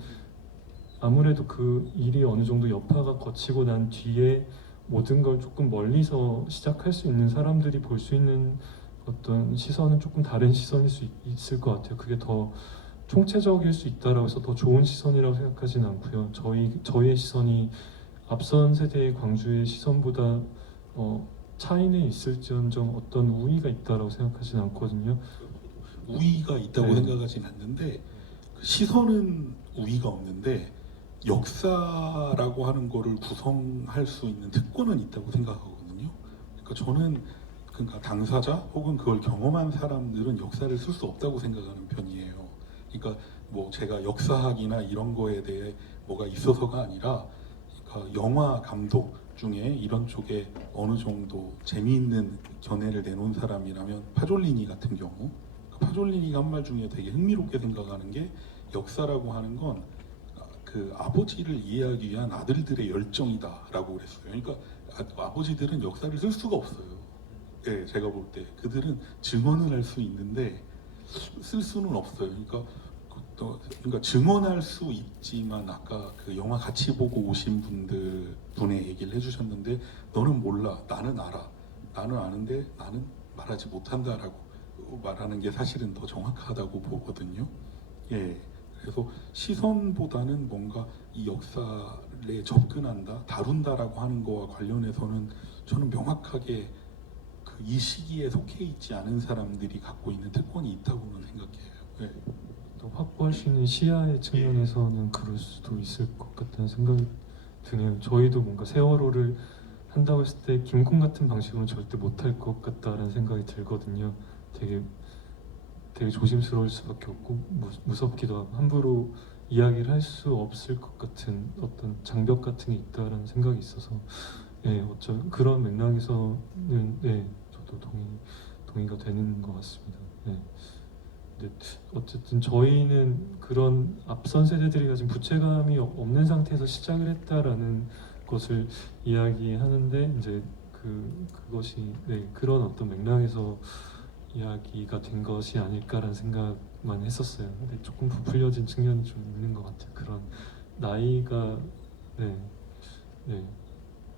아무래도 그 일이 어느 정도 여파가 거치고 난 뒤에 모든 걸 조금 멀리서 시작할 수 있는 사람들이 볼 수 있는 어떤 시선은 조금 다른 시선일 수 있을 것 같아요. 그게 더 총체적일 수 있다라고 해서 더 좋은 시선이라고 생각하지는 않고요. 저희의 시선이 앞선 세대의 광주의 시선보다 차이는 있을지언정 어떤 우위가 있다라고 생각하지는 않거든요. 우위가 있다고 네. 생각하진 않는데 그 시선은 우위가 없는데 역사라고 하는 거를 구성할 수 있는 특권은 있다고 생각하거든요. 그러니까 저는 그러니까 당사자 혹은 그걸 경험한 사람들은 역사를 쓸 수 없다고 생각하는 편이에요. 그러니까 뭐 제가 역사학이나 이런 거에 대해 뭐가 있어서가 아니라 그러니까 영화 감독 중에 이런 쪽에 어느 정도 재미있는 견해를 내놓은 사람이라면 파졸리니 같은 경우 파졸리니가 한 말 중에 되게 흥미롭게 생각하는 게 역사라고 하는 건 그 아버지를 이해하기 위한 아들들의 열정이다라고 그랬어요. 그러니까 아버지들은 역사를 쓸 수가 없어요. 네, 제가 볼 때 그들은 증언을 할 수 있는데 쓸 수는 없어요. 그러니까 증언할 수 있지만 아까 그 영화 같이 보고 오신 분의 얘기를 해주셨는데 너는 몰라, 나는 알아, 나는 아는데 나는 말하지 못한다라고 말하는 게 사실은 더 정확하다고 보거든요. 예. 그래서 시선보다는 뭔가 이 역사에 접근한다, 다룬다라고 하는 거와 관련해서는 저는 명확하게 그 이 시기에 속해 있지 않은 사람들이 갖고 있는 특권이 있다고는 생각해요. 예. 또 확보할 수 있는 시야의 측면에서는 그럴 수도 있을 것 같다는 생각이 드네요. 저희도 뭔가 세월호를 한다고 했을 때 김콩 같은 방식으로는 절대 못할 것 같다라는 생각이 들거든요. 되게 조심스러울 수밖에 없고 무섭기도 하고 함부로 이야기를 할 수 없을 것 같은 어떤 장벽 같은 게 있다라는 생각이 있어서 그런 맥락에서는 저도 동의가 되는 것 같습니다. 근데 어쨌든 저희는 그런 앞선 세대들이 가진 부채감이 없는 상태에서 시작을 했다라는 것을 이야기하는데 이제 그것이 그런 어떤 맥락에서 이야기가 된 것이 아닐까라는 생각만 했었어요. 근데 조금 부풀려진 측면이 좀 있는 것 같아요. 그런 나이가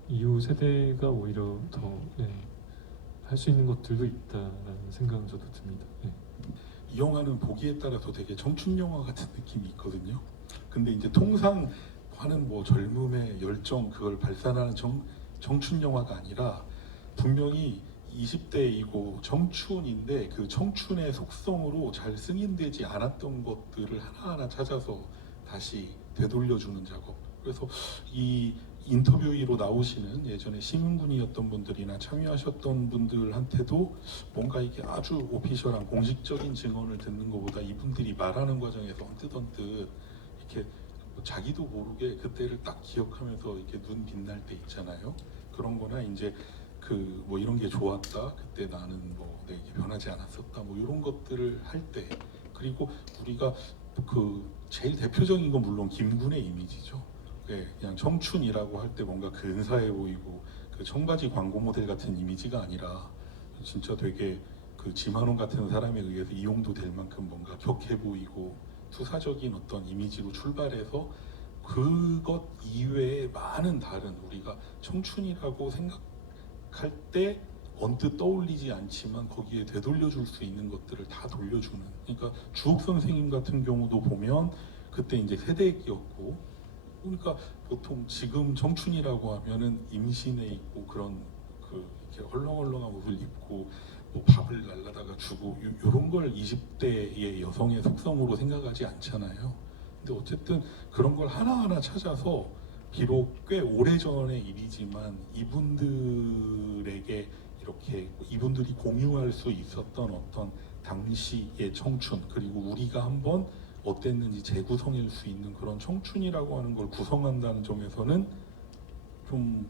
이후 세대가 오히려 더 할 수 있는 것들도 있다라는 생각은 저도 듭니다. 이 영화는 보기에 따라서 되게 청춘 영화 같은 느낌이 있거든요. 근데 이제 통상 하는 뭐 젊음의 열정 그걸 발산하는 청춘 영화가 아니라 분명히 20대이고 청춘인데 그 청춘의 속성으로 잘 승인되지 않았던 것들을 하나하나 찾아서 다시 되돌려주는 작업. 그래서 이 인터뷰로 나오시는 예전에 시민군이었던 분들이나 참여하셨던 분들한테도 뭔가 이게 아주 오피셜한 공식적인 증언을 듣는 것보다 이분들이 말하는 과정에서 언뜻 이렇게 자기도 모르게 그때를 딱 기억하면서 이렇게 눈 빛날 때 있잖아요. 그런 거나 이제 그 뭐 이런 게 좋았다. 그때 나는 뭐 내가 변하지 않았었다. 뭐 이런 것들을 할 때 그리고 우리가 그 제일 대표적인 건 물론 김군의 이미지죠. 그냥 청춘이라고 할 때 뭔가 근사해 보이고 그 청바지 광고 모델 같은 이미지가 아니라 진짜 되게 그 지만원 같은 사람에 의해서 이용도 될 만큼 뭔가 격해 보이고 투사적인 어떤 이미지로 출발해서 그것 이외에 많은 다른 우리가 청춘이라고 생각할 때 언뜻 떠올리지 않지만 거기에 되돌려줄 수 있는 것들을 다 돌려주는. 그러니까 주옥 선생님 같은 경우도 보면 그때 이제 세대기였고, 그러니까 보통 지금 청춘이라고 하면은 임신해 있고 그런 그 이렇게 헐렁헐렁한 옷을 입고 뭐 밥을 날라다가 주고 이런 걸 20대의 여성의 속성으로 생각하지 않잖아요. 근데 어쨌든 그런 걸 하나하나 찾아서 비록 꽤 오래전의 일이지만 이분들에게 이렇게 이분들이 공유할 수 있었던 어떤 당시의 청춘 그리고 우리가 한번 어땠는지 재구성할 수 있는 그런 청춘이라고 하는 걸 구성한다는 점에서는 좀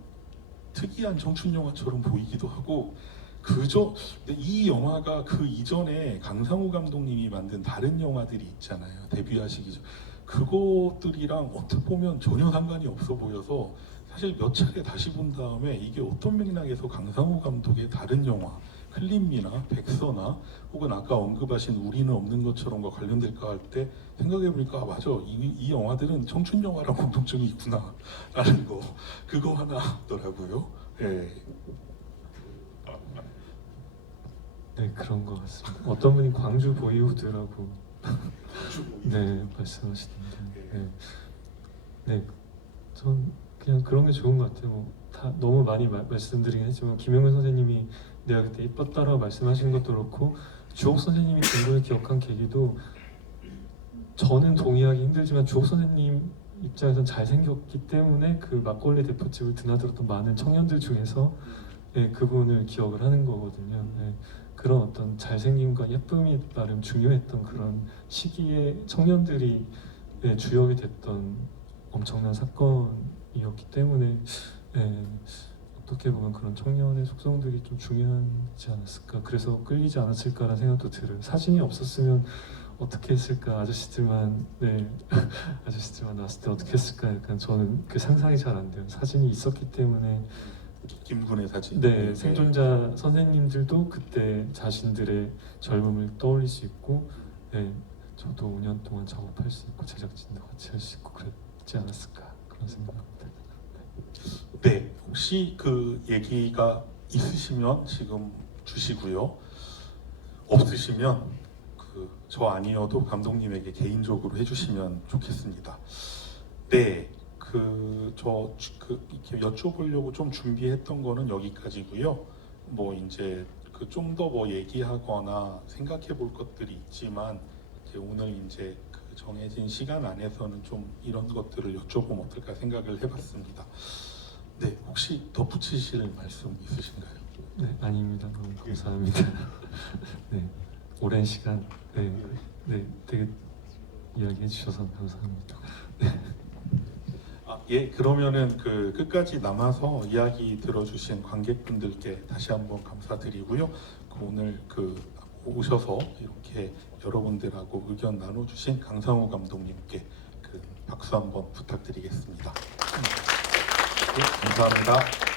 특이한 청춘 영화처럼 보이기도 하고 그저 이 영화가 그 이전에 강상우 감독님이 만든 다른 영화들이 있잖아요. 데뷔하시기 전 그것들이랑 어떻게 보면 전혀 상관이 없어 보여서 사실 몇 차례 다시 본 다음에 이게 어떤 맥락에서 강상우 감독의 다른 영화 클림미나 백서나 혹은 아까 언급하신 우리는 없는 것처럼과 관련될까 할 때 생각해보니까 맞아 이 영화들은 청춘 영화랑 공통점이 있구나 라는 거 그거 하나 하더라고요. 예. 네 그런 것 같습니다. 어떤 분이 광주 보이우드라고 말씀하시던데 전 그냥 그런 게 좋은 것 같아요. 다 너무 많이 말씀드리긴 했지만 김영근 선생님이 내가 그때 이뻤다라고 말씀하시는 것도 그렇고 주옥 선생님이 김군을 기억한 계기도 저는 동의하기 힘들지만 주옥 선생님 입장에선 잘생겼기 때문에 그 막걸리 대포집을 드나들었던 많은 청년들 중에서 그분을 기억을 하는 거거든요. 그런 어떤 잘생김과 예쁨이 나름 중요했던 그런 시기에 청년들이 주역이 됐던 엄청난 사건이었기 때문에 어떻게 보면 그런 청년의 속성들이 좀 중요하지 않았을까. 그래서 끌리지 않았을까라는 생각도 들어요. 사진이 없었으면 어떻게 했을까. 아저씨들만 나왔을 때 어떻게 했을까. 약간 저는 그 상상이 잘 안 돼요. 사진이 있었기 때문에 김군의 사진. 생존자 선생님들도 그때 자신들의 젊음을 떠올릴 수 있고, 저도 5년 동안 작업할 수 있고 제작진도 같이 할 수 있고 그랬지 않았을까 그런 생각합니다. 네, 혹시 그 얘기가 있으시면 지금 주시고요. 없으시면 그 저 아니어도 감독님에게 개인적으로 해주시면 좋겠습니다. 네, 이렇게 여쭤보려고 좀 준비했던 거는 여기까지고요. 뭐 이제 그 좀 더 뭐 얘기하거나 생각해 볼 것들이 있지만 이제 오늘 이제 그 정해진 시간 안에서는 좀 이런 것들을 여쭤보면 어떨까 생각을 해봤습니다. 네, 혹시 덧붙이실 말씀 있으신가요? 네, 아닙니다. 너무 감사합니다. 네, 오랜 시간 되게 이야기해 주셔서 감사합니다. 그러면은 그 끝까지 남아서 이야기 들어주신 관객분들께 다시 한번 감사드리고요. 오늘 오셔서 이렇게 여러분들하고 의견 나눠주신 강상우 감독님께 박수 한번 부탁드리겠습니다. 네, 감사합니다.